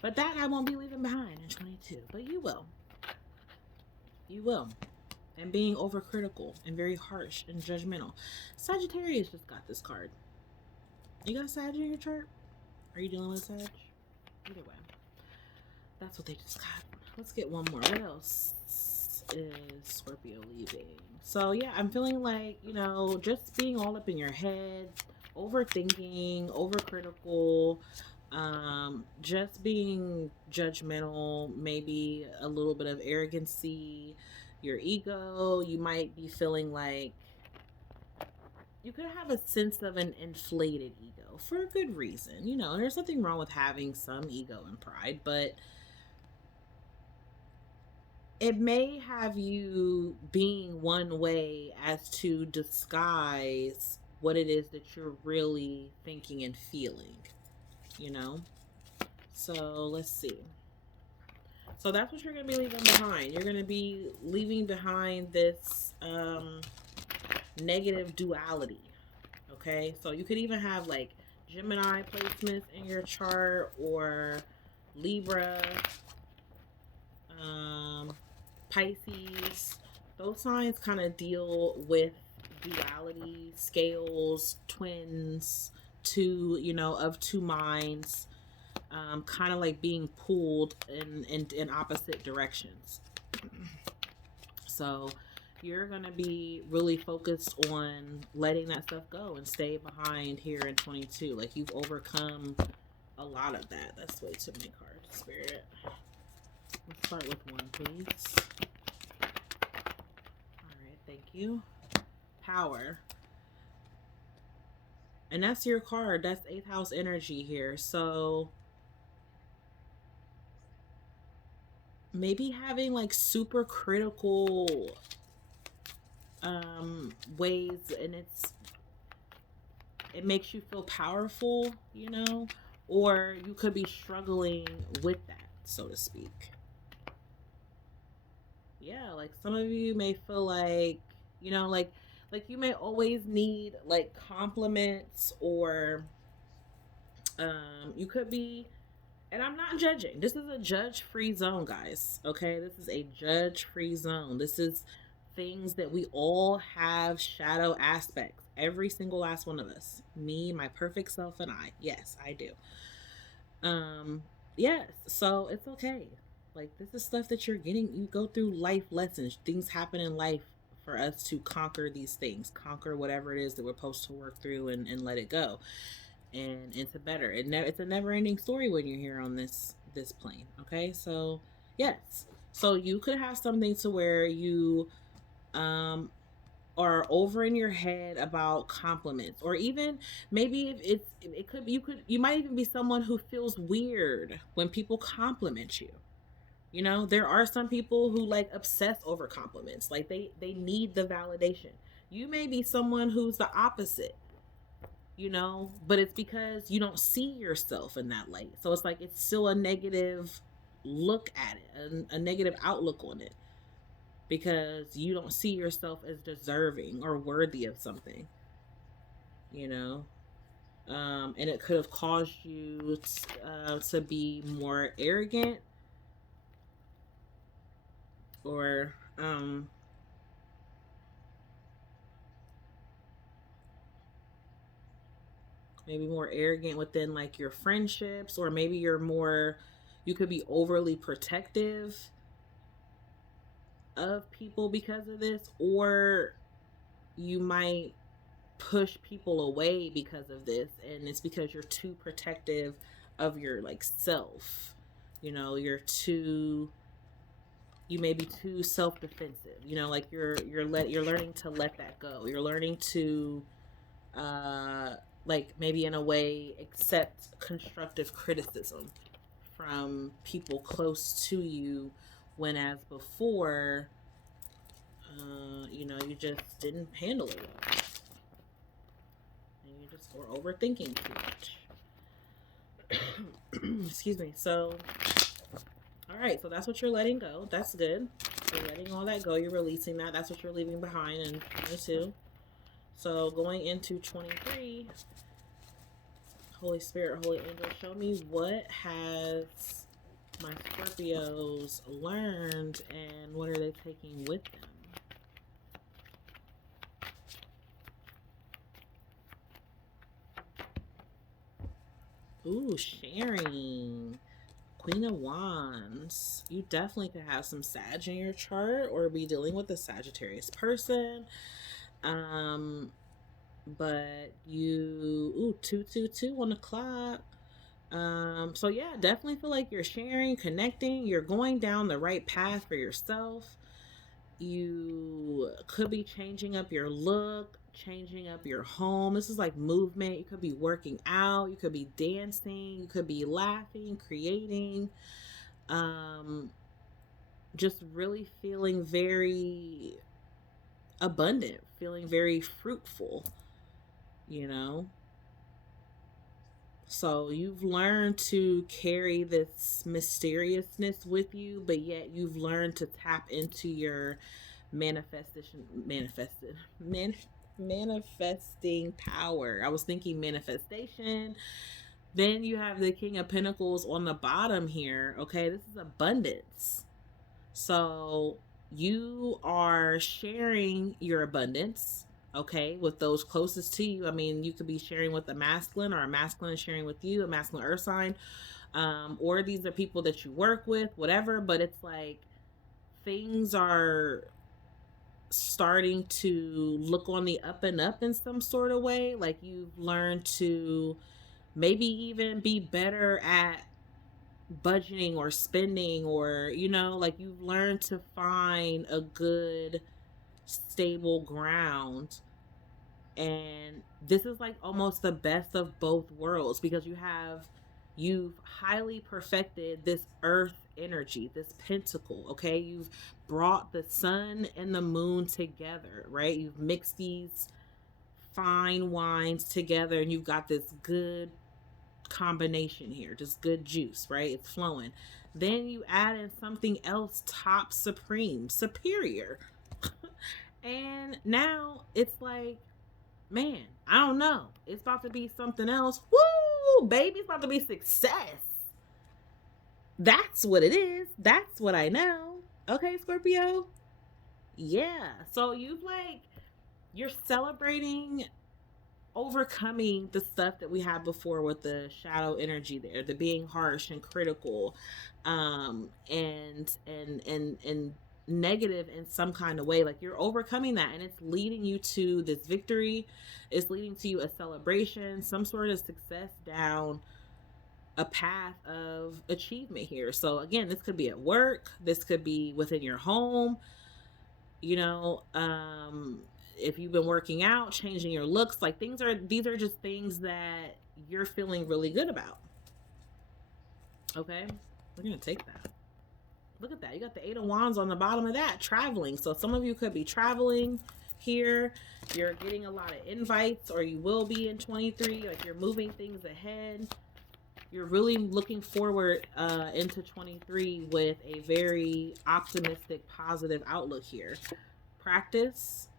But that I won't be leaving behind in 22. But you will. You will. And being overcritical and very harsh and judgmental. Sagittarius just got this card. You got Sag in your chart? Are you dealing with Sag? Either way. That's what they just got. Let's get one more. What else is Scorpio leaving? So yeah, I'm feeling like, just being all up in your head, overthinking, overcritical, just being judgmental, maybe a little bit of arrogancy, your ego. You might be feeling like you could have a sense of an inflated ego for a good reason. And there's nothing wrong with having some ego and pride, but it may have you being one way as to disguise what it is that you're really thinking and feeling, So let's see. So that's what you're going to be leaving behind. You're going to be leaving behind this negative duality. Okay, so you could even have like Gemini placements in your chart, or Libra, Pisces. Those signs kind of deal with duality, scales, twins, of two minds, kind of like being pulled in opposite directions. So you're going to be really focused on letting that stuff go and stay behind here in 22. Like you've overcome a lot of that. That's way too many cards, Spirit. Let's start with one, please. All right, thank you. Power. And that's your card. That's 8th house energy here. So maybe having like super critical ways, and it makes you feel powerful, or you could be struggling with that, so to speak. Yeah, like some of you may feel like, like you may always need like compliments, or you could be, and I'm not judging. This is a judge-free zone, guys. Okay, this is a judge-free zone. This is things that we all have shadow aspects. Every single last one of us. Me, my perfect self, and I. Yes, I do. Yes, so it's okay. Like, this is stuff that you're getting. You go through life lessons. Things happen in life for us to conquer these things. Conquer whatever it is that we're supposed to work through and let it go. And it's a better. It's a never-ending story when you're here on this plane. Okay, so yes. So you could have something to where you are over in your head about compliments, or even maybe if it could, you might even be someone who feels weird when people compliment you. You know, there are some people who like obsess over compliments. Like they need the validation. You may be someone who's the opposite, you know, but it's because you don't see yourself in that light. So it's like it's still a negative look at it, a negative outlook on it, because you don't see yourself as deserving or worthy of something, you know. And it could have caused you to be more arrogant, or maybe more arrogant within like your friendships, or maybe you could be overly protective of people because of this, or you might push people away because of this, and it's because you're too protective of your like self. You know, you may be too self-defensive, you know, like you're learning to let that go. You're learning to like maybe in a way accept constructive criticism from people close to you, when as before, you know, you just didn't handle it well, and you just were overthinking too much. Excuse me. So all right, so that's what you're letting go. That's good. You're letting all that go. You're releasing that. That's what you're leaving behind in 22. So going into 23, Holy Spirit, Holy Angel, show me what has my Scorpios learned and what are they taking with them? Ooh, sharing. Queen of Wands. You definitely could have some Sag in your chart or be dealing with a Sagittarius person. But ooh, 222 on the clock. So yeah, definitely feel like you're sharing, connecting, you're going down the right path for yourself. You could be changing up your look, changing up your home. This is like movement. You could be working out, you could be dancing, you could be laughing, creating. Just really feeling very abundant, feeling very fruitful, you know. So you've learned to carry this mysteriousness with you, but yet you've learned to tap into your manifesting power. I was thinking manifestation. Then you have the King of Pentacles on the bottom here. Okay, this is abundance. So you are sharing your abundance, okay, with those closest to you. I mean, you could be sharing with a masculine, or a masculine is sharing with you, a masculine earth sign, or these are people that you work with, whatever. But it's like things are starting to look on the up and up in some sort of way. Like you've learned to maybe even be better at budgeting or spending, or you know, like you've learned to find a good stable ground. And this is like almost the best of both worlds, because you've highly perfected this earth energy, this pentacle. Okay, you've brought the sun and the moon together, right? You've mixed these fine wines together, and you've got this good combination here, just good juice, right? It's flowing. Then you add in something else top supreme, superior. And now it's like, man, I don't know. It's about to be something else. Woo, baby, it's about to be success. That's what it is. That's what I know. Okay, Scorpio? Yeah. So you're celebrating overcoming the stuff that we had before with the shadow energy there, the being harsh and critical, and negative in some kind of way. Like you're overcoming that, and it's leading you to this victory. It's leading to you a celebration, some sort of success down a path of achievement here. So again, this could be at work, this could be within your home, you know. if you've been working out, changing your looks, like these are just things that you're feeling really good about. Okay, we're gonna take that. Look at that. You got the 8 of Wands on the bottom of that. Traveling. So some of you could be traveling here. You're getting a lot of invites, or you will be in 23. Like, you're moving things ahead. You're really looking forward into 23 with a very optimistic, positive outlook here. Practice.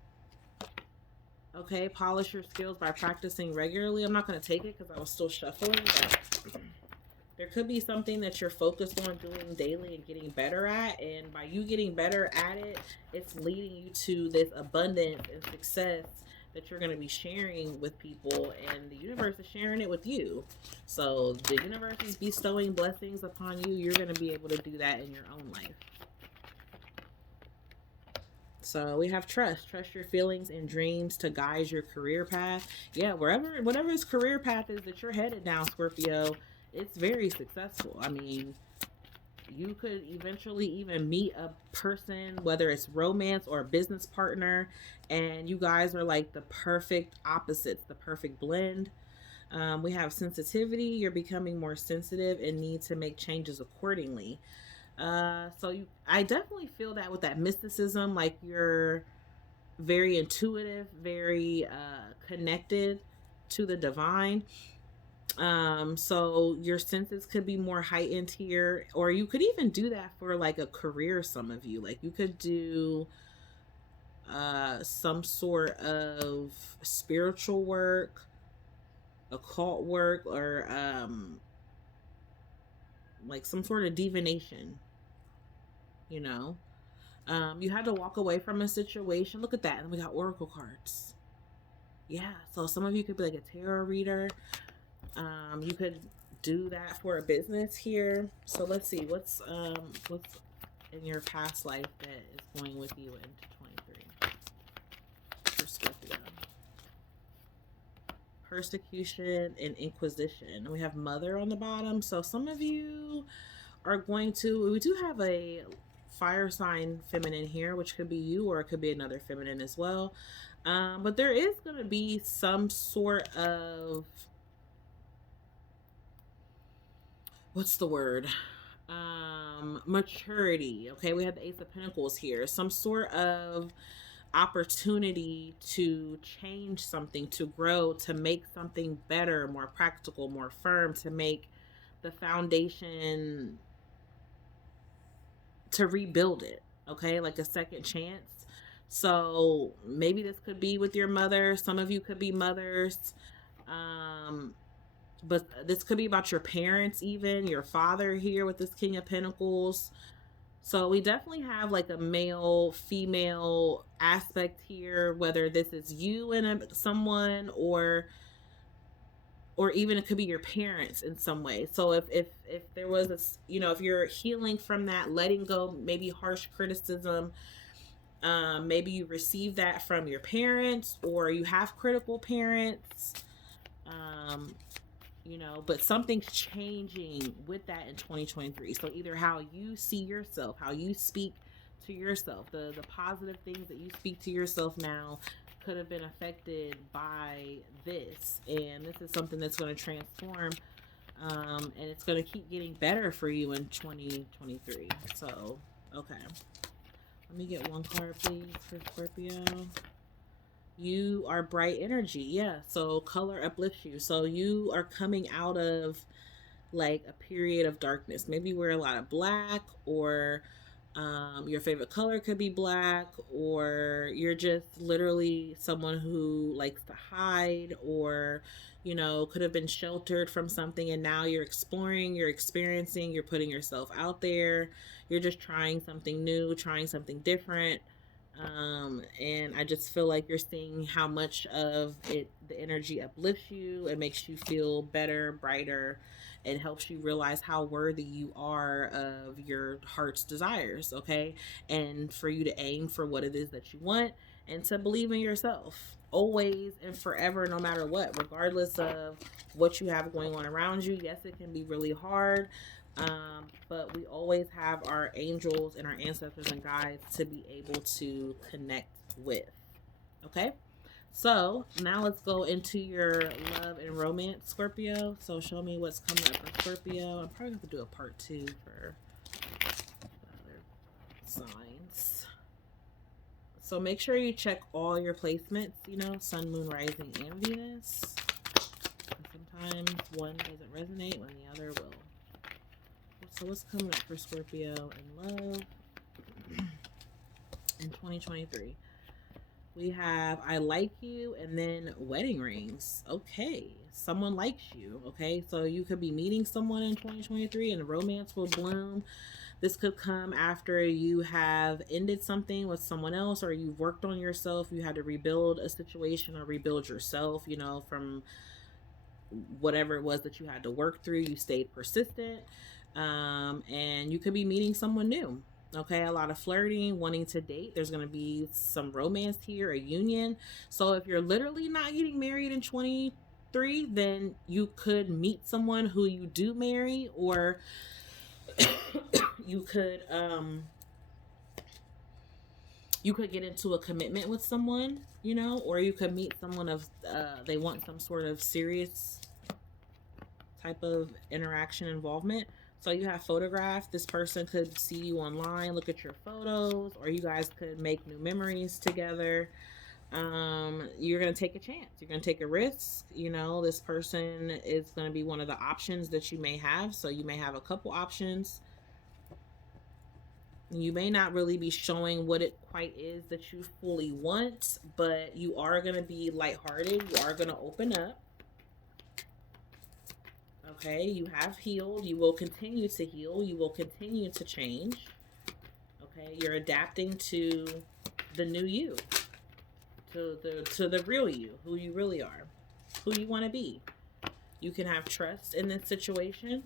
Okay, polish your skills by practicing regularly. I'm not going to take it because I was still shuffling, but there could be something that you're focused on doing daily and getting better at. And by you getting better at it, it's leading you to this abundance and success that you're going to be sharing with people. And the universe is sharing it with you. So the universe is bestowing blessings upon you. You're going to be able to do that in your own life. So we have trust. Trust your feelings and dreams to guide your career path. Yeah, whatever his career path is that you're headed down, Scorpio, it's very successful. I mean, you could eventually even meet a person, whether it's romance or a business partner, and you guys are like the perfect opposites, the perfect blend. We have sensitivity. You're becoming more sensitive and need to make changes accordingly. I definitely feel that with that mysticism, like you're very intuitive, very connected to the divine. So your senses could be more heightened here, or you could even do that for like a career. Some of you, like, you could do some sort of spiritual work, occult work, or like some sort of divination, you know. You had to walk away from a situation. Look at that. And we got oracle cards. Yeah, so some of you could be like a tarot reader. You could do that for a business here. So let's see, what's in your past life that is going with you into 23 for Scorpio. Persecution and inquisition. And we have mother on the bottom. So some of you are going to, we do have a fire sign feminine here, which could be you, or it could be another feminine as well. But there is going to be some sort of, what's the word? Maturity. Okay, we have the Ace of Pentacles here. Some sort of opportunity to change something, to grow, to make something better, more practical, more firm, to make the foundation, to rebuild it. Okay, like a second chance. So maybe this could be with your mother. Some of you could be mothers. But this could be about your parents, even your father here with this King of Pentacles. So we definitely have like a male female aspect here, whether this is you and someone, or even it could be your parents in some way. So if there was a, you know, if you're healing from that, letting go, maybe harsh criticism, maybe you receive that from your parents, or you have critical parents, you know, but something's changing with that in 2023. So either how you see yourself, how you speak to yourself, the positive things that you speak to yourself now could have been affected by this. And this is something that's going to transform, and it's going to keep getting better for you in 2023. So, okay. Let me get one card, please, for Scorpio. You are bright energy. Yeah, so color uplifts you. So you are coming out of like a period of darkness. Maybe you wear a lot of black, or your favorite color could be black, or you're just literally someone who likes to hide, or, you know, could have been sheltered from something, and now you're exploring, you're experiencing, you're putting yourself out there. You're just trying something new, trying something different. And I just feel like you're seeing how much of it, the energy uplifts you. It makes you feel better, brighter, and helps you realize how worthy you are of your heart's desires. Okay. And for you to aim for what it is that you want, and to believe in yourself always and forever, no matter what, regardless of what you have going on around you. Yes, it can be really hard. But we always have our angels and our ancestors and guides to be able to connect with. Okay? So now let's go into your love and romance, Scorpio. So show me what's coming up for Scorpio. I'm probably going to do a part 2 for other signs. So make sure you check all your placements, you know, Sun, Moon, Rising, and Venus. Sometimes one doesn't resonate when the other will. So what's coming up for Scorpio in love in 2023? We have I like you and then wedding rings. Okay. Someone likes you. Okay. So you could be meeting someone in 2023 and romance will bloom. This could come after you have ended something with someone else, or you've worked on yourself. You had to rebuild a situation or rebuild yourself, you know, from whatever it was that you had to work through. You stayed persistent. And you could be meeting someone new. Okay, a lot of flirting, wanting to date. There's going to be some romance here, a union. So if you're literally not getting married in 23, then you could meet someone who you do marry, or you could get into a commitment with someone, you know, or you could meet someone of they want some sort of serious type of interaction, involvement. So you have photographed. This person could see you online, look at your photos, or you guys could make new memories together. You're going to take a chance. You're going to take a risk. You know, this person is going to be one of the options that you may have. So you may have a couple options. You may not really be showing what it quite is that you fully want, but you are going to be lighthearted. You are going to open up. Okay, you have healed. You will continue to heal. You will continue to change. Okay, you're adapting to the new you, to the real you, who you really are, who you want to be. You can have trust in this situation.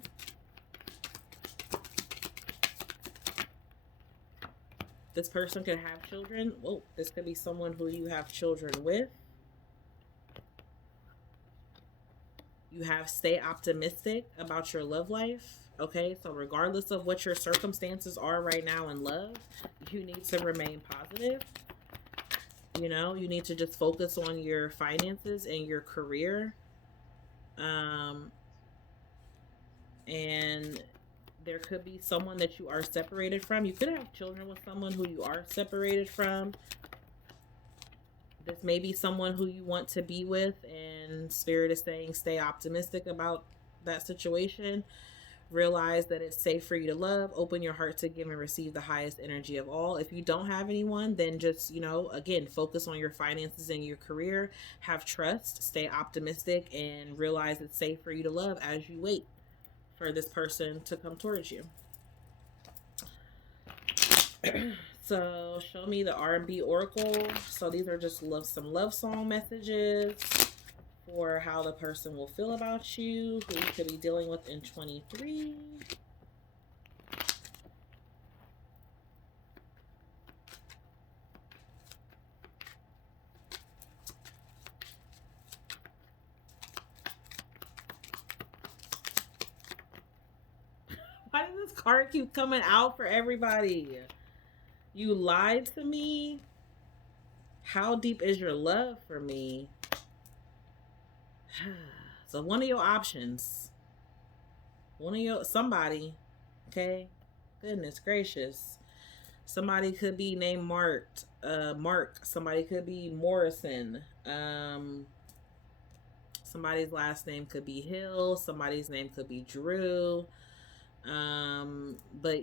This person could have children. Whoa, this could be someone who you have children with. You have stay optimistic about your love life. Okay, so regardless of what your circumstances are right now in love, you need to remain positive. You know, you need to just focus on your finances and your career. And there could be someone that you are separated from. You could have children with someone who you are separated from. This may be someone who you want to be with, and Spirit is saying stay optimistic about that situation. Realize that it's safe for you to love. Open your heart to give and receive the highest energy of all. If you don't have anyone, then just, you know, again, focus on your finances and your career. Have trust. Stay optimistic and realize it's safe for you to love as you wait for this person to come towards you. So show me the R&B Oracle. So these are just some love song messages for how the person will feel about you, who you could be dealing with in 23. Why does this card keep coming out for everybody? You lied to me. How deep is your love for me? So one of your options, somebody, okay? Goodness gracious. Somebody could be named Mark. Somebody could be Morrison. Somebody's last name could be Hill. Somebody's name could be Drew. But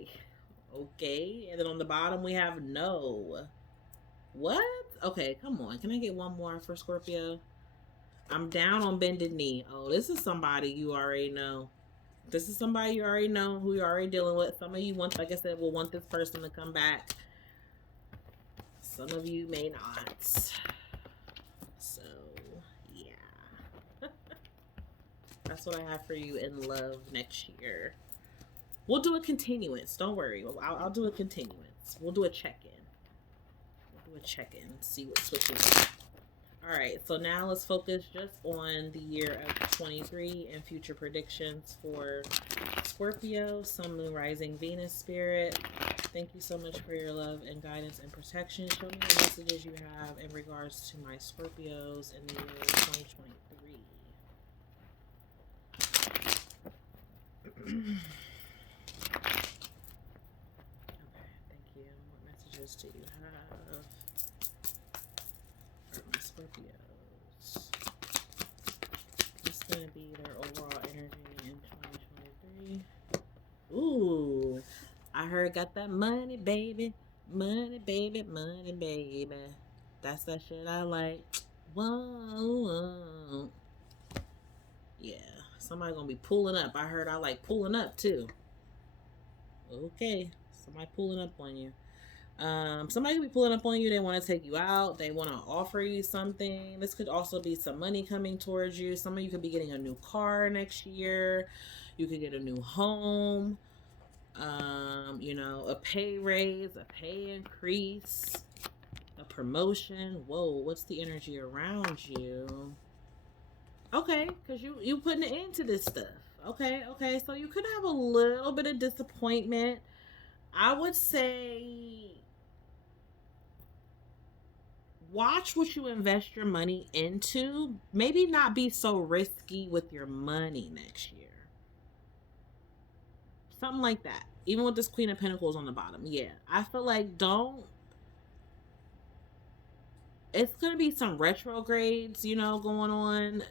okay. And then on the bottom we have no. What? Okay, come on. Can I get one more for Scorpio? I'm down on bended knee. Oh, this is somebody you already know. This is somebody you already know, who you're already dealing with. Some of you want, like I said, will want this person to come back. Some of you may not. So, yeah. That's what I have for you in love next year. We'll do a continuance. Don't worry. I'll do a continuance. We'll do a check-in. See what switches. Alright, so now let's focus just on the year of 23 and future predictions for Scorpio, Sun, Moon, Rising, Venus, Spirit. Thank you so much for your love and guidance and protection. Show me the messages you have in regards to my Scorpios in the year 2023. Okay, thank you. What messages do you have for my Scorpios? What's going to be their overall energy in 2023? Ooh, I heard got that money, baby. Money, baby, money, baby. That's that shit I like. Whoa. Yeah, somebody gonna be pulling up. I heard I like pulling up too. Okay, somebody pulling up on you. Somebody could be pulling up on you. They want to take you out. They want to offer you something. This could also be some money coming towards you. Some of you could be getting a new car next year. You could get a new home. You know, a pay raise, a pay increase, a promotion. Whoa, what's the energy around you? Okay, because you putting it into this stuff. Okay, so you could have a little bit of disappointment. I would say watch what you invest your money into. Maybe not be so risky with your money next year. Something like that. Even with this Queen of Pentacles on the bottom. Yeah, I feel like it's going to be some retrogrades, you know, going on.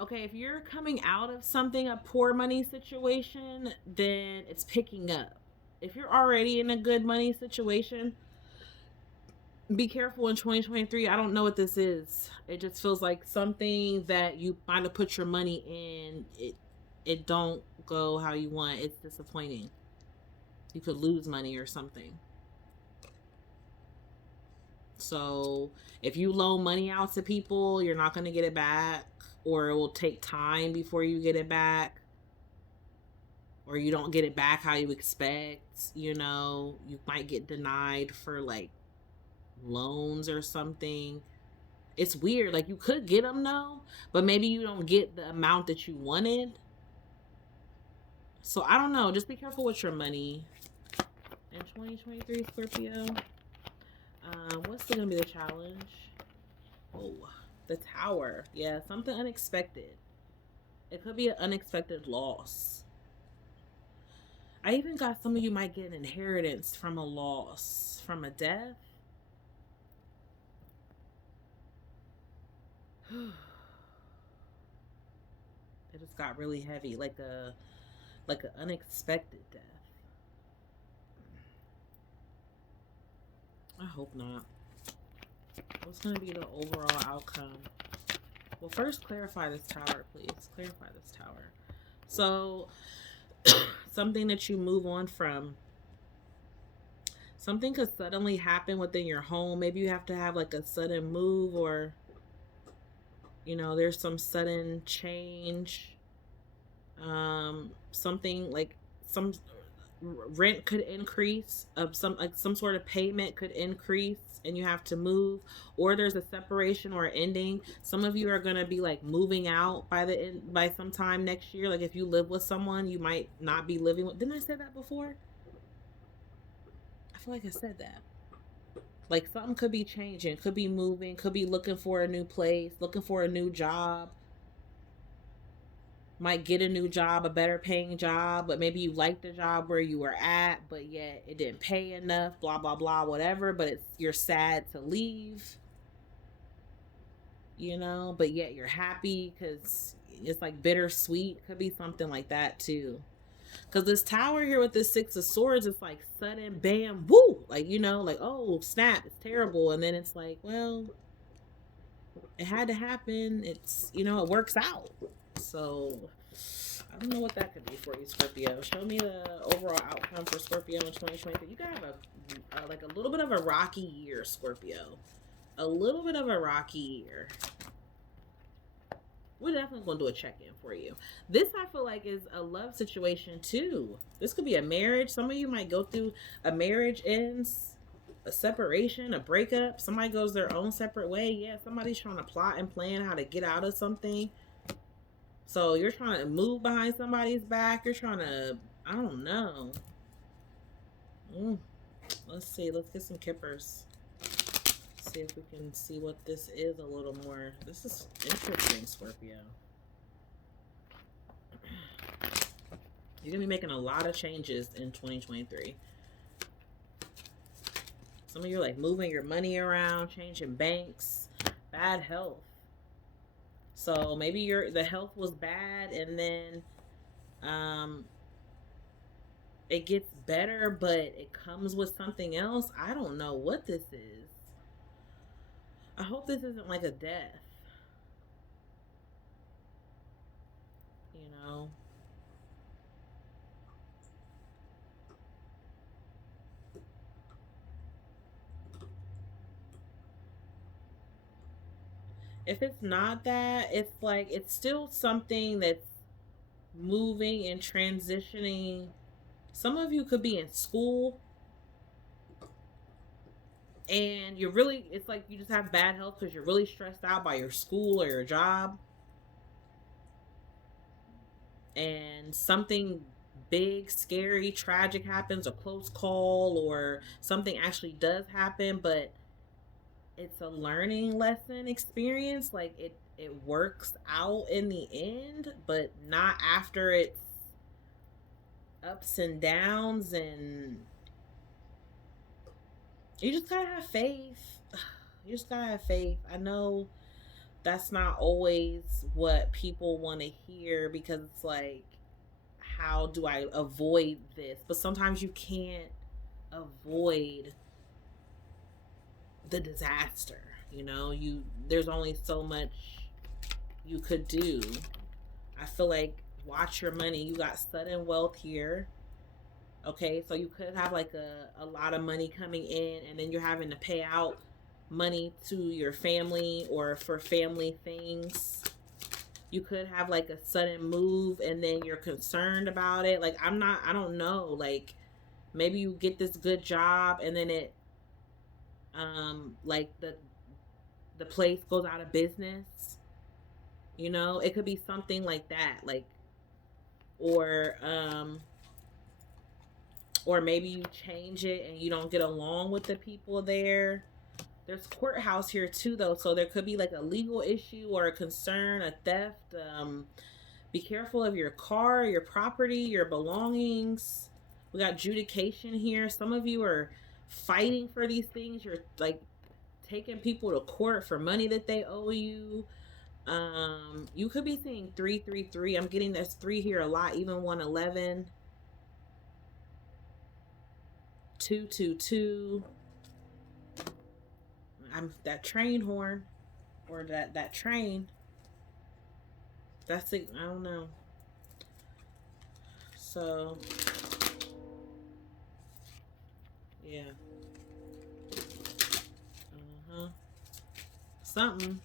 Okay, if you're coming out of something, a poor money situation, then it's picking up. If you're already in a good money situation, be careful in 2023. I don't know what this is. It just feels like something that you might have put your money in. It don't go how you want. It's disappointing. You could lose money or something. So if you loan money out to people, you're not going to get it back, or it will take time before you get it back, or you don't get it back how you expect. You know, you might get denied for like loans or something. It's weird. Like, you could get them though, but maybe you don't get the amount that you wanted. So I don't know. Just be careful with your money in 2023, Scorpio. What's going to be the challenge? Oh, the Tower. Yeah, something unexpected. It could be an unexpected loss. I even got some of you might get an inheritance from a loss, from a death. It just got really heavy, like an unexpected death. I hope not. What's going to be the overall outcome? Well, first clarify this Tower, please. Clarify this Tower. So, something that you move on from. Something could suddenly happen within your home. Maybe you have to have like a sudden move, or, you know, there's some sudden change. Something like some rent could increase, some sort of payment could increase, and you have to move, or there's a separation or ending. Some of you are going to be like moving out by sometime next year. Like, if you live with someone, you might not be living with. Didn't I say that before? I feel like I said that. Like, something could be changing, could be moving, could be looking for a new place, looking for a new job. Might get a new job, a better paying job, but maybe you like the job where you were at, but yet it didn't pay enough, blah, blah, blah, whatever, but you're sad to leave, you know, but yet you're happy because it's like bittersweet. Could be something like that too. Because this Tower here with this Six of Swords, it's like sudden, bam, woo, like, you know, like, oh, snap, it's terrible. And then it's like, well, it had to happen. It's, you know, it works out. So I don't know what that could be for you, Scorpio. Show me the overall outcome for Scorpio in 2023. You gotta have like a little bit of a rocky year, Scorpio. A little bit of a rocky year. We're definitely gonna do a check-in for you. This, I feel like, is a love situation too. This could be a marriage. Some of you might go through a marriage ends, a separation, a breakup. Somebody goes their own separate way. Yeah, somebody's trying to plot and plan how to get out of something. So you're trying to move behind somebody's back. You're trying to, I don't know. Let's see. Let's get some kippers. See if we can see what this is a little more. This is interesting, Scorpio. You're going to be making a lot of changes in 2023. Some of you are like moving your money around, changing banks, bad health. So maybe the health was bad and then it gets better, but it comes with something else. I don't know what this is. I hope this isn't like a death. You know? If it's not that, it's like it's still something that's moving and transitioning. Some of you could be in school and you're really, it's like you just have bad health because you're really stressed out by your school or your job. And something big, scary, tragic happens, a close call, or something actually does happen, but it's a learning lesson experience. Like it works out in the end, but not after it's ups and downs. And you just gotta have faith. You just gotta have faith. I know that's not always what people want to hear because it's like, how do I avoid this? But sometimes you can't avoid the disaster. You know, there's only so much you could do. I feel like watch your money. You got sudden wealth here. Okay, so you could have like a lot of money coming in and then you're having to pay out money to your family or for family things. You could have like a sudden move and then you're concerned about it. Like I don't know. Like maybe you get this good job and then it like the place goes out of business. You know, it could be something like that. Like or maybe you change it and you don't get along with the people there. There's courthouse here too though, so there could be like a legal issue or a concern, a theft. Be careful of your car, your property, your belongings. We got adjudication here. Some of you are fighting for these things. You're like taking people to court for money that they owe you. You could be seeing 333. I'm getting this 3 here a lot, even 111. 222. I'm that train horn or that train. That's it. I don't know. So yeah. Something.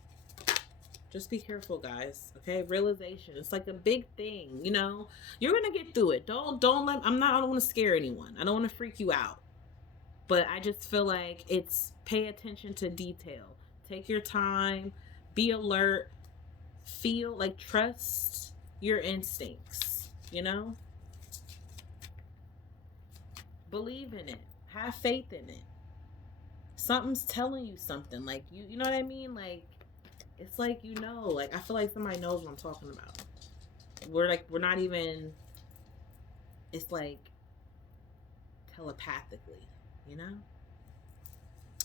Just be careful, guys. Okay, realization. It's like a big thing. You know, you're gonna get through it. Don't let. I don't want to scare anyone. I don't want to freak you out. But I just feel like it's pay attention to detail. Take your time. Be alert. Feel like trust your instincts. You know, believe in it. Have faith in it. Something's telling you something. Like you know what I mean? Like it's like, you know, like I feel like somebody knows what I'm talking about. We're not even, it's like telepathically, you know?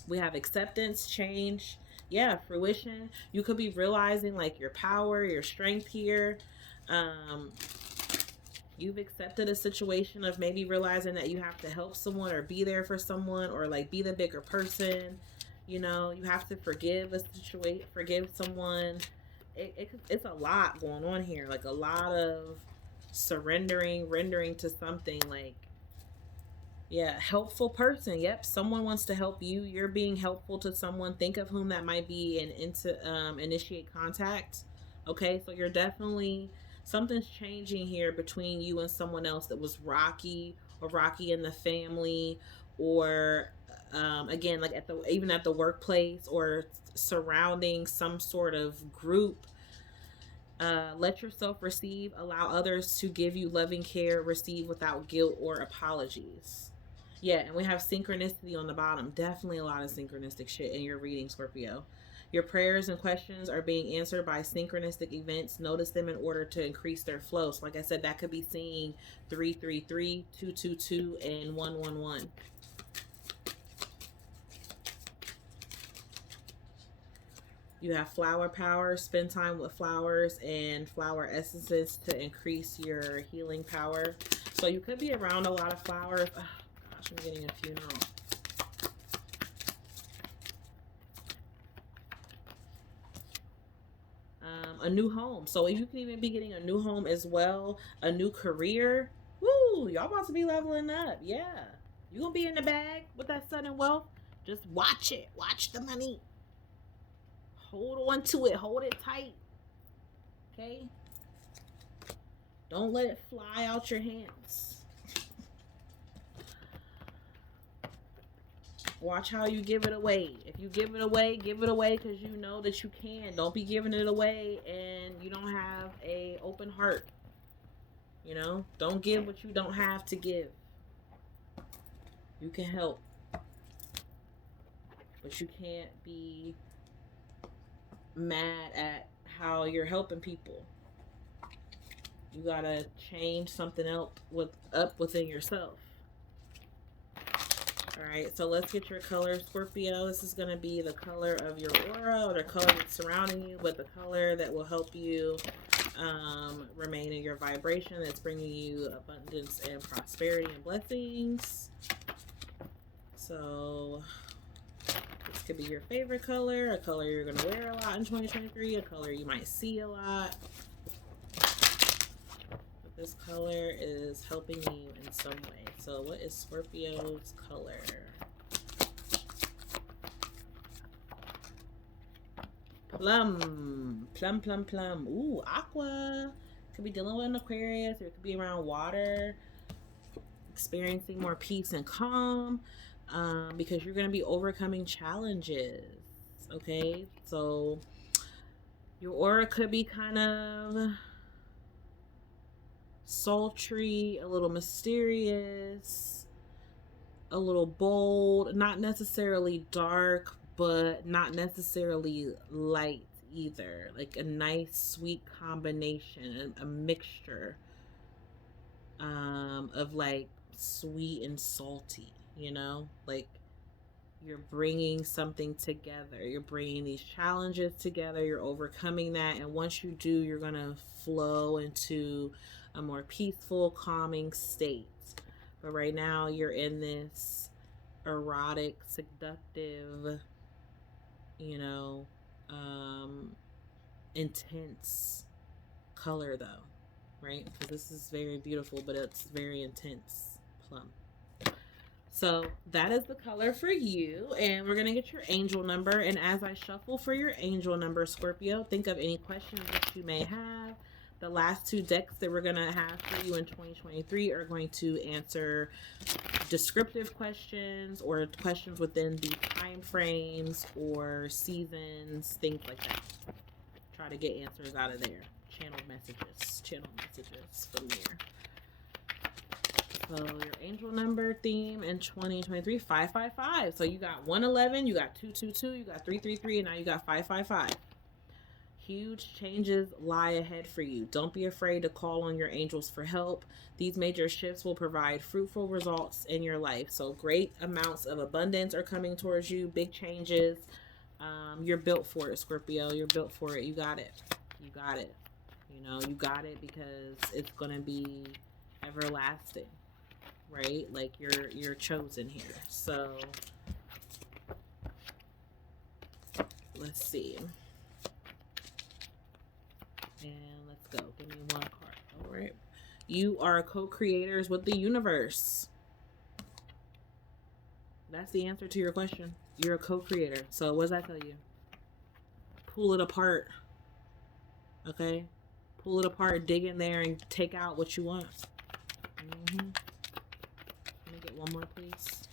We have acceptance, change, yeah, fruition. You could be realizing like your power, your strength here. You've accepted a situation of maybe realizing that you have to help someone or be there for someone or like be the bigger person. You know, you have to forgive a situation, forgive someone. It's a lot going on here. Like a lot of surrendering, rendering to something. Like, yeah, helpful person. Yep, someone wants to help you. You're being helpful to someone. Think of whom that might be and initiate contact. Okay, so you're definitely, something's changing here between you and someone else that was rocky or rocky in the family or again, like even at the workplace or surrounding some sort of group. Let yourself receive. Allow others to give you loving care. Receive without guilt or apologies. Yeah, and we have synchronicity on the bottom. Definitely a lot of synchronistic shit in your reading, Scorpio. Your prayers and questions are being answered by synchronistic events. Notice them in order to increase their flow. So like I said, that could be seeing 333, 222, and 111. You have flower power. Spend time with flowers and flower essences to increase your healing power. So you could be around a lot of flowers. Oh, gosh, I'm getting a funeral. A new home. So you can even be getting a new home as well. A new career. Woo! Y'all about to be leveling up. Yeah. You gonna be in the bag with that sudden wealth. Just watch it. Watch the money. Hold on to it. Hold it tight. Okay? Don't let it fly out your hands. Watch how you give it away. If you give it away because you know that you can. Don't be giving it away and you don't have a open heart. You know? Don't give what you don't have to give. You can help. But you can't be mad at how you're helping people. You gotta change something else up within yourself. Alright, so let's get your color, Scorpio. This is going to be the color of your aura, or the color that's surrounding you, but the color that will help you remain in your vibration, that's bringing you abundance and prosperity and blessings. So this could be your favorite color, a color you're going to wear a lot in 2023, a color you might see a lot. But this color is helping you in some way. So what is Scorpio's color? Plum. Plum, plum, plum. Ooh, aqua. Could be dealing with an Aquarius, or it could be around water. Experiencing more peace and calm. Because you're going to be overcoming challenges. Okay? So your aura could be kind of sultry, a little mysterious, a little bold, not necessarily dark, but not necessarily light either. Like a nice sweet combination, a mixture of like sweet and salty, you know? Like you're bringing something together. You're bringing these challenges together. You're overcoming that. And once you do, you're going to flow into a more peaceful, calming state. But right now, you're in this erotic, seductive, you know, intense color, though. Right? Because this is very beautiful, but it's very intense. Plum. So that is the color for you, and we're going to get your angel number. And as I shuffle for your angel number, Scorpio, think of any questions that you may have. The last two decks that we're going to have for you in 2023 are going to answer descriptive questions or questions within the time frames or seasons, things like that. Try to get answers out of there. Channel messages from there. So your angel number theme in 2023, 555. So you got 111, you got 222, you got 333, and now you got 555. Huge changes lie ahead for you. Don't be afraid to call on your angels for help. These major shifts will provide fruitful results in your life. So great amounts of abundance are coming towards you. Big changes. You're built for it, Scorpio. You're built for it. You got it. You got it. You know, you got it because it's going to be everlasting. Right? Like you're chosen here. So let's see. And let's go. Give me one card. All right. You are co-creators with the universe. That's the answer to your question. You're a co-creator. So what does that tell you? Pull it apart. Okay? Pull it apart, dig in there, and take out what you want. Let me get one more, please.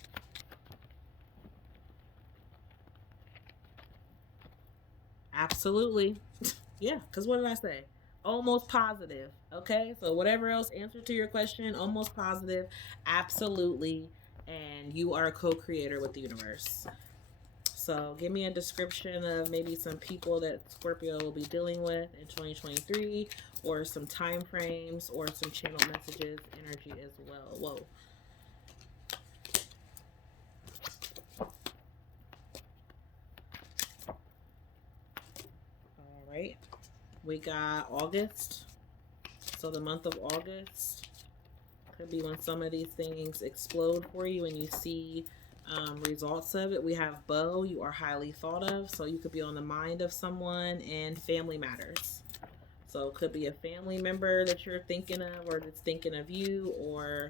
Absolutely. Yeah, because what did I say? Almost positive. Okay, so whatever else answer to your question, almost positive, absolutely. And you are a co-creator with the universe. So give me a description of maybe some people that Scorpio will be dealing with in 2023, or some time frames, or some channel messages, energy as well. Whoa. All right. We got August. So the month of August could be when some of these things explode for you and you see results of it. We have Beau, you are highly thought of. So you could be on the mind of someone, and family matters. So it could be a family member that you're thinking of, or that's thinking of you, or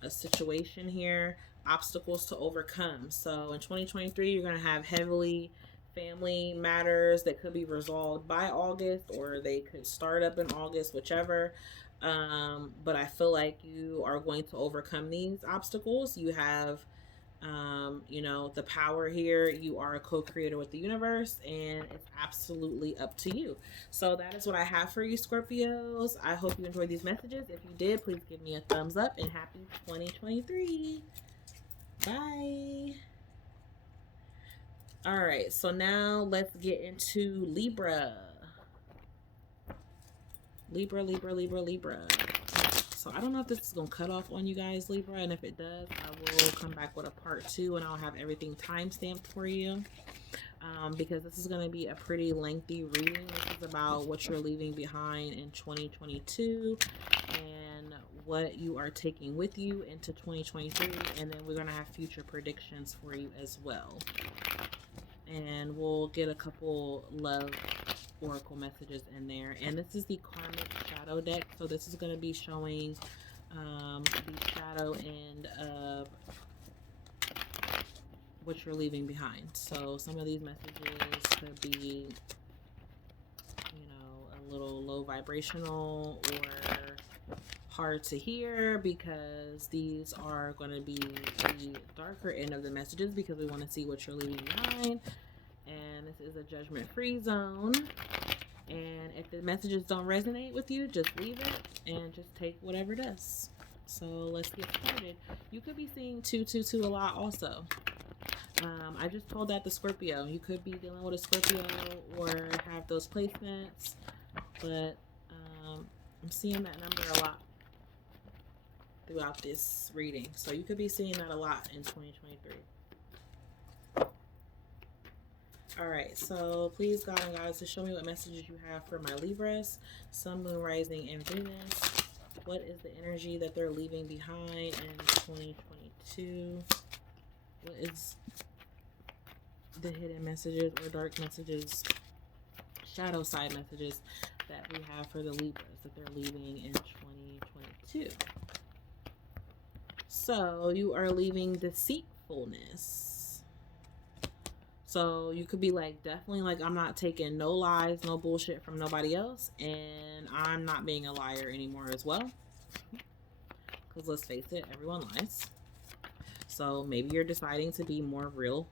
a situation here, obstacles to overcome. So in 2023, you're going to have heavily family matters that could be resolved by August, or they could start up in August, whichever. But I feel like you are going to overcome these obstacles. You have you know, the power here. You are a co-creator with the universe, and it's absolutely up to you. So that is what I have for you, Scorpios. I hope you enjoyed these messages. If you did, please give me a thumbs up, and happy 2023. Bye. All right, so now let's get into Libra. Libra. So I don't know if this is going to cut off on you guys, Libra. And if it does, I will come back with a part 2, and I'll have everything time-stamped for you. Because this is going to be a pretty lengthy reading. This is about what you're leaving behind in 2022 and what you are taking with you into 2023. And then we're going to have future predictions for you as well. And we'll get a couple love oracle messages in there. And this is the Karmic Shadow deck. So this is going to be showing the shadow end of what you're leaving behind. So some of these messages could be, you know, a little low vibrational or hard to hear, because these are going to be the darker end of the messages, because we want to see what you're leaving behind. And this is a judgment-free zone. And if the messages don't resonate with you, just leave it and just take whatever does. So let's get started. You could be seeing 222 a lot also. I just told that to Scorpio. You could be dealing with a Scorpio or have those placements, but I'm seeing that number a lot throughout this reading. So you could be seeing that a lot in 2023. All right, so please, God and goddess, to show me what messages you have for my Libras, Sun, Moon, Rising, and Venus. What is the energy that they're leaving behind in 2022? What is the hidden messages or dark messages, shadow side messages that we have for the Libras that they're leaving in 2022? So you are leaving deceitfulness. So you could be like, definitely like, I'm not taking no lies, no bullshit from nobody else. And I'm not being a liar anymore as well. Because let's face it, everyone lies. So maybe you're deciding to be more real.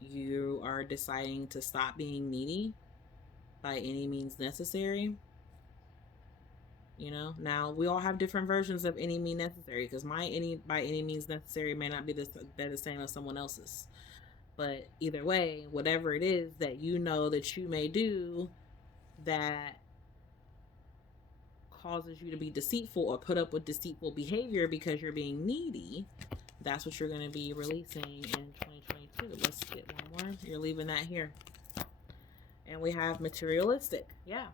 You are deciding to stop being needy by any means necessary. You know, now we all have different versions of any means necessary, because my by any means necessary may not be the same as someone else's. But either way, whatever it is that you know that you may do that causes you to be deceitful or put up with deceitful behavior because you're being needy, that's what you're going to be releasing in 2022. Let's get one more. You're leaving that here. And we have materialistic. Yeah.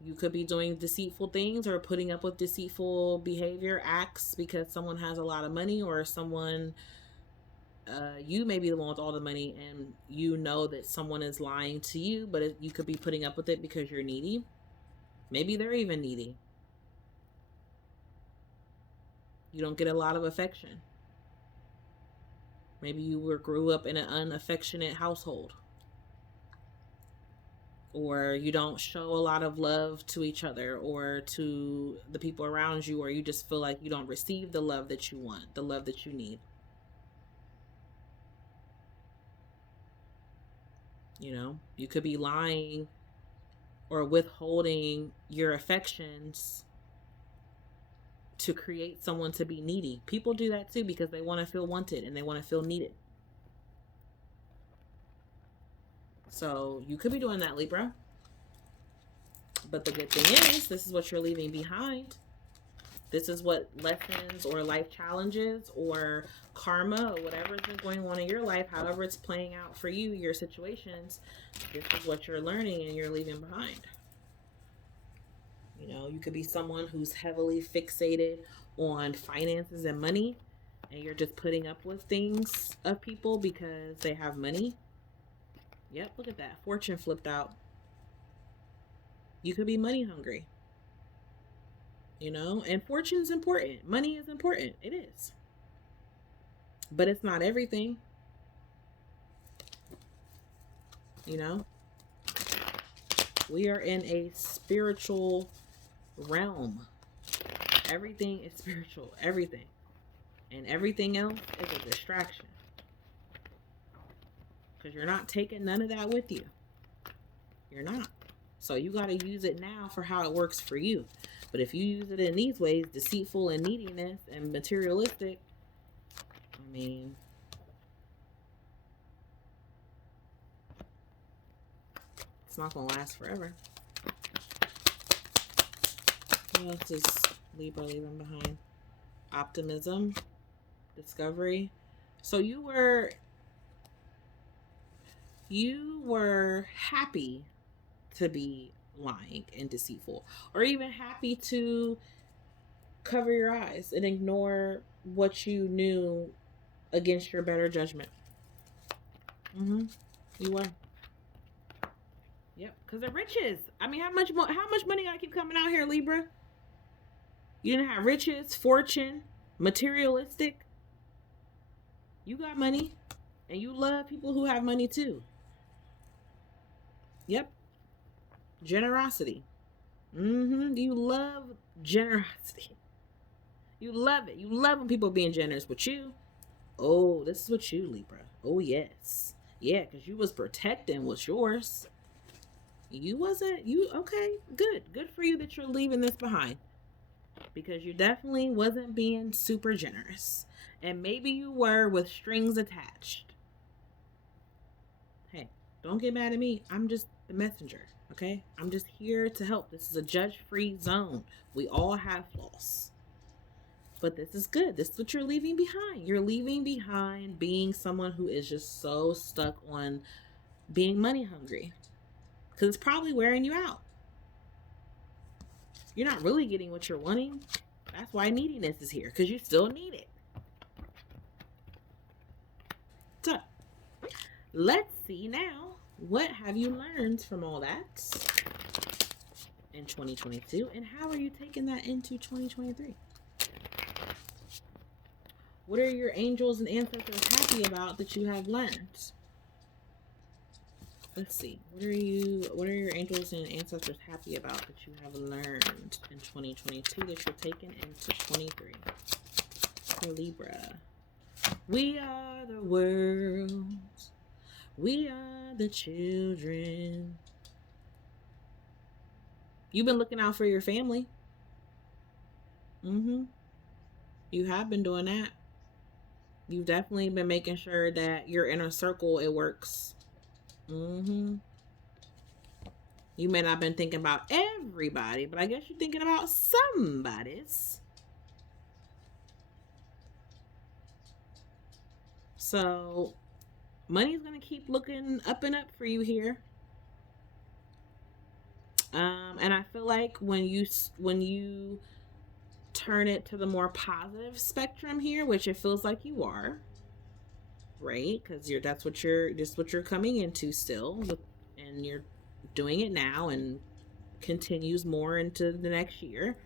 You could be doing deceitful things or putting up with deceitful behavior, acts, because someone has a lot of money, or someone... you may be the one with all the money, and you know that someone is lying to you, but you could be putting up with it because you're needy. Maybe they're even needy. You don't get a lot of affection. Maybe you grew up in an unaffectionate household. Or you don't show a lot of love to each other or to the people around you, or you just feel like you don't receive the love that you want, the love that you need. You know, you could be lying or withholding your affections to create someone to be needy. People do that too because they want to feel wanted and they want to feel needed. So you could be doing that, Libra. But the good thing is, this is what you're leaving behind. This is what lessons or life challenges or karma or whatever is going on in your life, however it's playing out for you, your situations, this is what you're learning and you're leaving behind. You know, you could be someone who's heavily fixated on finances and money, and you're just putting up with things of people because they have money. Yep, look at that. Fortune flipped out. You could be money hungry. You know, and fortune's important. Money is important. It is. But it's not everything. You know, we are in a spiritual realm. Everything is spiritual. Everything. And everything else is a distraction. Because you're not taking none of that with you. You're not. So you got to use it now for how it works for you. But if you use it in these ways, deceitful and neediness and materialistic, I mean, it's not going to last forever. What else is Libra leaving behind? Optimism, discovery. So you were happy to be lying and deceitful, or even happy to cover your eyes and ignore what you knew against your better judgment. You were. Yep, because the riches. I mean, how much money gotta keep coming out here, Libra? You didn't have riches, fortune, materialistic. You got money, and you love people who have money too. Yep. Generosity. You love generosity. You love it. You love when people are being generous with you. Oh, this is what you, Libra. Oh, yes. Yeah, because you was protecting what's yours. Okay, good. Good for you that you're leaving this behind. Because you definitely wasn't being super generous. And maybe you were with strings attached. Hey, don't get mad at me. I'm just the messenger. Okay, I'm just here to help. This is a judge-free zone. We all have flaws. But this is good. This is what you're leaving behind. You're leaving behind being someone who is just so stuck on being money hungry. Because it's probably wearing you out. You're not really getting what you're wanting. That's why neediness is here. Because you still need it. So, let's see now. What have you learned from all that in 2022? And how are you taking that into 2023? What are your angels and ancestors happy about that you have learned? Let's see. What are your angels and ancestors happy about that you have learned in 2022 that you're taking into 23? For Libra. We are the world. We are the children. You've been looking out for your family. You have been doing that. You've definitely been making sure that your inner circle, it works. You may not have been thinking about everybody, but I guess you're thinking about somebody's. So money's going to keep looking up and up for you here. And I feel like when you turn it to the more positive spectrum here, which it feels like you are, right? Because that's what you're coming into still, and you're doing it now and continues more into the next year.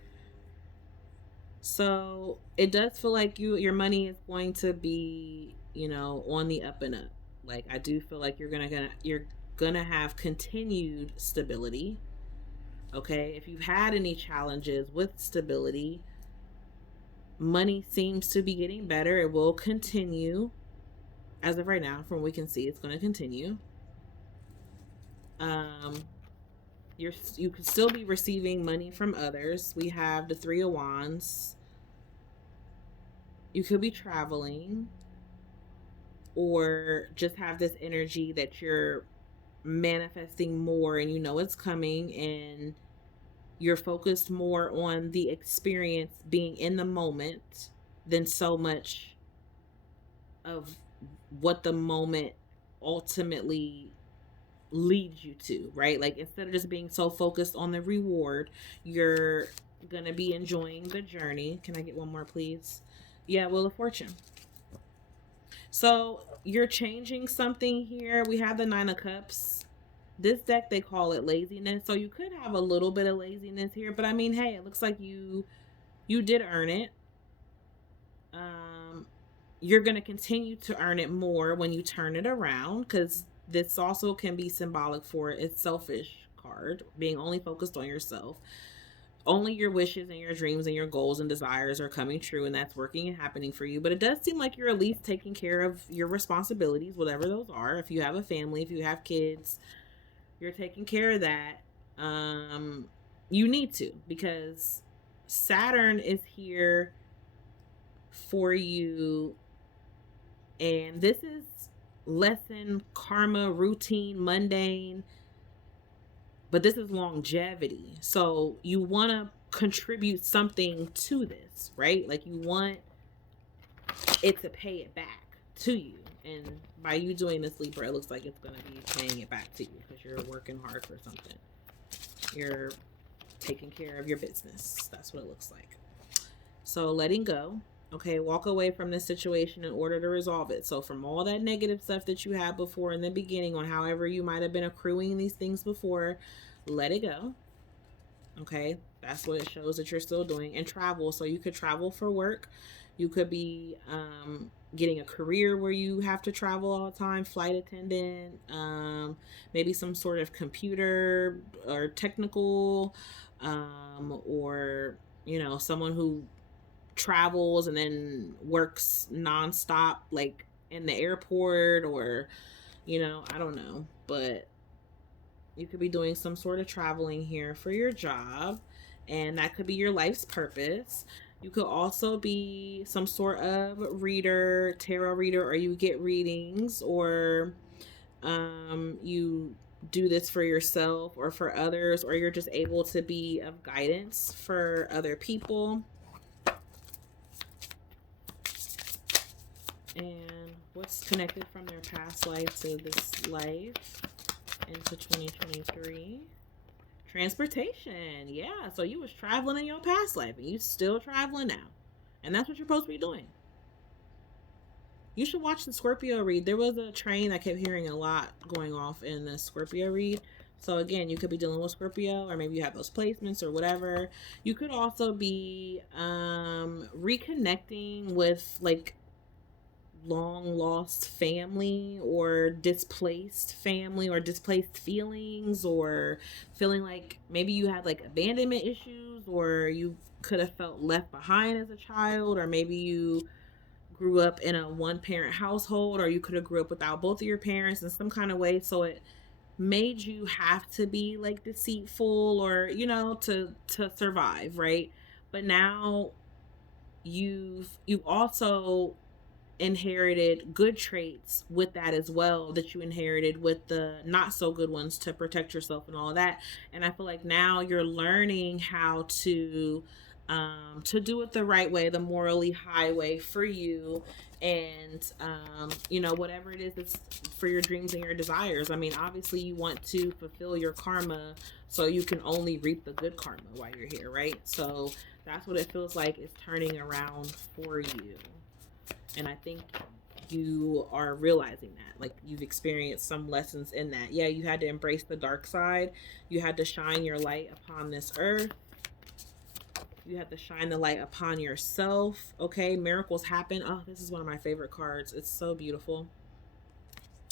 So it does feel like your money is going to be, on the up and up. Like, I do feel like you're gonna have continued stability. Okay, if you've had any challenges with stability, money seems to be getting better. It will continue. As of right now, from what we can see, it's going to continue. You could still be receiving money from others. We have the Three of Wands. You could be traveling, or just have this energy that you're manifesting more and you know it's coming, and you're focused more on the experience, being in the moment, than so much of what the moment ultimately leads you to, right? Like, instead of just being so focused on the reward, you're gonna be enjoying the journey. Can I get one more, please? Yeah, Wheel of Fortune. So you're changing something here. We have the Nine of Cups. This deck, they call it laziness. So you could have a little bit of laziness here, but I mean, hey, it looks like you did earn it. You're going to continue to earn it more when you turn it around, because this also can be symbolic for a selfish card, being only focused on yourself. Only your wishes and your dreams and your goals and desires are coming true, and that's working and happening for you. But it does seem like you're at least taking care of your responsibilities, whatever those are. If you have a family, if you have kids, you're taking care of that. You need to, because Saturn is here for you, and this is lesson, karma, routine, mundane, but this is longevity. So you want to contribute something to this, right? Like, you want it to pay it back to you. And by you doing this, Libra, it looks like it's going to be paying it back to you, because you're working hard for something. You're taking care of your business. That's what it looks like. So letting go. Okay, walk away from this situation in order to resolve it. So from all that negative stuff that you had before in the beginning, on however you might have been accruing these things before, let it go. Okay, that's what it shows that you're still doing. And travel. So you could travel for work. You could be getting a career where you have to travel all the time, flight attendant, maybe some sort of computer or technical, or, you know, someone who travels and then works nonstop, like in the airport, or, you know, I don't know, but you could be doing some sort of traveling here for your job, and that could be your life's purpose. You could also be some sort of reader, tarot reader, or you get readings, or you do this for yourself or for others, or you're just able to be of guidance for other people. And what's connected from their past life to this life into 2023? Transportation. Yeah, so you was traveling in your past life, and you still traveling now, and that's what you're supposed to be doing. You should watch the Scorpio read. There was a train I kept hearing a lot going off in the Scorpio read. So again, you could be dealing with Scorpio, or maybe you have those placements or whatever. You could also be reconnecting with, like, long lost family, or displaced family, or displaced feelings, or feeling like maybe you had like abandonment issues, or you could have felt left behind as a child, or maybe you grew up in a one parent household, or you could have grew up without both of your parents in some kind of way, so it made you have to be like deceitful, or, you know, to survive, right? But now you've also inherited good traits with that as well, that you inherited with the not so good ones, to protect yourself and all of that. And I feel like now you're learning how to do it the right way, the morally high way for you, and you know, whatever it is that's for your dreams and your desires. I mean, obviously you want to fulfill your karma, so you can only reap the good karma while you're here, right? So that's what it feels like is turning around for you. And I think you are realizing that, like, you've experienced some lessons in that. Yeah, you had to embrace the dark side. You had to shine your light upon this earth. You have to shine the light upon yourself. Okay, miracles happen. Oh, this is one of my favorite cards. It's so beautiful.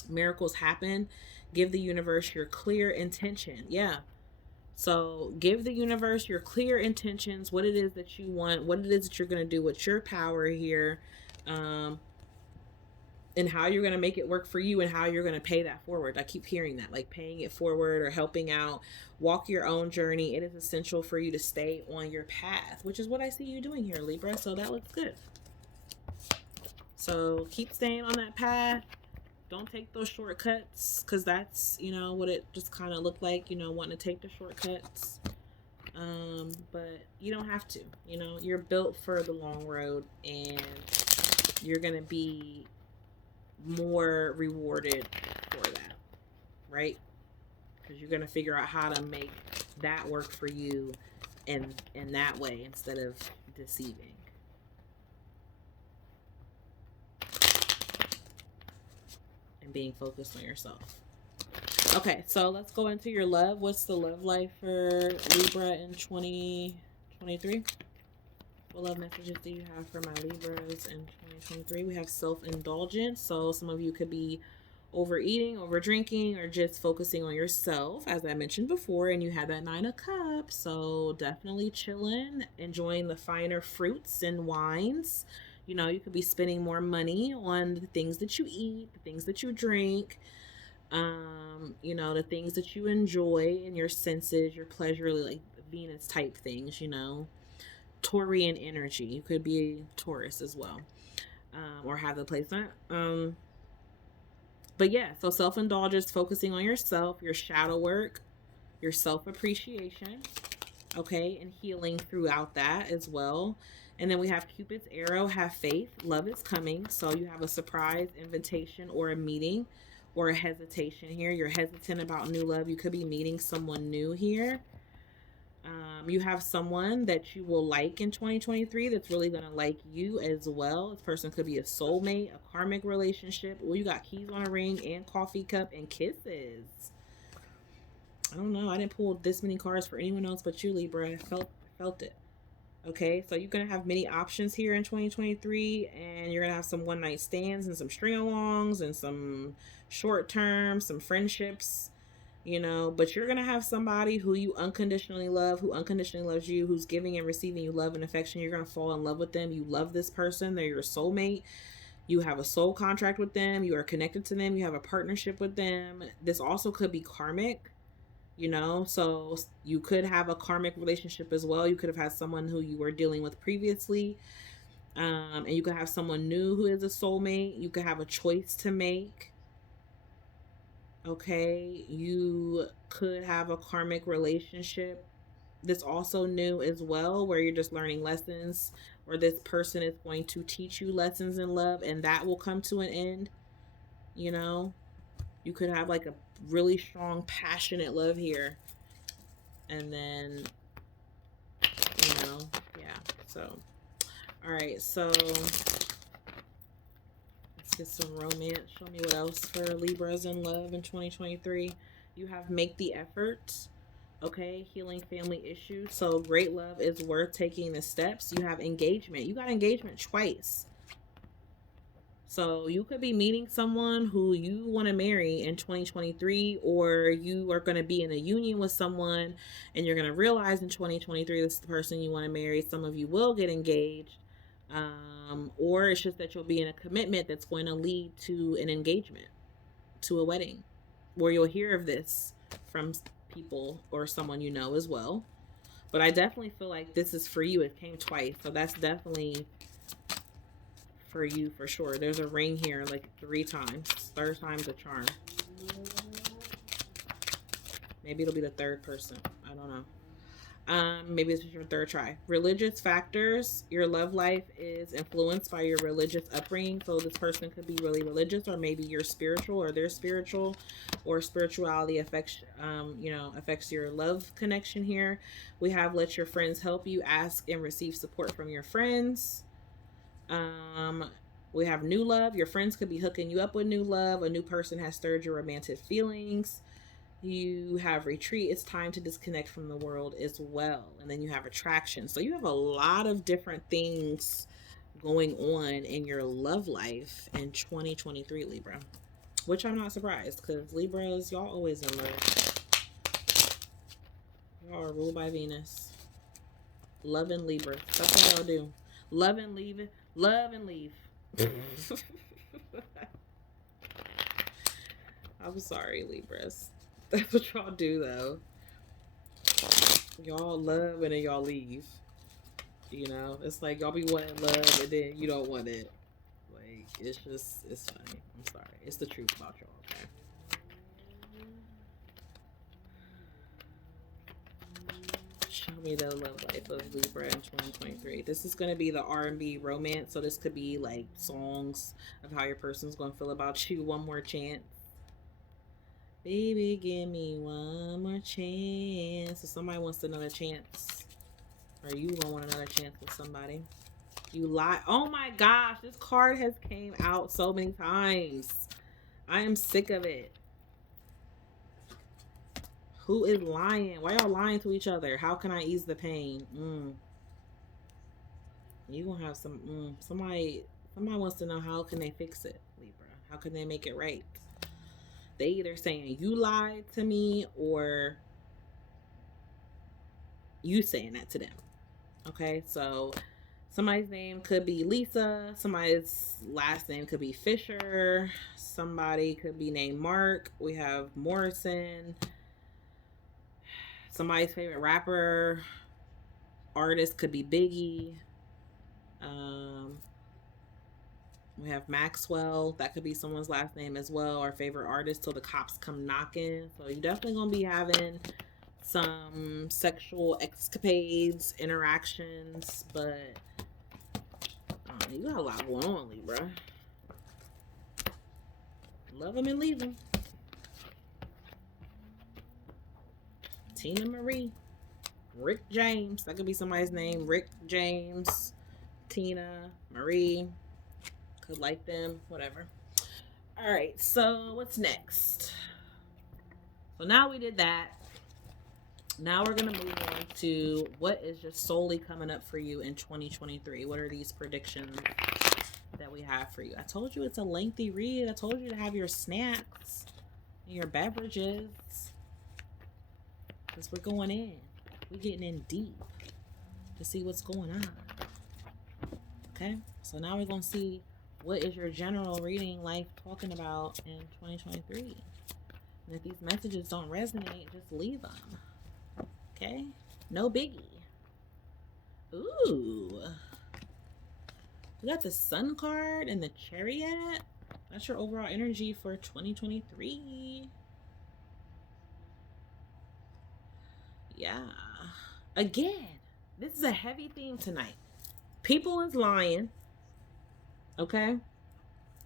Miracles happen. Give the universe your clear intention. Yeah. So give the universe your clear intentions, what it is that you want, what it is that you're going to do with your power here. and how you're going to make it work for you and how you're going to pay that forward. I keep hearing that, like paying it forward or helping out. Walk your own journey. It is essential for you to stay on your path, which is what I see you doing here, Libra. So that looks good. So keep staying on that path. Don't take those shortcuts, because that's, you know, what it just kind of looked like, you know, wanting to take the shortcuts. But you don't have to, you know, you're built for the long road, and you're going to be more rewarded for that, right? Because you're going to figure out how to make that work for you in that way instead of deceiving. And being focused on yourself. Okay, so let's go into your love. What's the love life for Libra in 2023? What love messages do you have for my Libras in 2023? We have self-indulgence. So some of you could be overeating, over drinking, or just focusing on yourself, as I mentioned before, and you had that 9 of Cups. So definitely chilling, enjoying the finer fruits and wines. You know, you could be spending more money on the things that you eat, the things that you drink, you know, the things that you enjoy in your senses, your pleasure, like Venus type things, you know. Taurian energy. You could be a Taurus as well, or have the placement. But yeah, so self-indulgence, focusing on yourself, your shadow work, your self-appreciation, okay, and healing throughout that as well. And then we have Cupid's arrow, have faith, love is coming. So you have a surprise invitation or a meeting or a hesitation here. You're hesitant about new love. You could be meeting someone new here. You have someone that you will like in 2023 that's really going to like you as well. This person could be a soulmate, a karmic relationship. Well, you got keys on a ring and coffee cup and kisses. I don't know. I didn't pull this many cards for anyone else but you, Libra. I felt it. Okay, so you're going to have many options here in 2023, and you're going to have some one-night stands and some string-alongs and some short-term, some friendships, you know, but you're going to have somebody who you unconditionally love, who unconditionally loves you, who's giving and receiving you love and affection. You're going to fall in love with them. You love this person. They're your soulmate. You have a soul contract with them. You are connected to them. You have a partnership with them. This also could be karmic, you know, so you could have a karmic relationship as well. You could have had someone who you were dealing with previously, and you could have someone new who is a soulmate. You could have a choice to make. Okay, you could have a karmic relationship that's also new as well, where you're just learning lessons, or this person is going to teach you lessons in love, and that will come to an end. You know, you could have like a really strong, passionate love here, and then, you know, yeah. So, all right, so get some romance. Show me what else for Libras in love in 2023. You have make the effort. Okay, healing family issues. So great love is worth taking the steps. You have engagement. You got engagement twice. So you could be meeting someone who you want to marry in 2023, or you are going to be in a union with someone and you're going to realize in 2023 this is the person you want to marry. Some of you will get engaged. Or it's just that you'll be in a commitment that's going to lead to an engagement, to a wedding, where you'll hear of this from people or someone you know as well. But I definitely feel like this is for you. It came twice, so that's definitely for you for sure. There's a ring here like 3 times. 3rd time's a charm. Maybe it'll be the 3rd person. I don't know. Maybe this is your 3rd try. Religious factors. Your love life is influenced by your religious upbringing. So this person could be really religious, or maybe you're spiritual or they're spiritual, or spirituality affects, affects your love connection here. We have let your friends help you. Ask and receive support from your friends. We have new love. Your friends could be hooking you up with new love. A new person has stirred your romantic feelings. You have retreat. It's time to disconnect from the world as well. And then you have attraction. So you have a lot of different things going on in your love life in 2023, Libra. Which I'm not surprised, because Libras, y'all always in love. Y'all are ruled by Venus. Love and Libra. That's what y'all do. Love and leave. Love and leave. I'm sorry, Libras. That's what y'all do, though. Y'all love and then y'all leave. You know, it's like y'all be wanting love and then you don't want it. Like, it's just, it's funny. I'm sorry. It's the truth about y'all, okay? Show me the love life of Libra in 2023. This is going to be the R&B romance. So this could be like songs of how your person's going to feel about you. One more chance. Baby, give me one more chance. If somebody wants another chance, or you gonna want another chance with somebody. You lie. Oh my gosh, this card has came out so many times. I am sick of it. Who is lying? Why y'all lying to each other? How can I ease the pain? You gonna have some somebody wants to know, how can they fix it, Libra? How can they make it right? They either saying you lied to me or you saying that to them. Okay, so somebody's name could be Lisa. Somebody's last name could be Fisher. Somebody could be named Mark. We have Morrison. Somebody's favorite rapper, artist could be Biggie. We have Maxwell. That could be someone's last name as well. Our favorite artist till the cops come knocking. So you're definitely going to be having some sexual escapades, interactions, but you got a lot going on, Libra. Love them and leave them. Tina Marie. Rick James. That could be somebody's name. Rick James. Tina Marie. Could like them. Whatever. All right. So what's next? So now we did that. Now we're going to move on to what is just solely coming up for you in 2023. What are these predictions that we have for you? I told you it's a lengthy read. I told you to have your snacks and your beverages. Because we're going in. We're getting in deep to see what's going on. Okay? So now we're going to see what is your general reading life talking about in 2023. And if these messages don't resonate, just leave them. Okay? No biggie. Ooh. We got the Sun card and the Chariot. That's your overall energy for 2023. Yeah. Again, this is a heavy theme tonight. People is lying. Okay?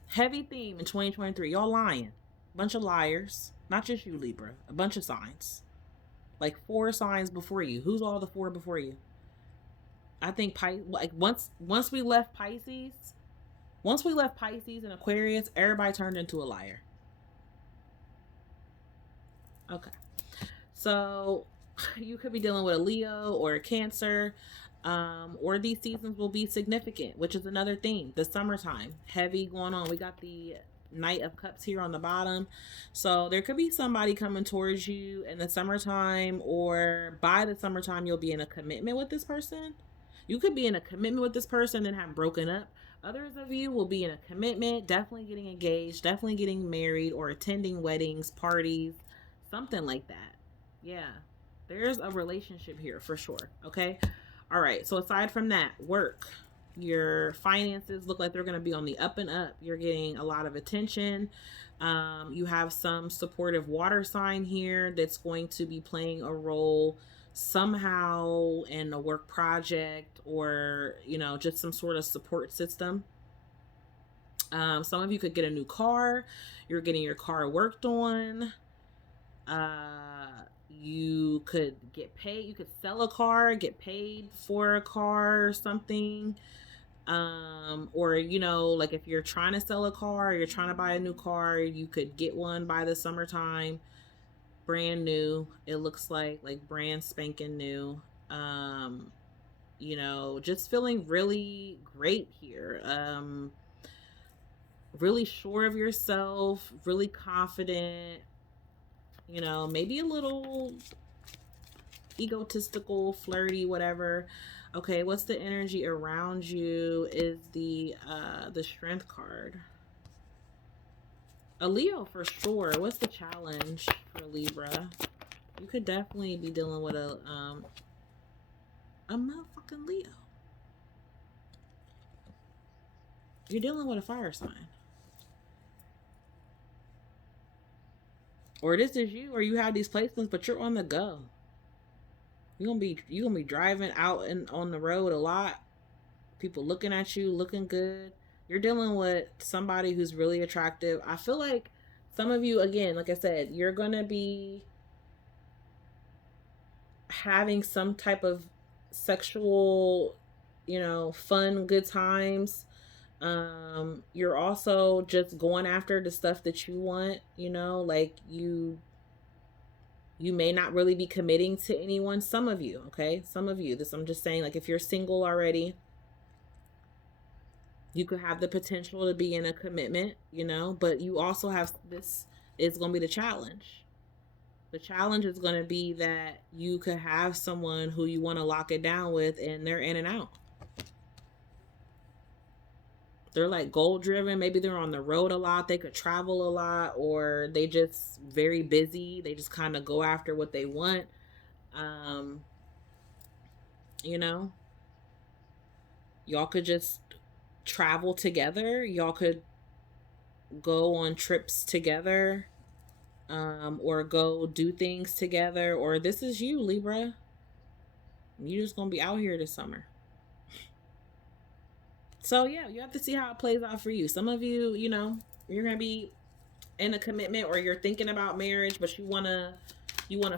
Heavy theme in 2023. Y'all lying. Bunch of liars. Not just you, Libra. A bunch of signs. Like 4 signs before you. Who's all the 4 before you? I think like once we left Pisces, and Aquarius, everybody turned into a liar. Okay. So you could be dealing with a Leo or a Cancer, or these seasons will be significant, which is another theme. The summertime, heavy going on. We got the Knight of Cups here on the bottom. So there could be somebody coming towards you in the summertime, or by the summertime, you'll be in a commitment with this person. You could be in a commitment with this person and have broken up. Others of you will be in a commitment, definitely getting engaged, definitely getting married, or attending weddings, parties, something like that. Yeah, there's a relationship here for sure. Okay. All right. So aside from that, work. Your finances look like they're going to be on the up and up. You're getting a lot of attention. You have some supportive water sign here that's going to be playing a role somehow in a work project, or, you know, just some sort of support system. Some of you could get a new car. You're getting your car worked on. You could get paid. You could sell a car, get paid for a car or something. Or, you know, like if you're trying to sell a car, or you're trying to buy a new car, you could get one by the summertime, brand new. It looks like brand spanking new. You know, just feeling really great here. Really sure of yourself, really confident, you know, maybe a little egotistical, flirty, whatever. Okay, what's the energy around you is the Strength card. A Leo for sure. What's the challenge for Libra? You could definitely be dealing with a motherfucking Leo. You're dealing with a fire sign. Or this is you, or you have these placements, but you're on the go. You're gonna be driving out and on the road a lot. People looking at you, looking good. You're dealing with somebody who's really attractive. I feel like some of you, again, like I said, you're gonna be having some type of sexual, you know, fun, good times. You're also just going after the stuff that you want, you know, like you may not really be committing to anyone. Some of you, okay? Some of you. This, I'm just saying, like, if you're single already, you could have the potential to be in a commitment, you know, but you also have, this is going to be the challenge. The challenge is going to be that you could have someone who you want to lock it down with, and they're in and out. They're like goal driven. Maybe they're on the road a lot. They could travel a lot, or they just very busy. They just kind of go after what they want. You know, y'all could just travel together. Y'all could go on trips together, or go do things together. Or this is you, Libra. You just gonna be out here this summer. So yeah, you have to see how it plays out for you. Some of you, you know, you're gonna be in a commitment, or you're thinking about marriage, but you wanna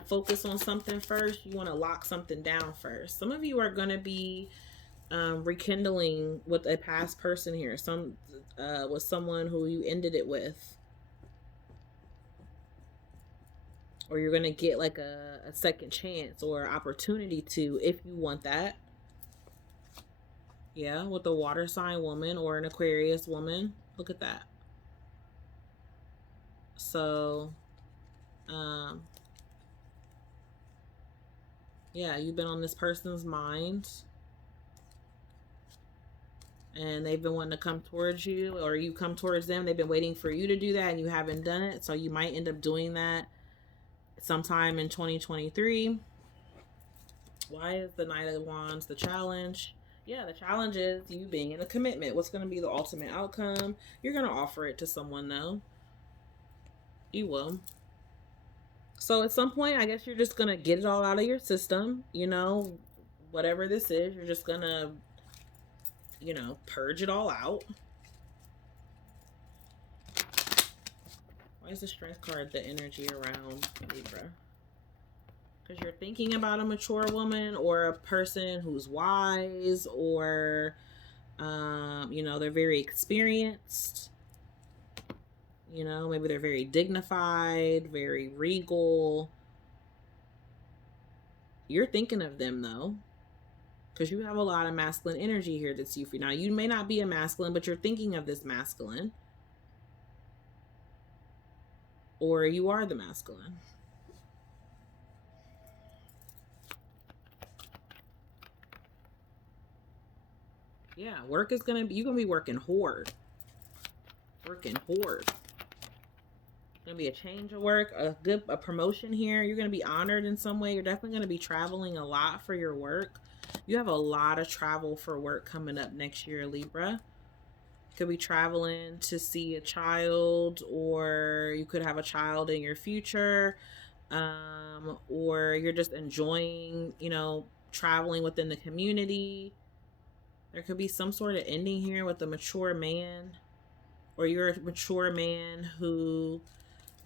focus on something first. You wanna lock something down first. Some of you are gonna be rekindling with a past person here. With someone who you ended it with, or you're gonna get like a second chance or opportunity to, if you want that. Yeah, with a water sign woman or an Aquarius woman. Look at that. So, yeah, you've been on this person's mind, and they've been wanting to come towards you, or you come towards them. They've been waiting for you to do that, and you haven't done it. So you might end up doing that sometime in 2023. Why is the Knight of Wands the challenge? Yeah, the challenge is you being in a commitment. What's going to be the ultimate outcome? You're going to offer it to someone, though. You will. So at some point, I guess you're just going to get it all out of your system. You know, whatever this is, you're just going to, you know, purge it all out. Why is the Strength card the energy around Libra? Because you're thinking about a mature woman, or a person who's wise, or, you know, they're very experienced. You know, maybe they're very dignified, very regal. You're thinking of them, though, because you have a lot of masculine energy here that's you. Now, you may not be a masculine, but you're thinking of this masculine. Or you are the masculine. Yeah, work is going to be, you're going to be working hard. Working hard. Going to be a change of work, a promotion here. You're going to be honored in some way. You're definitely going to be traveling a lot for your work. You have a lot of travel for work coming up next year, Libra. Could be traveling to see a child, or you could have a child in your future, or you're just enjoying, you know, traveling within the community. There could be some sort of ending here with a mature man, or you're a mature man who,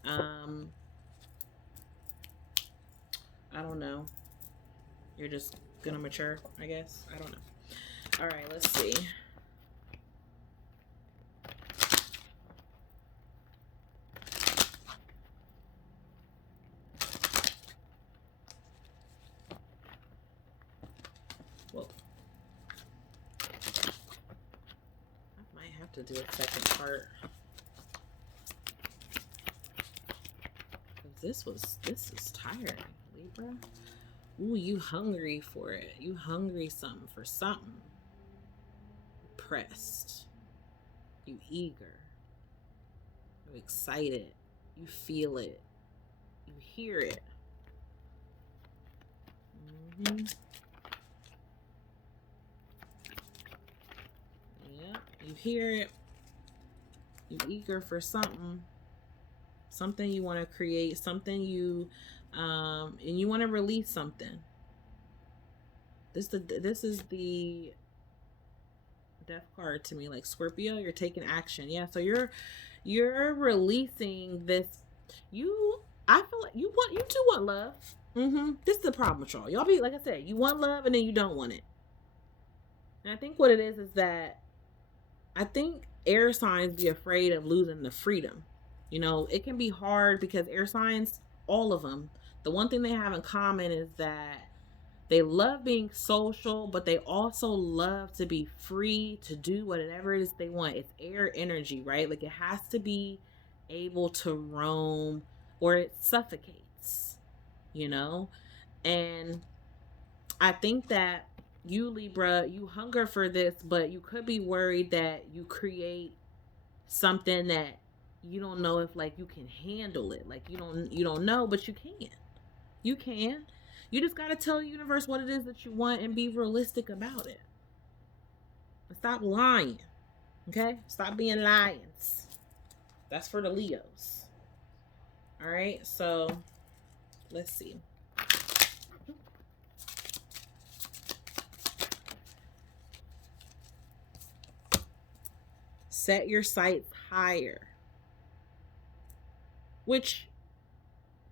I don't know, you're just gonna mature, I guess. I don't know. All right, let's see. To do a second part. This is tiring, Libra. Ooh, you hungry for it. You hungry for something. Pressed. You eager. You're excited. You feel it. You hear it. Mm-hmm. Yeah, you hear it. You're eager for something. Something you want to create. Something you, and you want to release something. This is the death card to me. Like Scorpio, you're taking action. Yeah, so you're releasing this. I feel like you do want love. This is the problem with y'all. Y'all be, like I said, you want love and then you don't want it. And I think what it is that I think air signs be afraid of losing the freedom. You know, it can be hard because air signs, all of them, the one thing they have in common is that they love being social, but they also love to be free to do whatever it is they want. It's air energy, right? Like it has to be able to roam or it suffocates, you know? And I think that you, Libra, you hunger for this, but you could be worried that you create something that you don't know if like you can handle it. Like you don't know, but you can. You can. You just got to tell the universe what it is that you want and be realistic about it. Stop lying. Okay? Stop being lions. That's for the Leos. All right? So, let's see. Set your sights higher. Which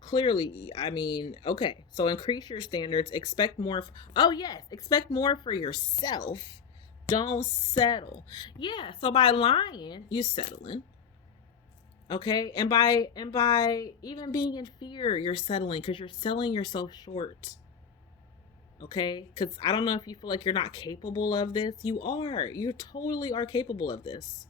clearly, I mean, okay, so increase your standards, expect more. Oh yes, expect more for yourself. Don't settle. Yeah, so by lying, you settling. Okay, and by even being in fear, you're settling because you're selling yourself short. Okay, because I don't know if you feel like you're not capable of this. You are. You totally are capable of this.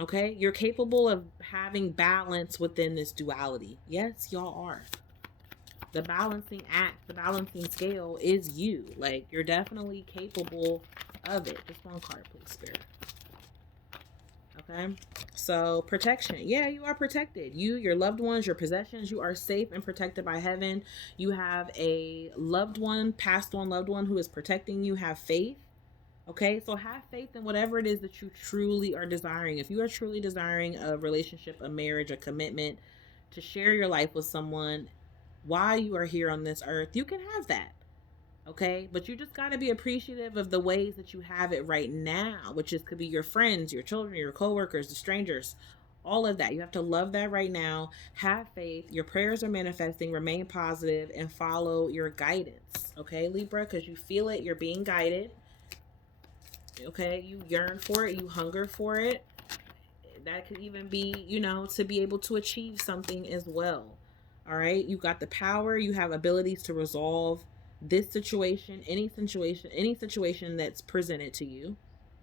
Okay, you're capable of having balance within this duality. Yes, y'all are. The balancing act, the balancing scale is you. Like, you're definitely capable of it. Just one card, please, Spirit. Okay, so protection. Yeah, you are protected. You, your loved ones, your possessions, you are safe and protected by heaven. You have a loved one, passed on loved one who is protecting you. Have faith. Okay, so have faith in whatever it is that you truly are desiring. If you are truly desiring a relationship, a marriage, a commitment, to share your life with someone while you are here on this earth, you can have that. Okay, but you just got to be appreciative of the ways that you have it right now, which is could be your friends, your children, your coworkers, the strangers, all of that. You have to love that right now. Have faith. Your prayers are manifesting. Remain positive and follow your guidance. Okay, Libra, because you feel it. You're being guided. Okay, you yearn for it, you hunger for it. That could even be, you know, to be able to achieve something as well. All right, you got the power, you have abilities to resolve this situation, any situation that's presented to you.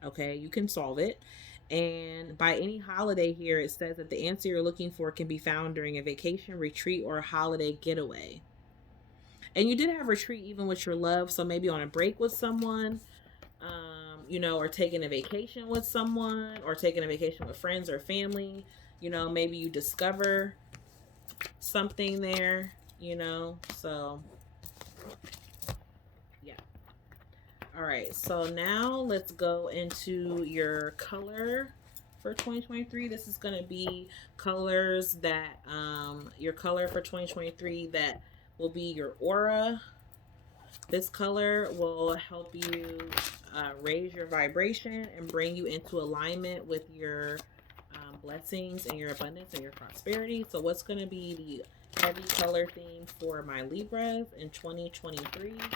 Okay, you can solve it. And by any holiday here, it says that the answer you're looking for can be found during a vacation, retreat, or a holiday getaway. And you did have retreat even with your love, so maybe on a break with someone, you know, or taking a vacation with someone, or taking a vacation with friends or family. You know, maybe you discover something there, you know. So yeah. All right, so now let's go into your color for 2023. This is going to be colors that your color for 2023 that will be your aura. This color will help you raise your vibration and bring you into alignment with your blessings and your abundance and your prosperity. So what's going to be the heavy color theme for my Libras in 2023? Like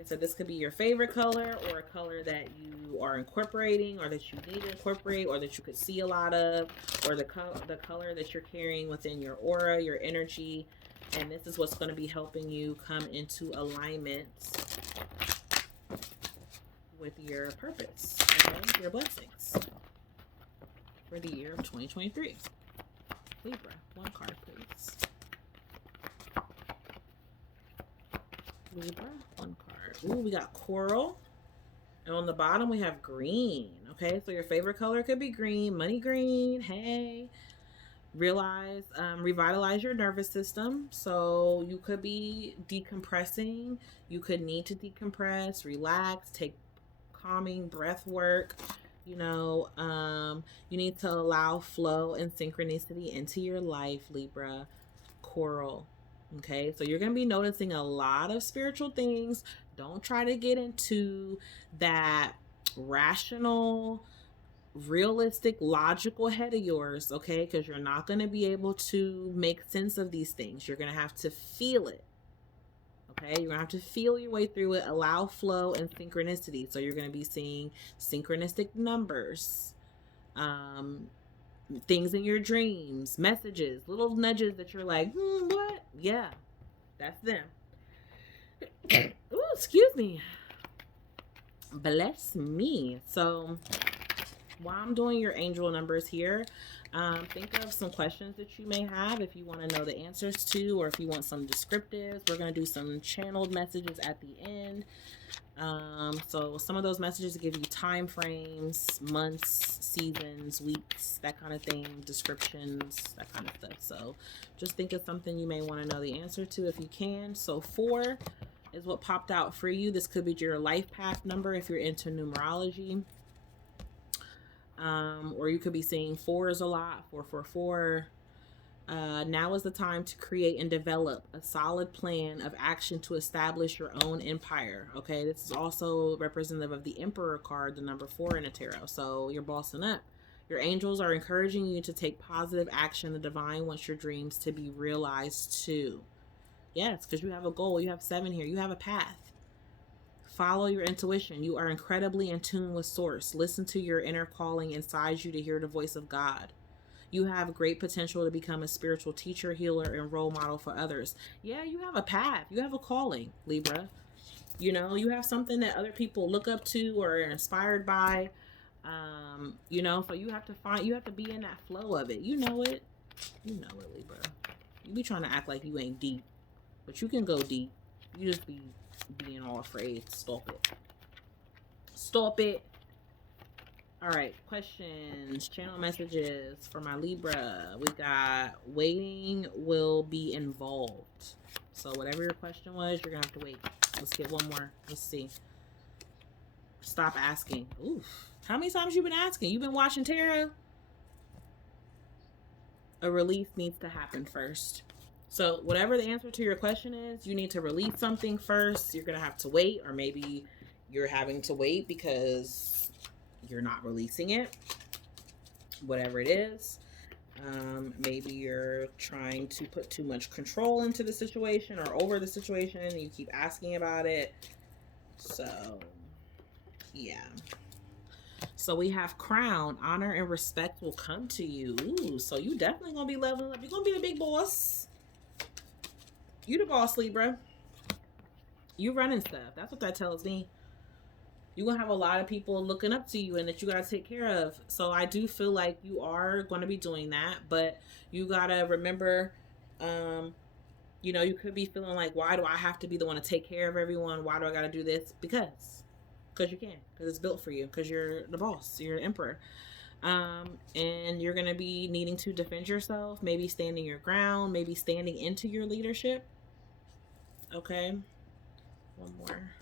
I said, this could be your favorite color or a color that you are incorporating or that you need to incorporate or that you could see a lot of, or the color that you're carrying within your aura, your energy. And this is what's going to be helping you come into alignment with your purpose, okay? Your blessings for the year of 2023. Libra, one card, please. Libra, one card. Ooh, we got coral. And on the bottom, we have green. Okay, so your favorite color could be green, money green. Hey, revitalize your nervous system. So you could be decompressing. You could need to decompress, relax, take calming breath work. You need to allow flow and synchronicity into your life, Libra. Coral. Okay, so you're going to be noticing a lot of spiritual things. Don't try to get into that rational, realistic, logical head of yours, okay? Because you're not going to be able to make sense of these things. You're going to have to feel it, okay? You're going to have to feel your way through it, allow flow and synchronicity. So you're going to be seeing synchronistic numbers, things in your dreams, messages, little nudges that you're like, what? Yeah, that's them. Ooh, excuse me. Bless me. So while I'm doing your angel numbers here, think of some questions that you may have if you want to know the answers to, or if you want some descriptives. We're going to do some channeled messages at the end. So some of those messages give you time frames, months, seasons, weeks, that kind of thing, descriptions, that kind of stuff. So just think of something you may want to know the answer to if you can. So 4 is what popped out for you. This could be your life path number if you're into numerology. Or you could be seeing 4s a lot, 444. Now is the time to create and develop a solid plan of action to establish your own empire. Okay, this is also representative of the Emperor card, the number 4 in the tarot. So you're bossing up. Your angels are encouraging you to take positive action. The divine wants your dreams to be realized too. Yes, because you have a goal. You have 7 here. You have a path. Follow your intuition. You are incredibly in tune with source. Listen to your inner calling inside you to hear the voice of God. You have great potential to become a spiritual teacher, healer, and role model for others. Yeah, you have a path. You have a calling, Libra. You have something that other people look up to or are inspired by. So you have to be in that flow of it. You know it, Libra. You be trying to act like you ain't deep, but you can go deep. You just be being all afraid. Stop it. All right, questions, channel messages for my Libra. We got waiting will be involved. So whatever your question was, you're gonna have to wait. Let's get one more. Let's see. Stop asking. Oof. How many times you been asking? You've been watching tarot? A release needs to happen first. So whatever the answer to your question is, you need to release something first. You're going to have to wait, or maybe you're having to wait because you're not releasing it. Whatever it is. Maybe you're trying to put too much control into the situation or over the situation, and you keep asking about it. So, yeah. So we have crown, honor and respect will come to you. Ooh, so you definitely going to be leveling up. You're going to be the big boss. You the boss, Libra. You running stuff. That's what that tells me. You're going to have a lot of people looking up to you and that you got to take care of. So I do feel like you are going to be doing that. But you got to remember, you could be feeling like, why do I have to be the one to take care of everyone? Why do I got to do this? Because you can. Because it's built for you. Because you're the boss. You're the emperor. And you're going to be needing to defend yourself. Maybe standing your ground. Maybe standing into your leadership. Okay. One more.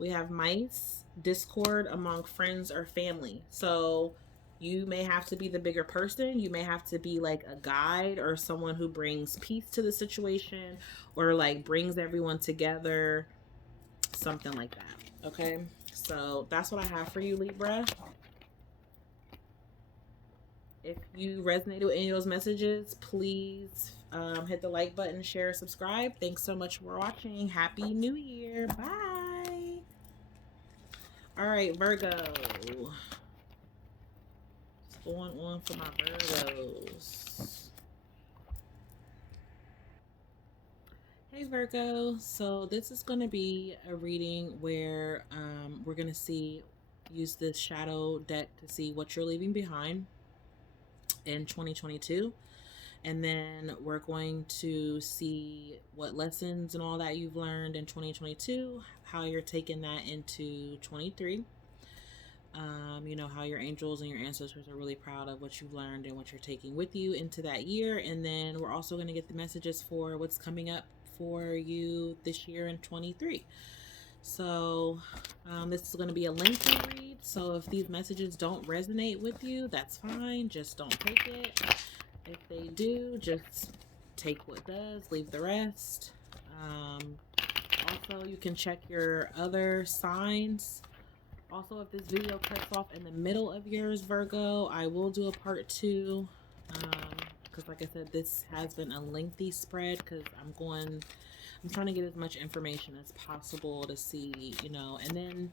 We have mice, discord among friends or family. So you may have to be the bigger person. You may have to be like a guide or someone who brings peace to the situation or like brings everyone together. Something like that. Okay. So that's what I have for you, Libra. If you resonated with any of those messages, please hit the like button, share, subscribe. Thanks so much for watching. Happy New Year. Bye. All right, Virgo. What's going on for my Virgos? Hey, Virgo. So this is going to be a reading where we're going to use this shadow deck to see what you're leaving behind in 2022. And then we're going to see what lessons and all that you've learned in 2022, how you're taking that into 23. You know, how your angels and your ancestors are really proud of what you've learned and what you're taking with you into that year. And then we're also going to get the messages for what's coming up for you this year in 23. So this is going to be a lengthy read. So if these messages don't resonate with you, that's fine. Just don't take it. If they do, just take what does, leave the rest. Also, you can check your other signs. Also, if this video cuts off in the middle of yours, Virgo, I will do a part 2. Because like I said, this has been a lengthy spread because I'm trying to get as much information as possible to see, you know, and then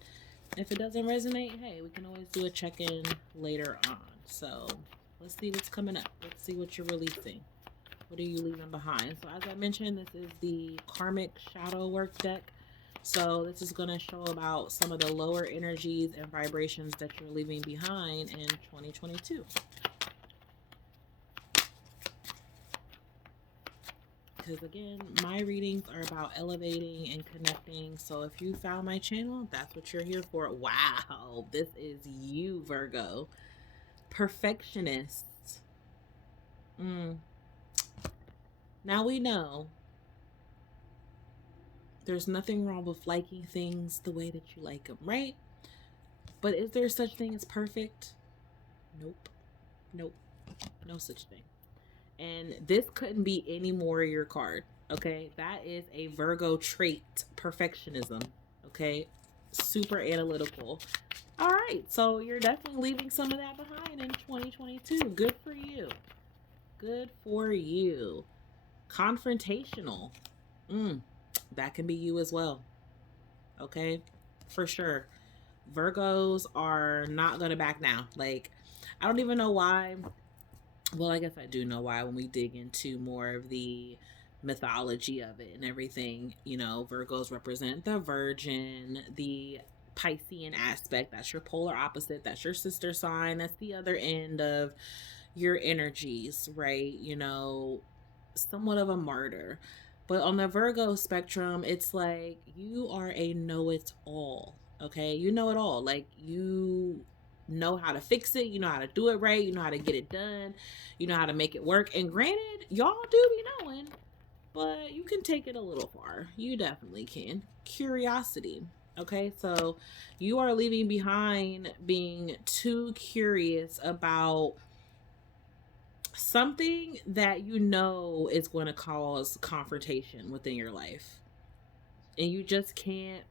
if it doesn't resonate, hey, we can always do a check-in later on. So let's see what's coming up. Let's see what you're releasing. What are you leaving behind? So as I mentioned, this is the Karmic Shadow Work deck. So this is going to show about some of the lower energies and vibrations that you're leaving behind in 2022. Because again, my readings are about elevating and connecting. So if you found my channel, that's what you're here for. Wow, this is you, Virgo. Perfectionist. Now we know there's nothing wrong with liking things the way that you like them, right? But is there such thing as perfect? Nope. Nope. No such thing. And this couldn't be any more your card, okay? That is a Virgo trait, perfectionism, okay? Super analytical. All right, so you're definitely leaving some of that behind in 2022. Good for you. Good for you. Confrontational. That can be you as well, okay? For sure. Virgos are not going to back down. Like, I don't even know why. Well, I guess I do know why when we dig into more of the mythology of it and everything. You know, Virgos represent the Virgin, the Piscean aspect. That's your polar opposite. That's your sister sign. That's the other end of your energies, right? You know, somewhat of a martyr. But on the Virgo spectrum, it's like you are a know-it-all, okay? You know it all. Like, you know how to fix it, you know how to do it right, you know how to get it done, you know how to make it work. And granted, y'all do be knowing, but you can take it a little far. You definitely can. Curiosity. Okay, so you are leaving behind being too curious about something that you know is going to cause confrontation within your life, and you just can't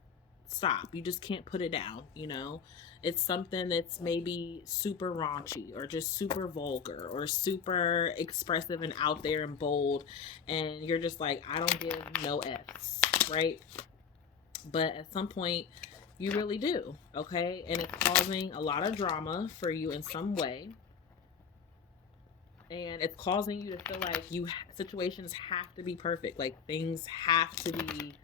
stop. You just can't put it down, you know? It's something that's maybe super raunchy or just super vulgar or super expressive and out there and bold, and you're just like, I don't give no F's, right? But at some point, you really do, okay? And it's causing a lot of drama for you in some way. And it's causing you to feel like situations have to be perfect. Like, things have to be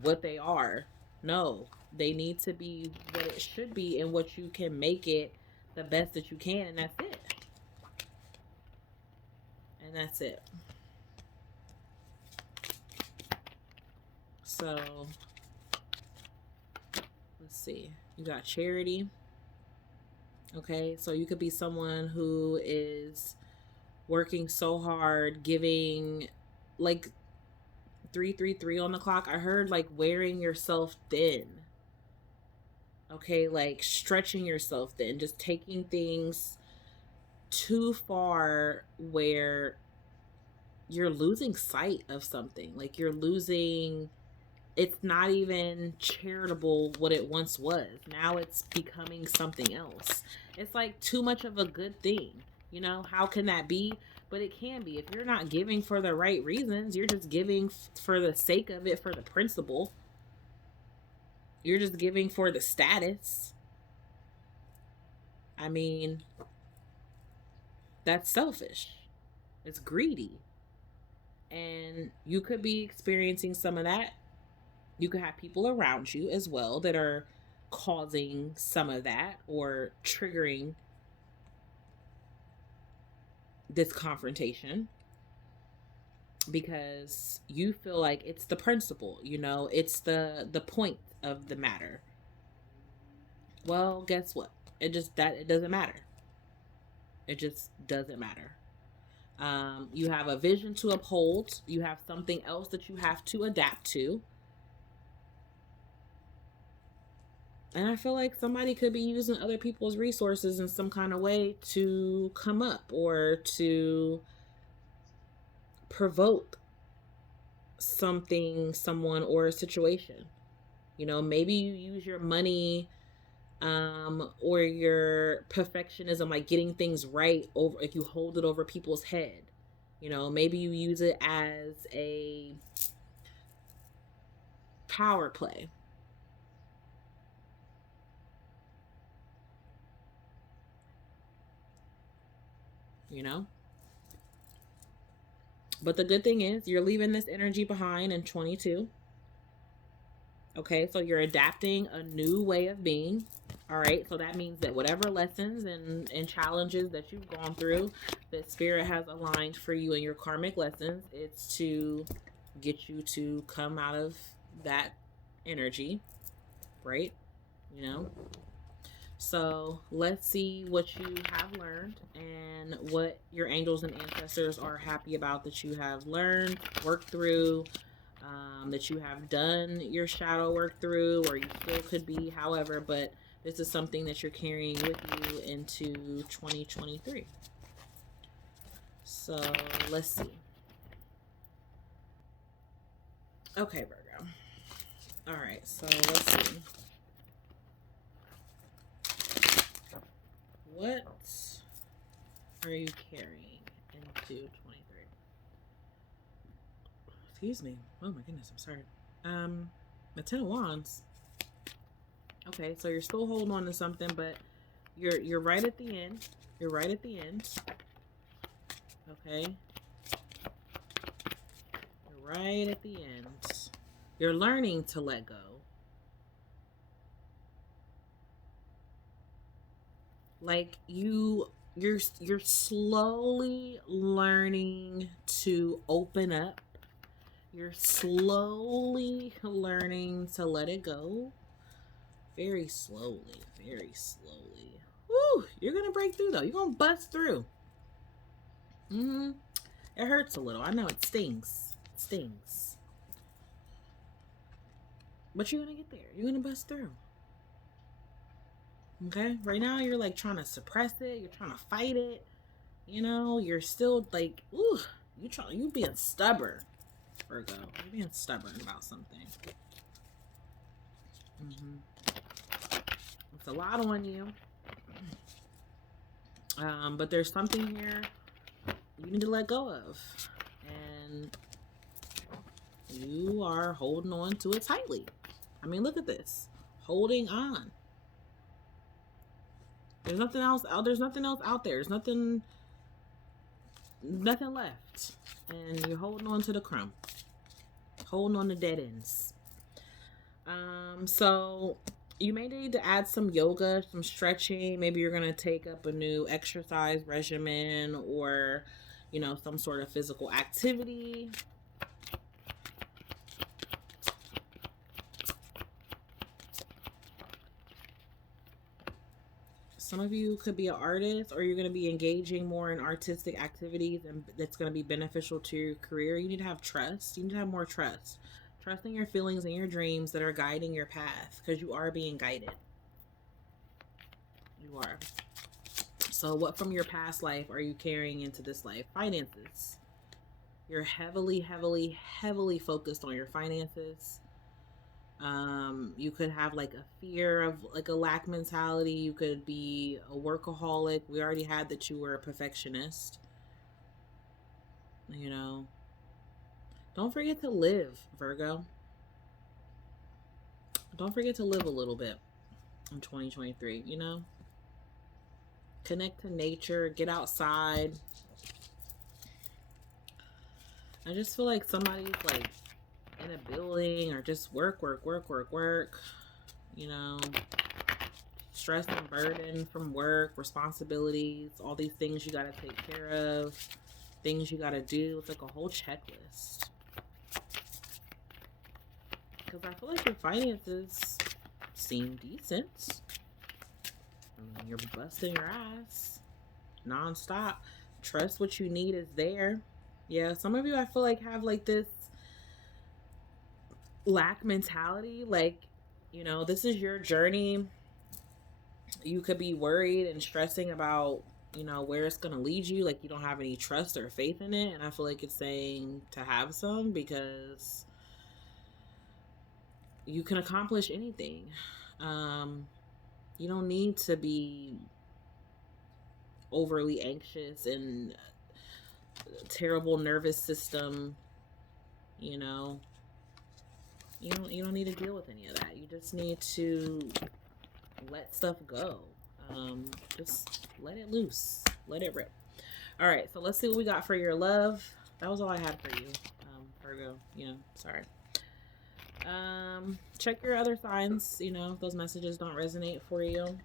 what they are. No, they need to be what it should be and what you can make it the best that you can. And that's it. And that's it. So, let's see. You got charity. Okay, so you could be someone who is working so hard, giving, like, 333 on the clock. I heard like wearing yourself thin. Okay, like stretching yourself thin, just taking things too far where you're losing sight of something. Like, you're losing, it's not even charitable what it once was. Now it's becoming something else. It's like too much of a good thing. You know, how can that be? But it can be. If you're not giving for the right reasons, you're just giving for the sake of it, for the principle. You're just giving for the status. I mean, that's selfish. It's greedy. And you could be experiencing some of that. You could have people around you as well that are causing some of that or triggering this confrontation, because you feel like it's the principle, you know, it's the point of the matter. Well, guess what? It doesn't matter. It just doesn't matter. You have a vision to uphold. You have something else that you have to adapt to. And I feel like somebody could be using other people's resources in some kind of way to come up or to provoke something, someone, or a situation. You know, maybe you use your money or your perfectionism, like getting things right, over, like you hold it over people's head. You know, maybe you use it as a power play. You know? But the good thing is you're leaving this energy behind in 22. Okay, so you're adapting a new way of being. All right, so that means that whatever lessons and challenges that you've gone through, that Spirit has aligned for you in your karmic lessons, it's to get you to come out of that energy, right? You know? So let's see what you have learned and what your angels and ancestors are happy about that you have learned, worked through, that you have done your shadow work through, or you still could be, however, but this is something that you're carrying with you into 2023. So let's see. Okay, Virgo. All right, so let's see. What are you carrying into 23? Excuse me. Oh my goodness, I'm sorry. The 10 of Wands. Okay, so you're still holding on to something, but you're right at the end. You're right at the end. Okay. You're right at the end. You're learning to let go. Like you're slowly learning to open up. You're slowly learning to let it go. Very slowly, very slowly. Woo! You're gonna break through though. You're gonna bust through. It hurts a little. I know it stings. It stings. But you're gonna get there. You're gonna bust through. Okay? Right now you're like trying to suppress it. You're trying to fight it. You know, you're still like, ooh, you being stubborn, Virgo. You're being stubborn about something. It's a lot on you. But there's something here you need to let go of. And you are holding on to it tightly. I mean, look at this. Holding on. There's nothing else out. There's nothing else out there. There's nothing left. And you're holding on to the crumb. Holding on to dead ends. So you may need to add some yoga, some stretching. Maybe you're going to take up a new exercise regimen or, you know, some sort of physical activity. Some of you could be an artist, or you're going to be engaging more in artistic activities, and that's going to be beneficial to your career. You need to have trust. You need to have more trust. Trust in your feelings and your dreams that are guiding your path, because you are being guided. You are. So what from your past life are you carrying into this life? Finances. You're heavily, heavily, heavily focused on your finances. You could have like a fear of like a lack mentality. You could be a workaholic. We already had that you were a perfectionist. You know, don't forget to live, Virgo. Don't forget to live a little bit in 2023, you know? Connect to nature, get outside. I just feel like somebody's like in a building or just work, you know, stress and burden from work, responsibilities, all these things you got to take care of, things you got to do. It's like a whole checklist. Because I feel like your finances seem decent. You're busting your ass nonstop. Trust what you need is there. Yeah, some of you I feel like have like this lack mentality. Like, you know, this is your journey. You could be worried and stressing about, you know, where it's going to lead you. Like, you don't have any trust or faith in it. And I feel like it's saying to have some, because you can accomplish anything. You don't need to be overly anxious and terrible nervous system. You know, you don't need to deal with any of that. You just need to let stuff go. Just let it loose, let it rip. All right, so let's see what we got for your love. That was all I had for you, Virgo. You know, sorry. Check your other signs, you know, if those messages don't resonate for you.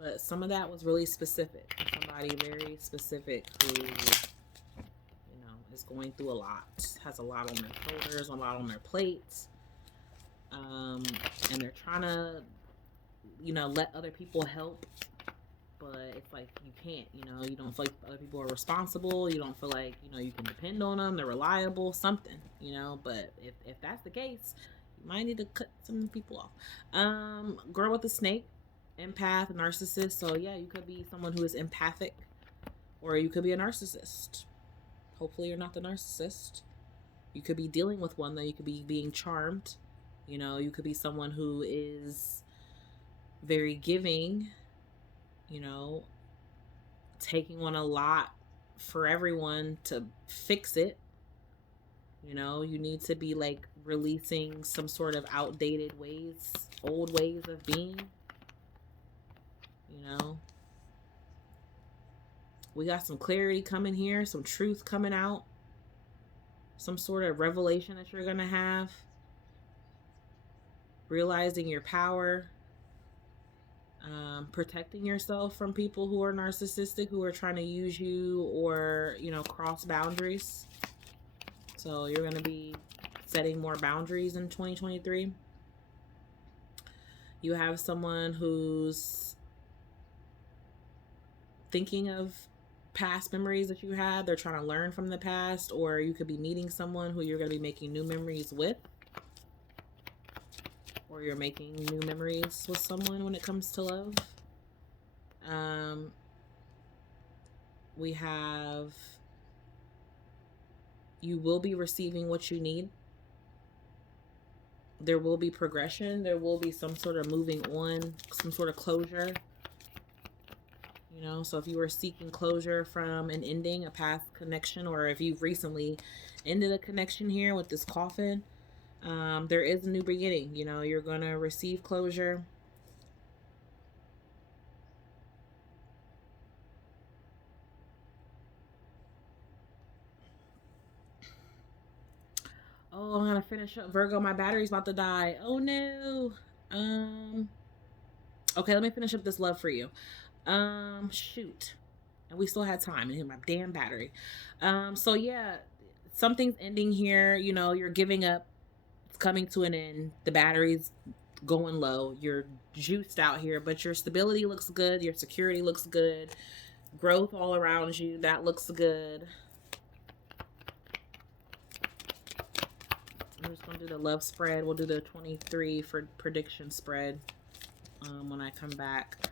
But some of that was really specific. Somebody very specific who, you know, is going through a lot, has a lot on their shoulders, a lot on their plates. And they're trying to, you know, let other people help. But it's like you can't, you know, you don't feel like other people are responsible. You don't feel like, you know, you can depend on them. They're reliable, something, you know. But if that's the case, you might need to cut some people off. Girl with the snake, empath, narcissist. So yeah, you could be someone who is empathic, or you could be a narcissist. Hopefully you're not the narcissist. You could be dealing with one, though. You could be being charmed. You know, you could be someone who is very giving, you know, taking on a lot for everyone to fix it. You know, you need to be like releasing some sort of outdated ways, old ways of being. You know, we got some clarity coming here, some truth coming out, some sort of revelation that you're going to have, realizing your power. Protecting yourself from people who are narcissistic, who are trying to use you or, you know, cross boundaries. So you're going to be setting more boundaries in 2023. You have someone who's thinking of past memories that you had. They're trying to learn from the past, or you could be meeting someone who you're going to be making new memories with. Or you're making new memories with someone when it comes to love. We have, you will be receiving what you need. There will be progression. There will be some sort of moving on, some sort of closure. You know, so if you were seeking closure from an ending, a past connection, or if you've recently ended a connection here with this coffin, there is a new beginning. You know, you're going to receive closure. Oh, I'm going to finish up. Virgo, my battery's about to die. Oh, no. Okay, let me finish up this love for you. Shoot. And we still had time and hit my damn battery. So yeah, something's ending here. You know, you're giving up. It's coming to an end. The battery's going low. You're juiced out here, but your stability looks good. Your security looks good. Growth all around you, that looks good. I'm just going to do the love spread. We'll do the 23 for prediction spread when I come back.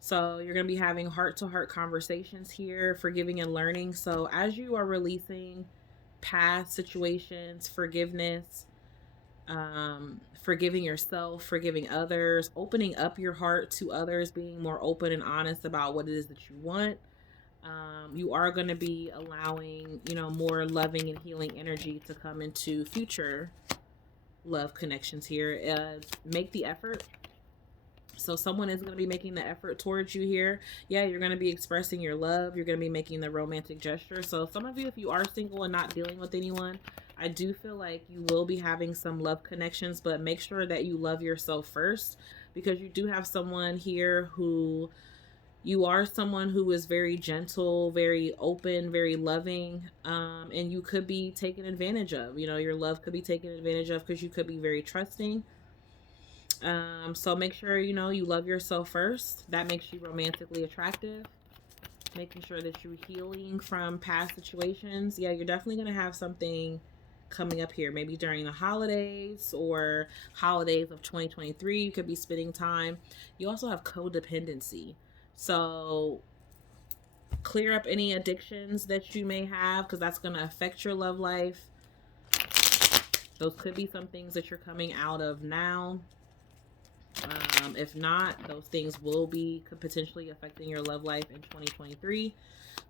So you're going to be having heart-to-heart conversations here, forgiving and learning. So as you are releasing past situations, forgiveness, forgiving yourself, forgiving others, opening up your heart to others, being more open and honest about what it is that you want. You are going to be allowing, you know, more loving and healing energy to come into future love connections here. Make the effort. So someone is going to be making the effort towards you here. Yeah, you're going to be expressing your love. You're going to be making the romantic gesture. So some of you, if you are single and not dealing with anyone, I do feel like you will be having some love connections, but make sure that you love yourself first, because you do have someone here who, you are someone who is very gentle, very open, very loving, and you could be taken advantage of. You know, your love could be taken advantage of because you could be very trusting. So make sure, you know, you love yourself first. That makes you romantically attractive. Making sure that you're healing from past situations. Yeah, you're definitely going to have something coming up here. Maybe during the holidays or holidays of 2023, you could be spending time. You also have codependency. So clear up any addictions that you may have, because that's going to affect your love life. Those could be some things that you're coming out of now. If not, those things will be potentially affecting your love life in 2023.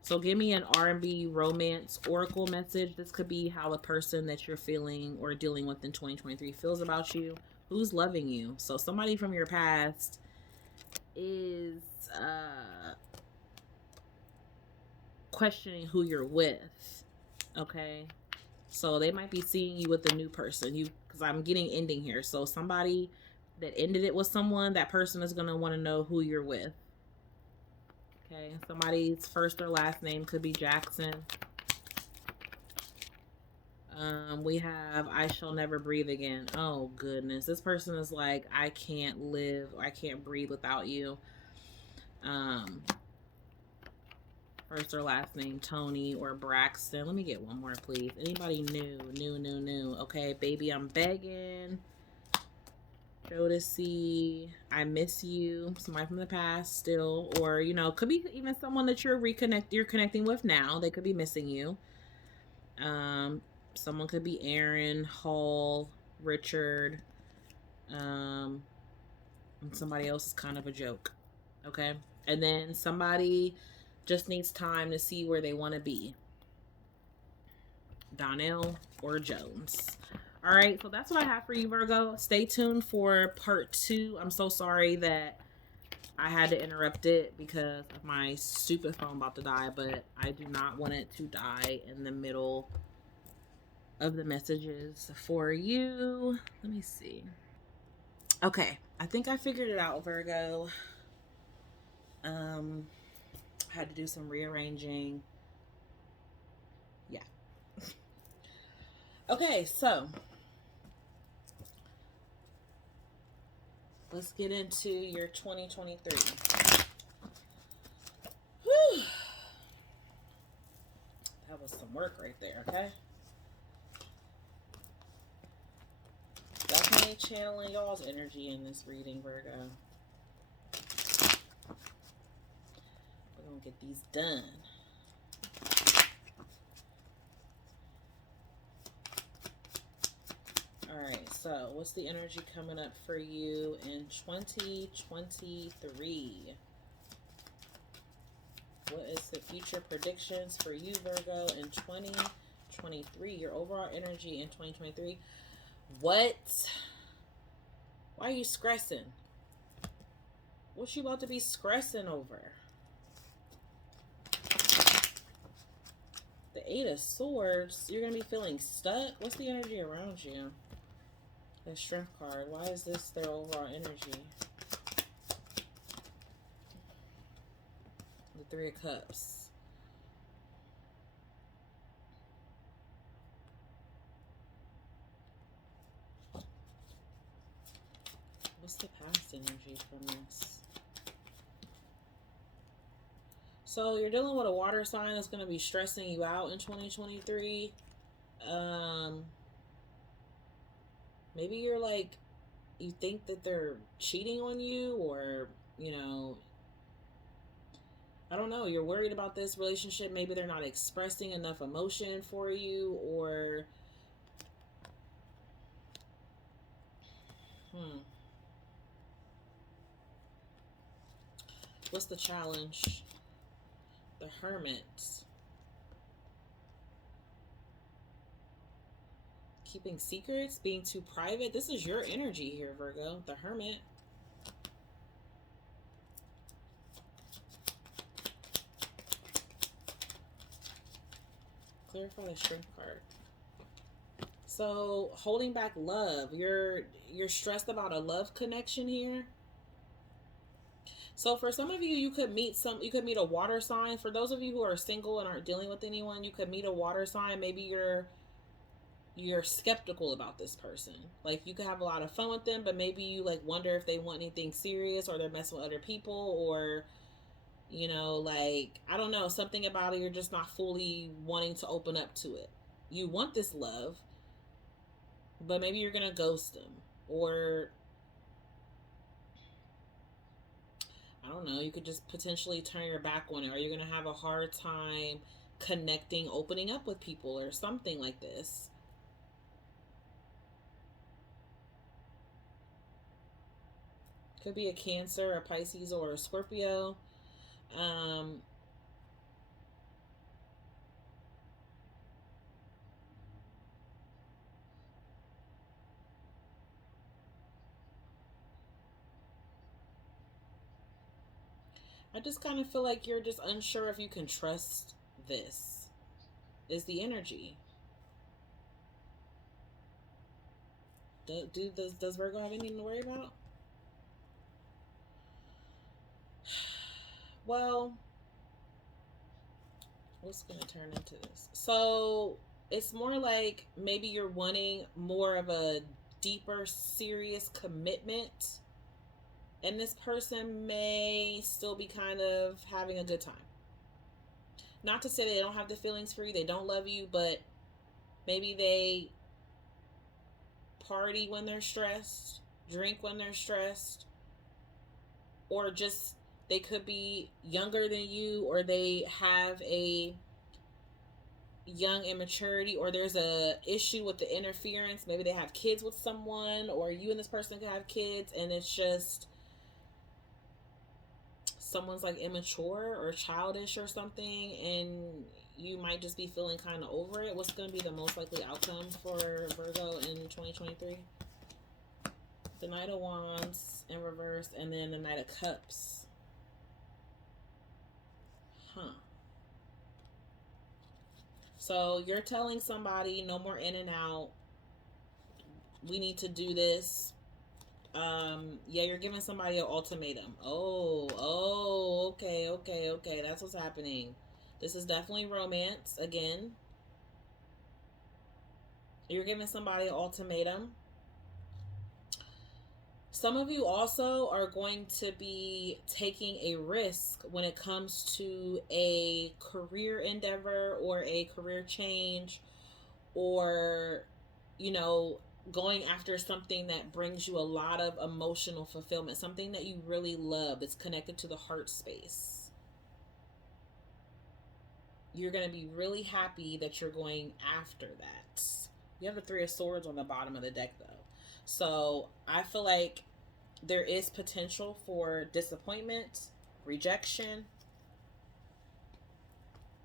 So give me an R&B romance oracle message. This could be how the person that you're feeling or dealing with in 2023 feels about you. Who's loving you? So somebody from your past is questioning who you're with. Okay? So they might be seeing you with a new person. Because I'm getting ending here. So somebody that ended it with someone, that person is going to want to know who you're with. Okay, somebody's first or last name could be Jackson. We have I shall never breathe again. Oh goodness, this person is like, I can't live, I can't breathe without you. First or last name Tony or Braxton. Let me get one more, please. Anybody new? Okay, baby, I'm begging. Jodeci, I miss you. Somebody from the past still, or you know, could be even someone that you're connecting with now. They could be missing you. Someone could be Aaron, Hall, Richard, and somebody else is kind of a joke. Okay, and then somebody just needs time to see where they want to be. Donnell or Jones. All right, so that's what I have for you, Virgo. Stay tuned for part 2. I'm so sorry that I had to interrupt it because of my stupid phone about to die, but I do not want it to die in the middle of the messages for you. Let me see. Okay, I think I figured it out, Virgo. I had to do some rearranging. Yeah. Okay, so let's get into your 2023. Whew. That was some work right there, okay? Definitely channeling y'all's energy in this reading, Virgo. We're going to get these done. Alright, so what's the energy coming up for you in 2023? What is the future predictions for you, Virgo, in 2023? Your overall energy in 2023. What? Why are you stressing? What you about to be stressing over? The 8 of Swords. You're going to be feeling stuck. What's the energy around you? The Strength card. Why is this their overall energy? The 3 of Cups. What's the past energy from this? So you're dealing with a water sign that's going to be stressing you out in 2023. Maybe you're like, you think that they're cheating on you, or, you know, I don't know, you're worried about this relationship. Maybe they're not expressing enough emotion for you, or what's the challenge? The Hermit. Keeping secrets, being too private. This is your energy here, Virgo. The Hermit. Clarify the Strength card. So, holding back love. You're stressed about a love connection here. So for some of you, you could meet a water sign. For those of you who are single and aren't dealing with anyone, you could meet a water sign. Maybe you're you're skeptical about this person. Like, you could have a lot of fun with them, but maybe you like wonder if they want anything serious, or they're messing with other people, or you know, like, I don't know, something about it, you're just not fully wanting to open up to it. You want this love, but maybe you're gonna ghost them, or I don't know, you could just potentially turn your back on it, or you're gonna have a hard time connecting, opening up with people, or something like this. Could be a Cancer, a Pisces, or a Scorpio. I just kind of feel like you're just unsure if you can trust this, is the energy. Does Virgo have anything to worry about? Well, what's going to turn into this? So it's more like maybe you're wanting more of a deeper, serious commitment, and this person may still be kind of having a good time. Not to say they don't have the feelings for you, they don't love you, but maybe they party when they're stressed, drink when they're stressed, or just they could be younger than you, or they have a young immaturity, or there's a issue with the interference. Maybe they have kids with someone, or you and this person could have kids, and it's just someone's like immature or childish or something, and you might just be feeling kind of over it. What's going to be the most likely outcome for Virgo in 2023? The Knight of Wands in reverse, and then the Knight of Cups. So you're telling somebody, no more in and out. We need to do this. Yeah, you're giving somebody an ultimatum. Okay. That's what's happening. This is definitely romance again. You're giving somebody an ultimatum. Some of you also are going to be taking a risk when it comes to a career endeavor, or a career change, or, you know, going after something that brings you a lot of emotional fulfillment, something that you really love, that's connected to the heart space. You're going to be really happy that you're going after that. You have the Three of Swords on the bottom of the deck, though. So I feel like there is potential for disappointment, rejection,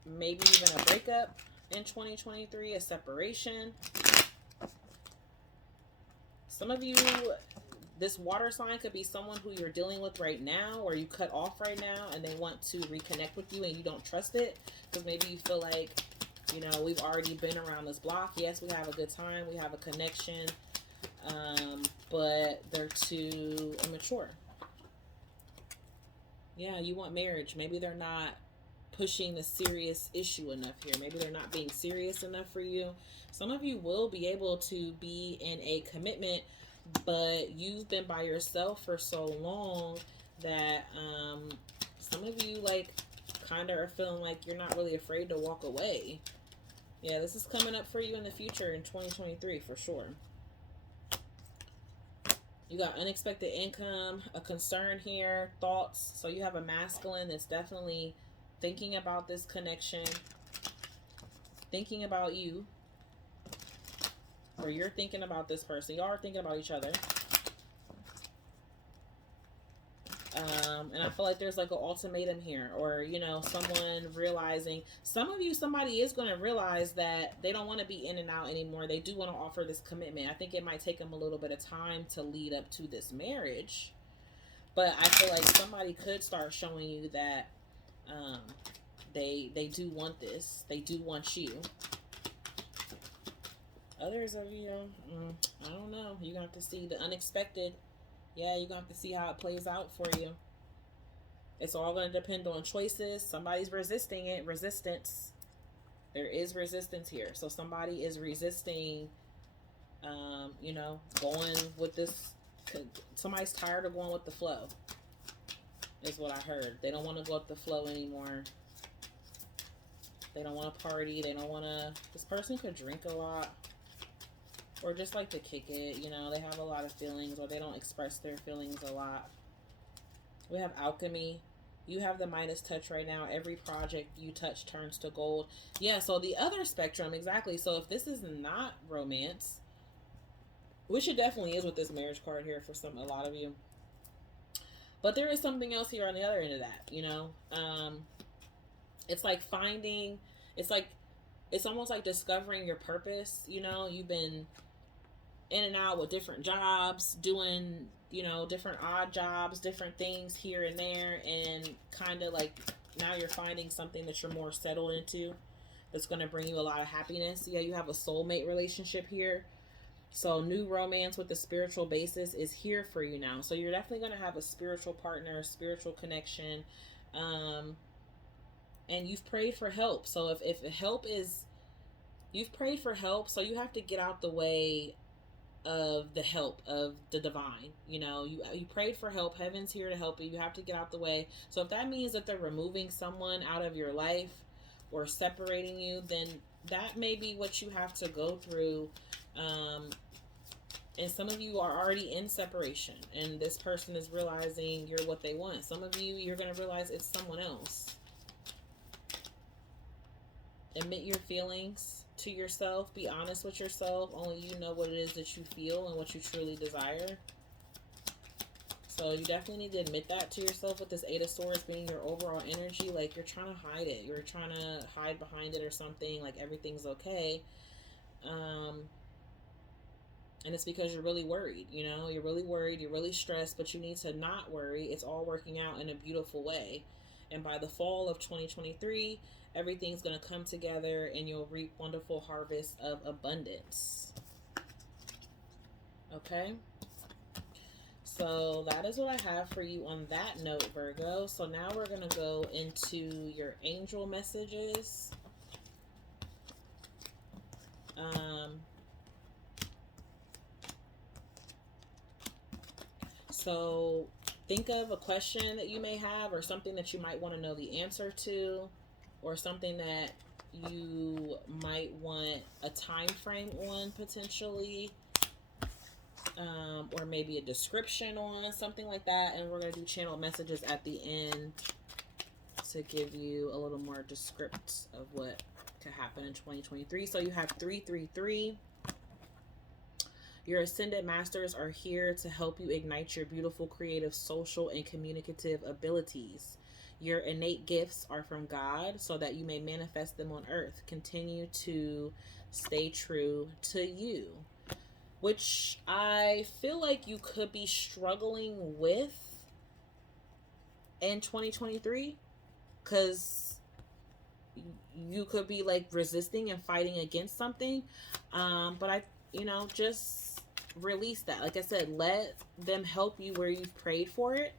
maybe even a breakup in 2023, a separation. Some of you, this water sign could be someone who you're dealing with right now, or you cut off right now, and they want to reconnect with you and you don't trust it, because maybe you feel like, you know, we've already been around this block. Yes, we have a good time, we have a connection, but they're too immature. Yeah, you want marriage. Maybe they're not pushing the serious issue enough here. Maybe they're not being serious enough for you. Some of you will be able to be in a commitment, but you've been by yourself for so long that some of you like kind of are feeling like you're not really afraid to walk away. Yeah, this is coming up for you in the future in 2023 for sure. You got unexpected income, a concern here, thoughts. So you have a masculine that's definitely thinking about this connection, thinking about you, or you're thinking about this person. Y'all are thinking about each other. And I feel like there's like an ultimatum here, or, you know, someone realizing, some of you, somebody is going to realize that they don't want to be in and out anymore. They do want to offer this commitment. I think it might take them a little bit of time to lead up to this marriage, but I feel like somebody could start showing you that they do want this. They do want you. Others of you, I don't know. You're going to have to see the unexpected. Yeah, you're going to have to see how it plays out for you. It's all going to depend on choices. Somebody's resisting it. Resistance. There is resistance here. So somebody is resisting, you know, going with this. Somebody's tired of going with the flow, is what I heard. They don't want to go with the flow anymore. They don't want to party. They don't want to... This person could drink a lot or just like to kick it. You know, they have a lot of feelings, or they don't express their feelings a lot. We have alchemy. You have the Midas touch right now. Every project you touch turns to gold. Yeah, so the other spectrum, exactly. So if this is not romance, which it definitely is with this marriage card here for a lot of you. But there is something else here on the other end of that, you know. It's like finding, it's almost like discovering your purpose, you know. You've been in and out with different jobs, doing, you know, different odd jobs, different things here and there, and kind of like now you're finding something that you're more settled into that's going to bring you a lot of happiness. Yeah, you have a soulmate relationship here. So new romance with a spiritual basis is here for you now. So you're definitely going to have a spiritual partner, spiritual connection. And you've prayed for help. So if help is, you've prayed for help, so you have to get out the way of the help of the divine. You know, you prayed for help. Heaven's here to help you. You have to get out the way. So if that means that they're removing someone out of your life or separating you, then that may be what you have to go through. And some of you are already in separation, and this person is realizing you're what they want. Some of you, you're going to realize it's someone else. Admit your feelings to yourself. Be honest with yourself. Only you know what it is that you feel and what you truly desire. So you definitely need to admit that to yourself with this Eight of Swords being your overall energy. Like you're trying to hide it. You're trying to hide behind it or something. Like everything's okay. And it's because you're really worried, you know, you're really worried, you're really stressed, but you need to not worry. It's all working out in a beautiful way. And by the fall of 2023, everything's going to come together and you'll reap wonderful harvest of abundance. Okay. So that is what I have for you on that note, Virgo. So now we're going to go into your angel messages. So think of a question that you may have, or something that you might want to know the answer to, or something that you might want a time frame on potentially, or maybe a description on, something like that. And we're going to do channel messages at the end to give you a little more descript of what could happen in 2023. So you have 333. Your Ascended Masters are here to help you ignite your beautiful, creative, social, and communicative abilities. Your innate gifts are from God so that you may manifest them on earth. Continue to stay true to you, which I feel like you could be struggling with in 2023, because you could be like resisting and fighting against something. But I, you know, just release that. Like I said, let them help you where you've prayed for it.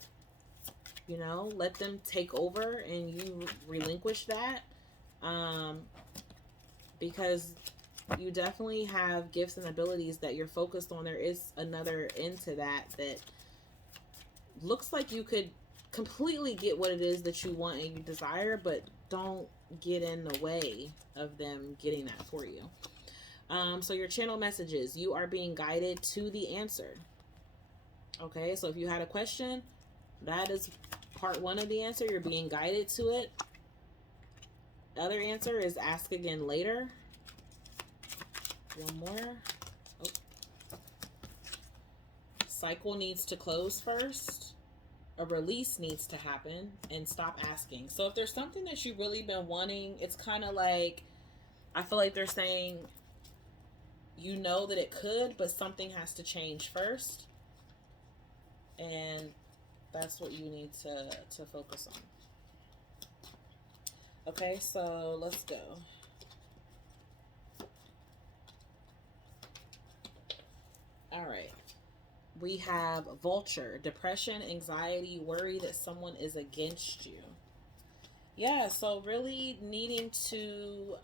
You know, let them take over and you relinquish that. Because you definitely have gifts and abilities that you're focused on. There is another end to that looks like you could completely get what it is that you want and you desire, but don't get in the way of them getting that for you. So your channel messages, you are being guided to the answer. Okay, so if you had a question, that is part one of the answer. You're being guided to it. Other answer is ask again later. One more. Oh. Cycle needs to close first. A release needs to happen, and stop asking. So if there's something that you've really been wanting, it's kind of like, I feel like they're saying, you know that it could, but something has to change first. And that's what you need to focus on. Okay, so let's go. All right. We have Vulture, depression, anxiety, worry that someone is against you. Yeah, so really needing to,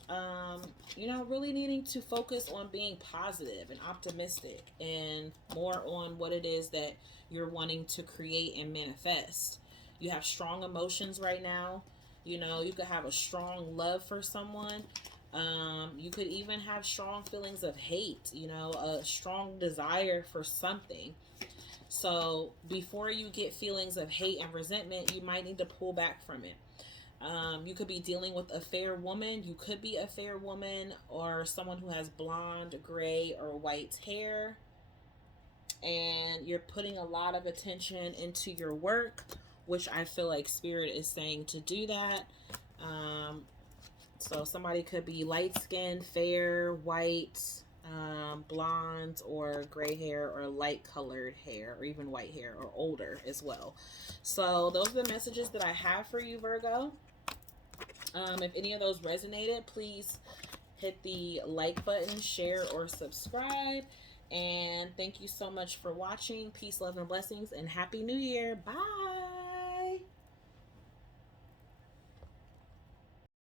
really needing to focus on being positive and optimistic and more on what it is that you're wanting to create and manifest. You have strong emotions right now. You know, you could have a strong love for someone. You could even have strong feelings of hate, you know, a strong desire for something. So before you get feelings of hate and resentment, you might need to pull back from it. You could be dealing with a fair woman. You could be a fair woman or someone who has blonde, gray, or white hair. And you're putting a lot of attention into your work, which I feel like Spirit is saying to do that. So somebody could be light skinned, fair, white, blonde, or gray hair, or light colored hair, or even white hair, or older as well. So those are the messages that I have for you, Virgo. If any of those resonated, please hit the like button, share, or subscribe. And thank you so much for watching. Peace, love, and blessings, and Happy New Year. Bye.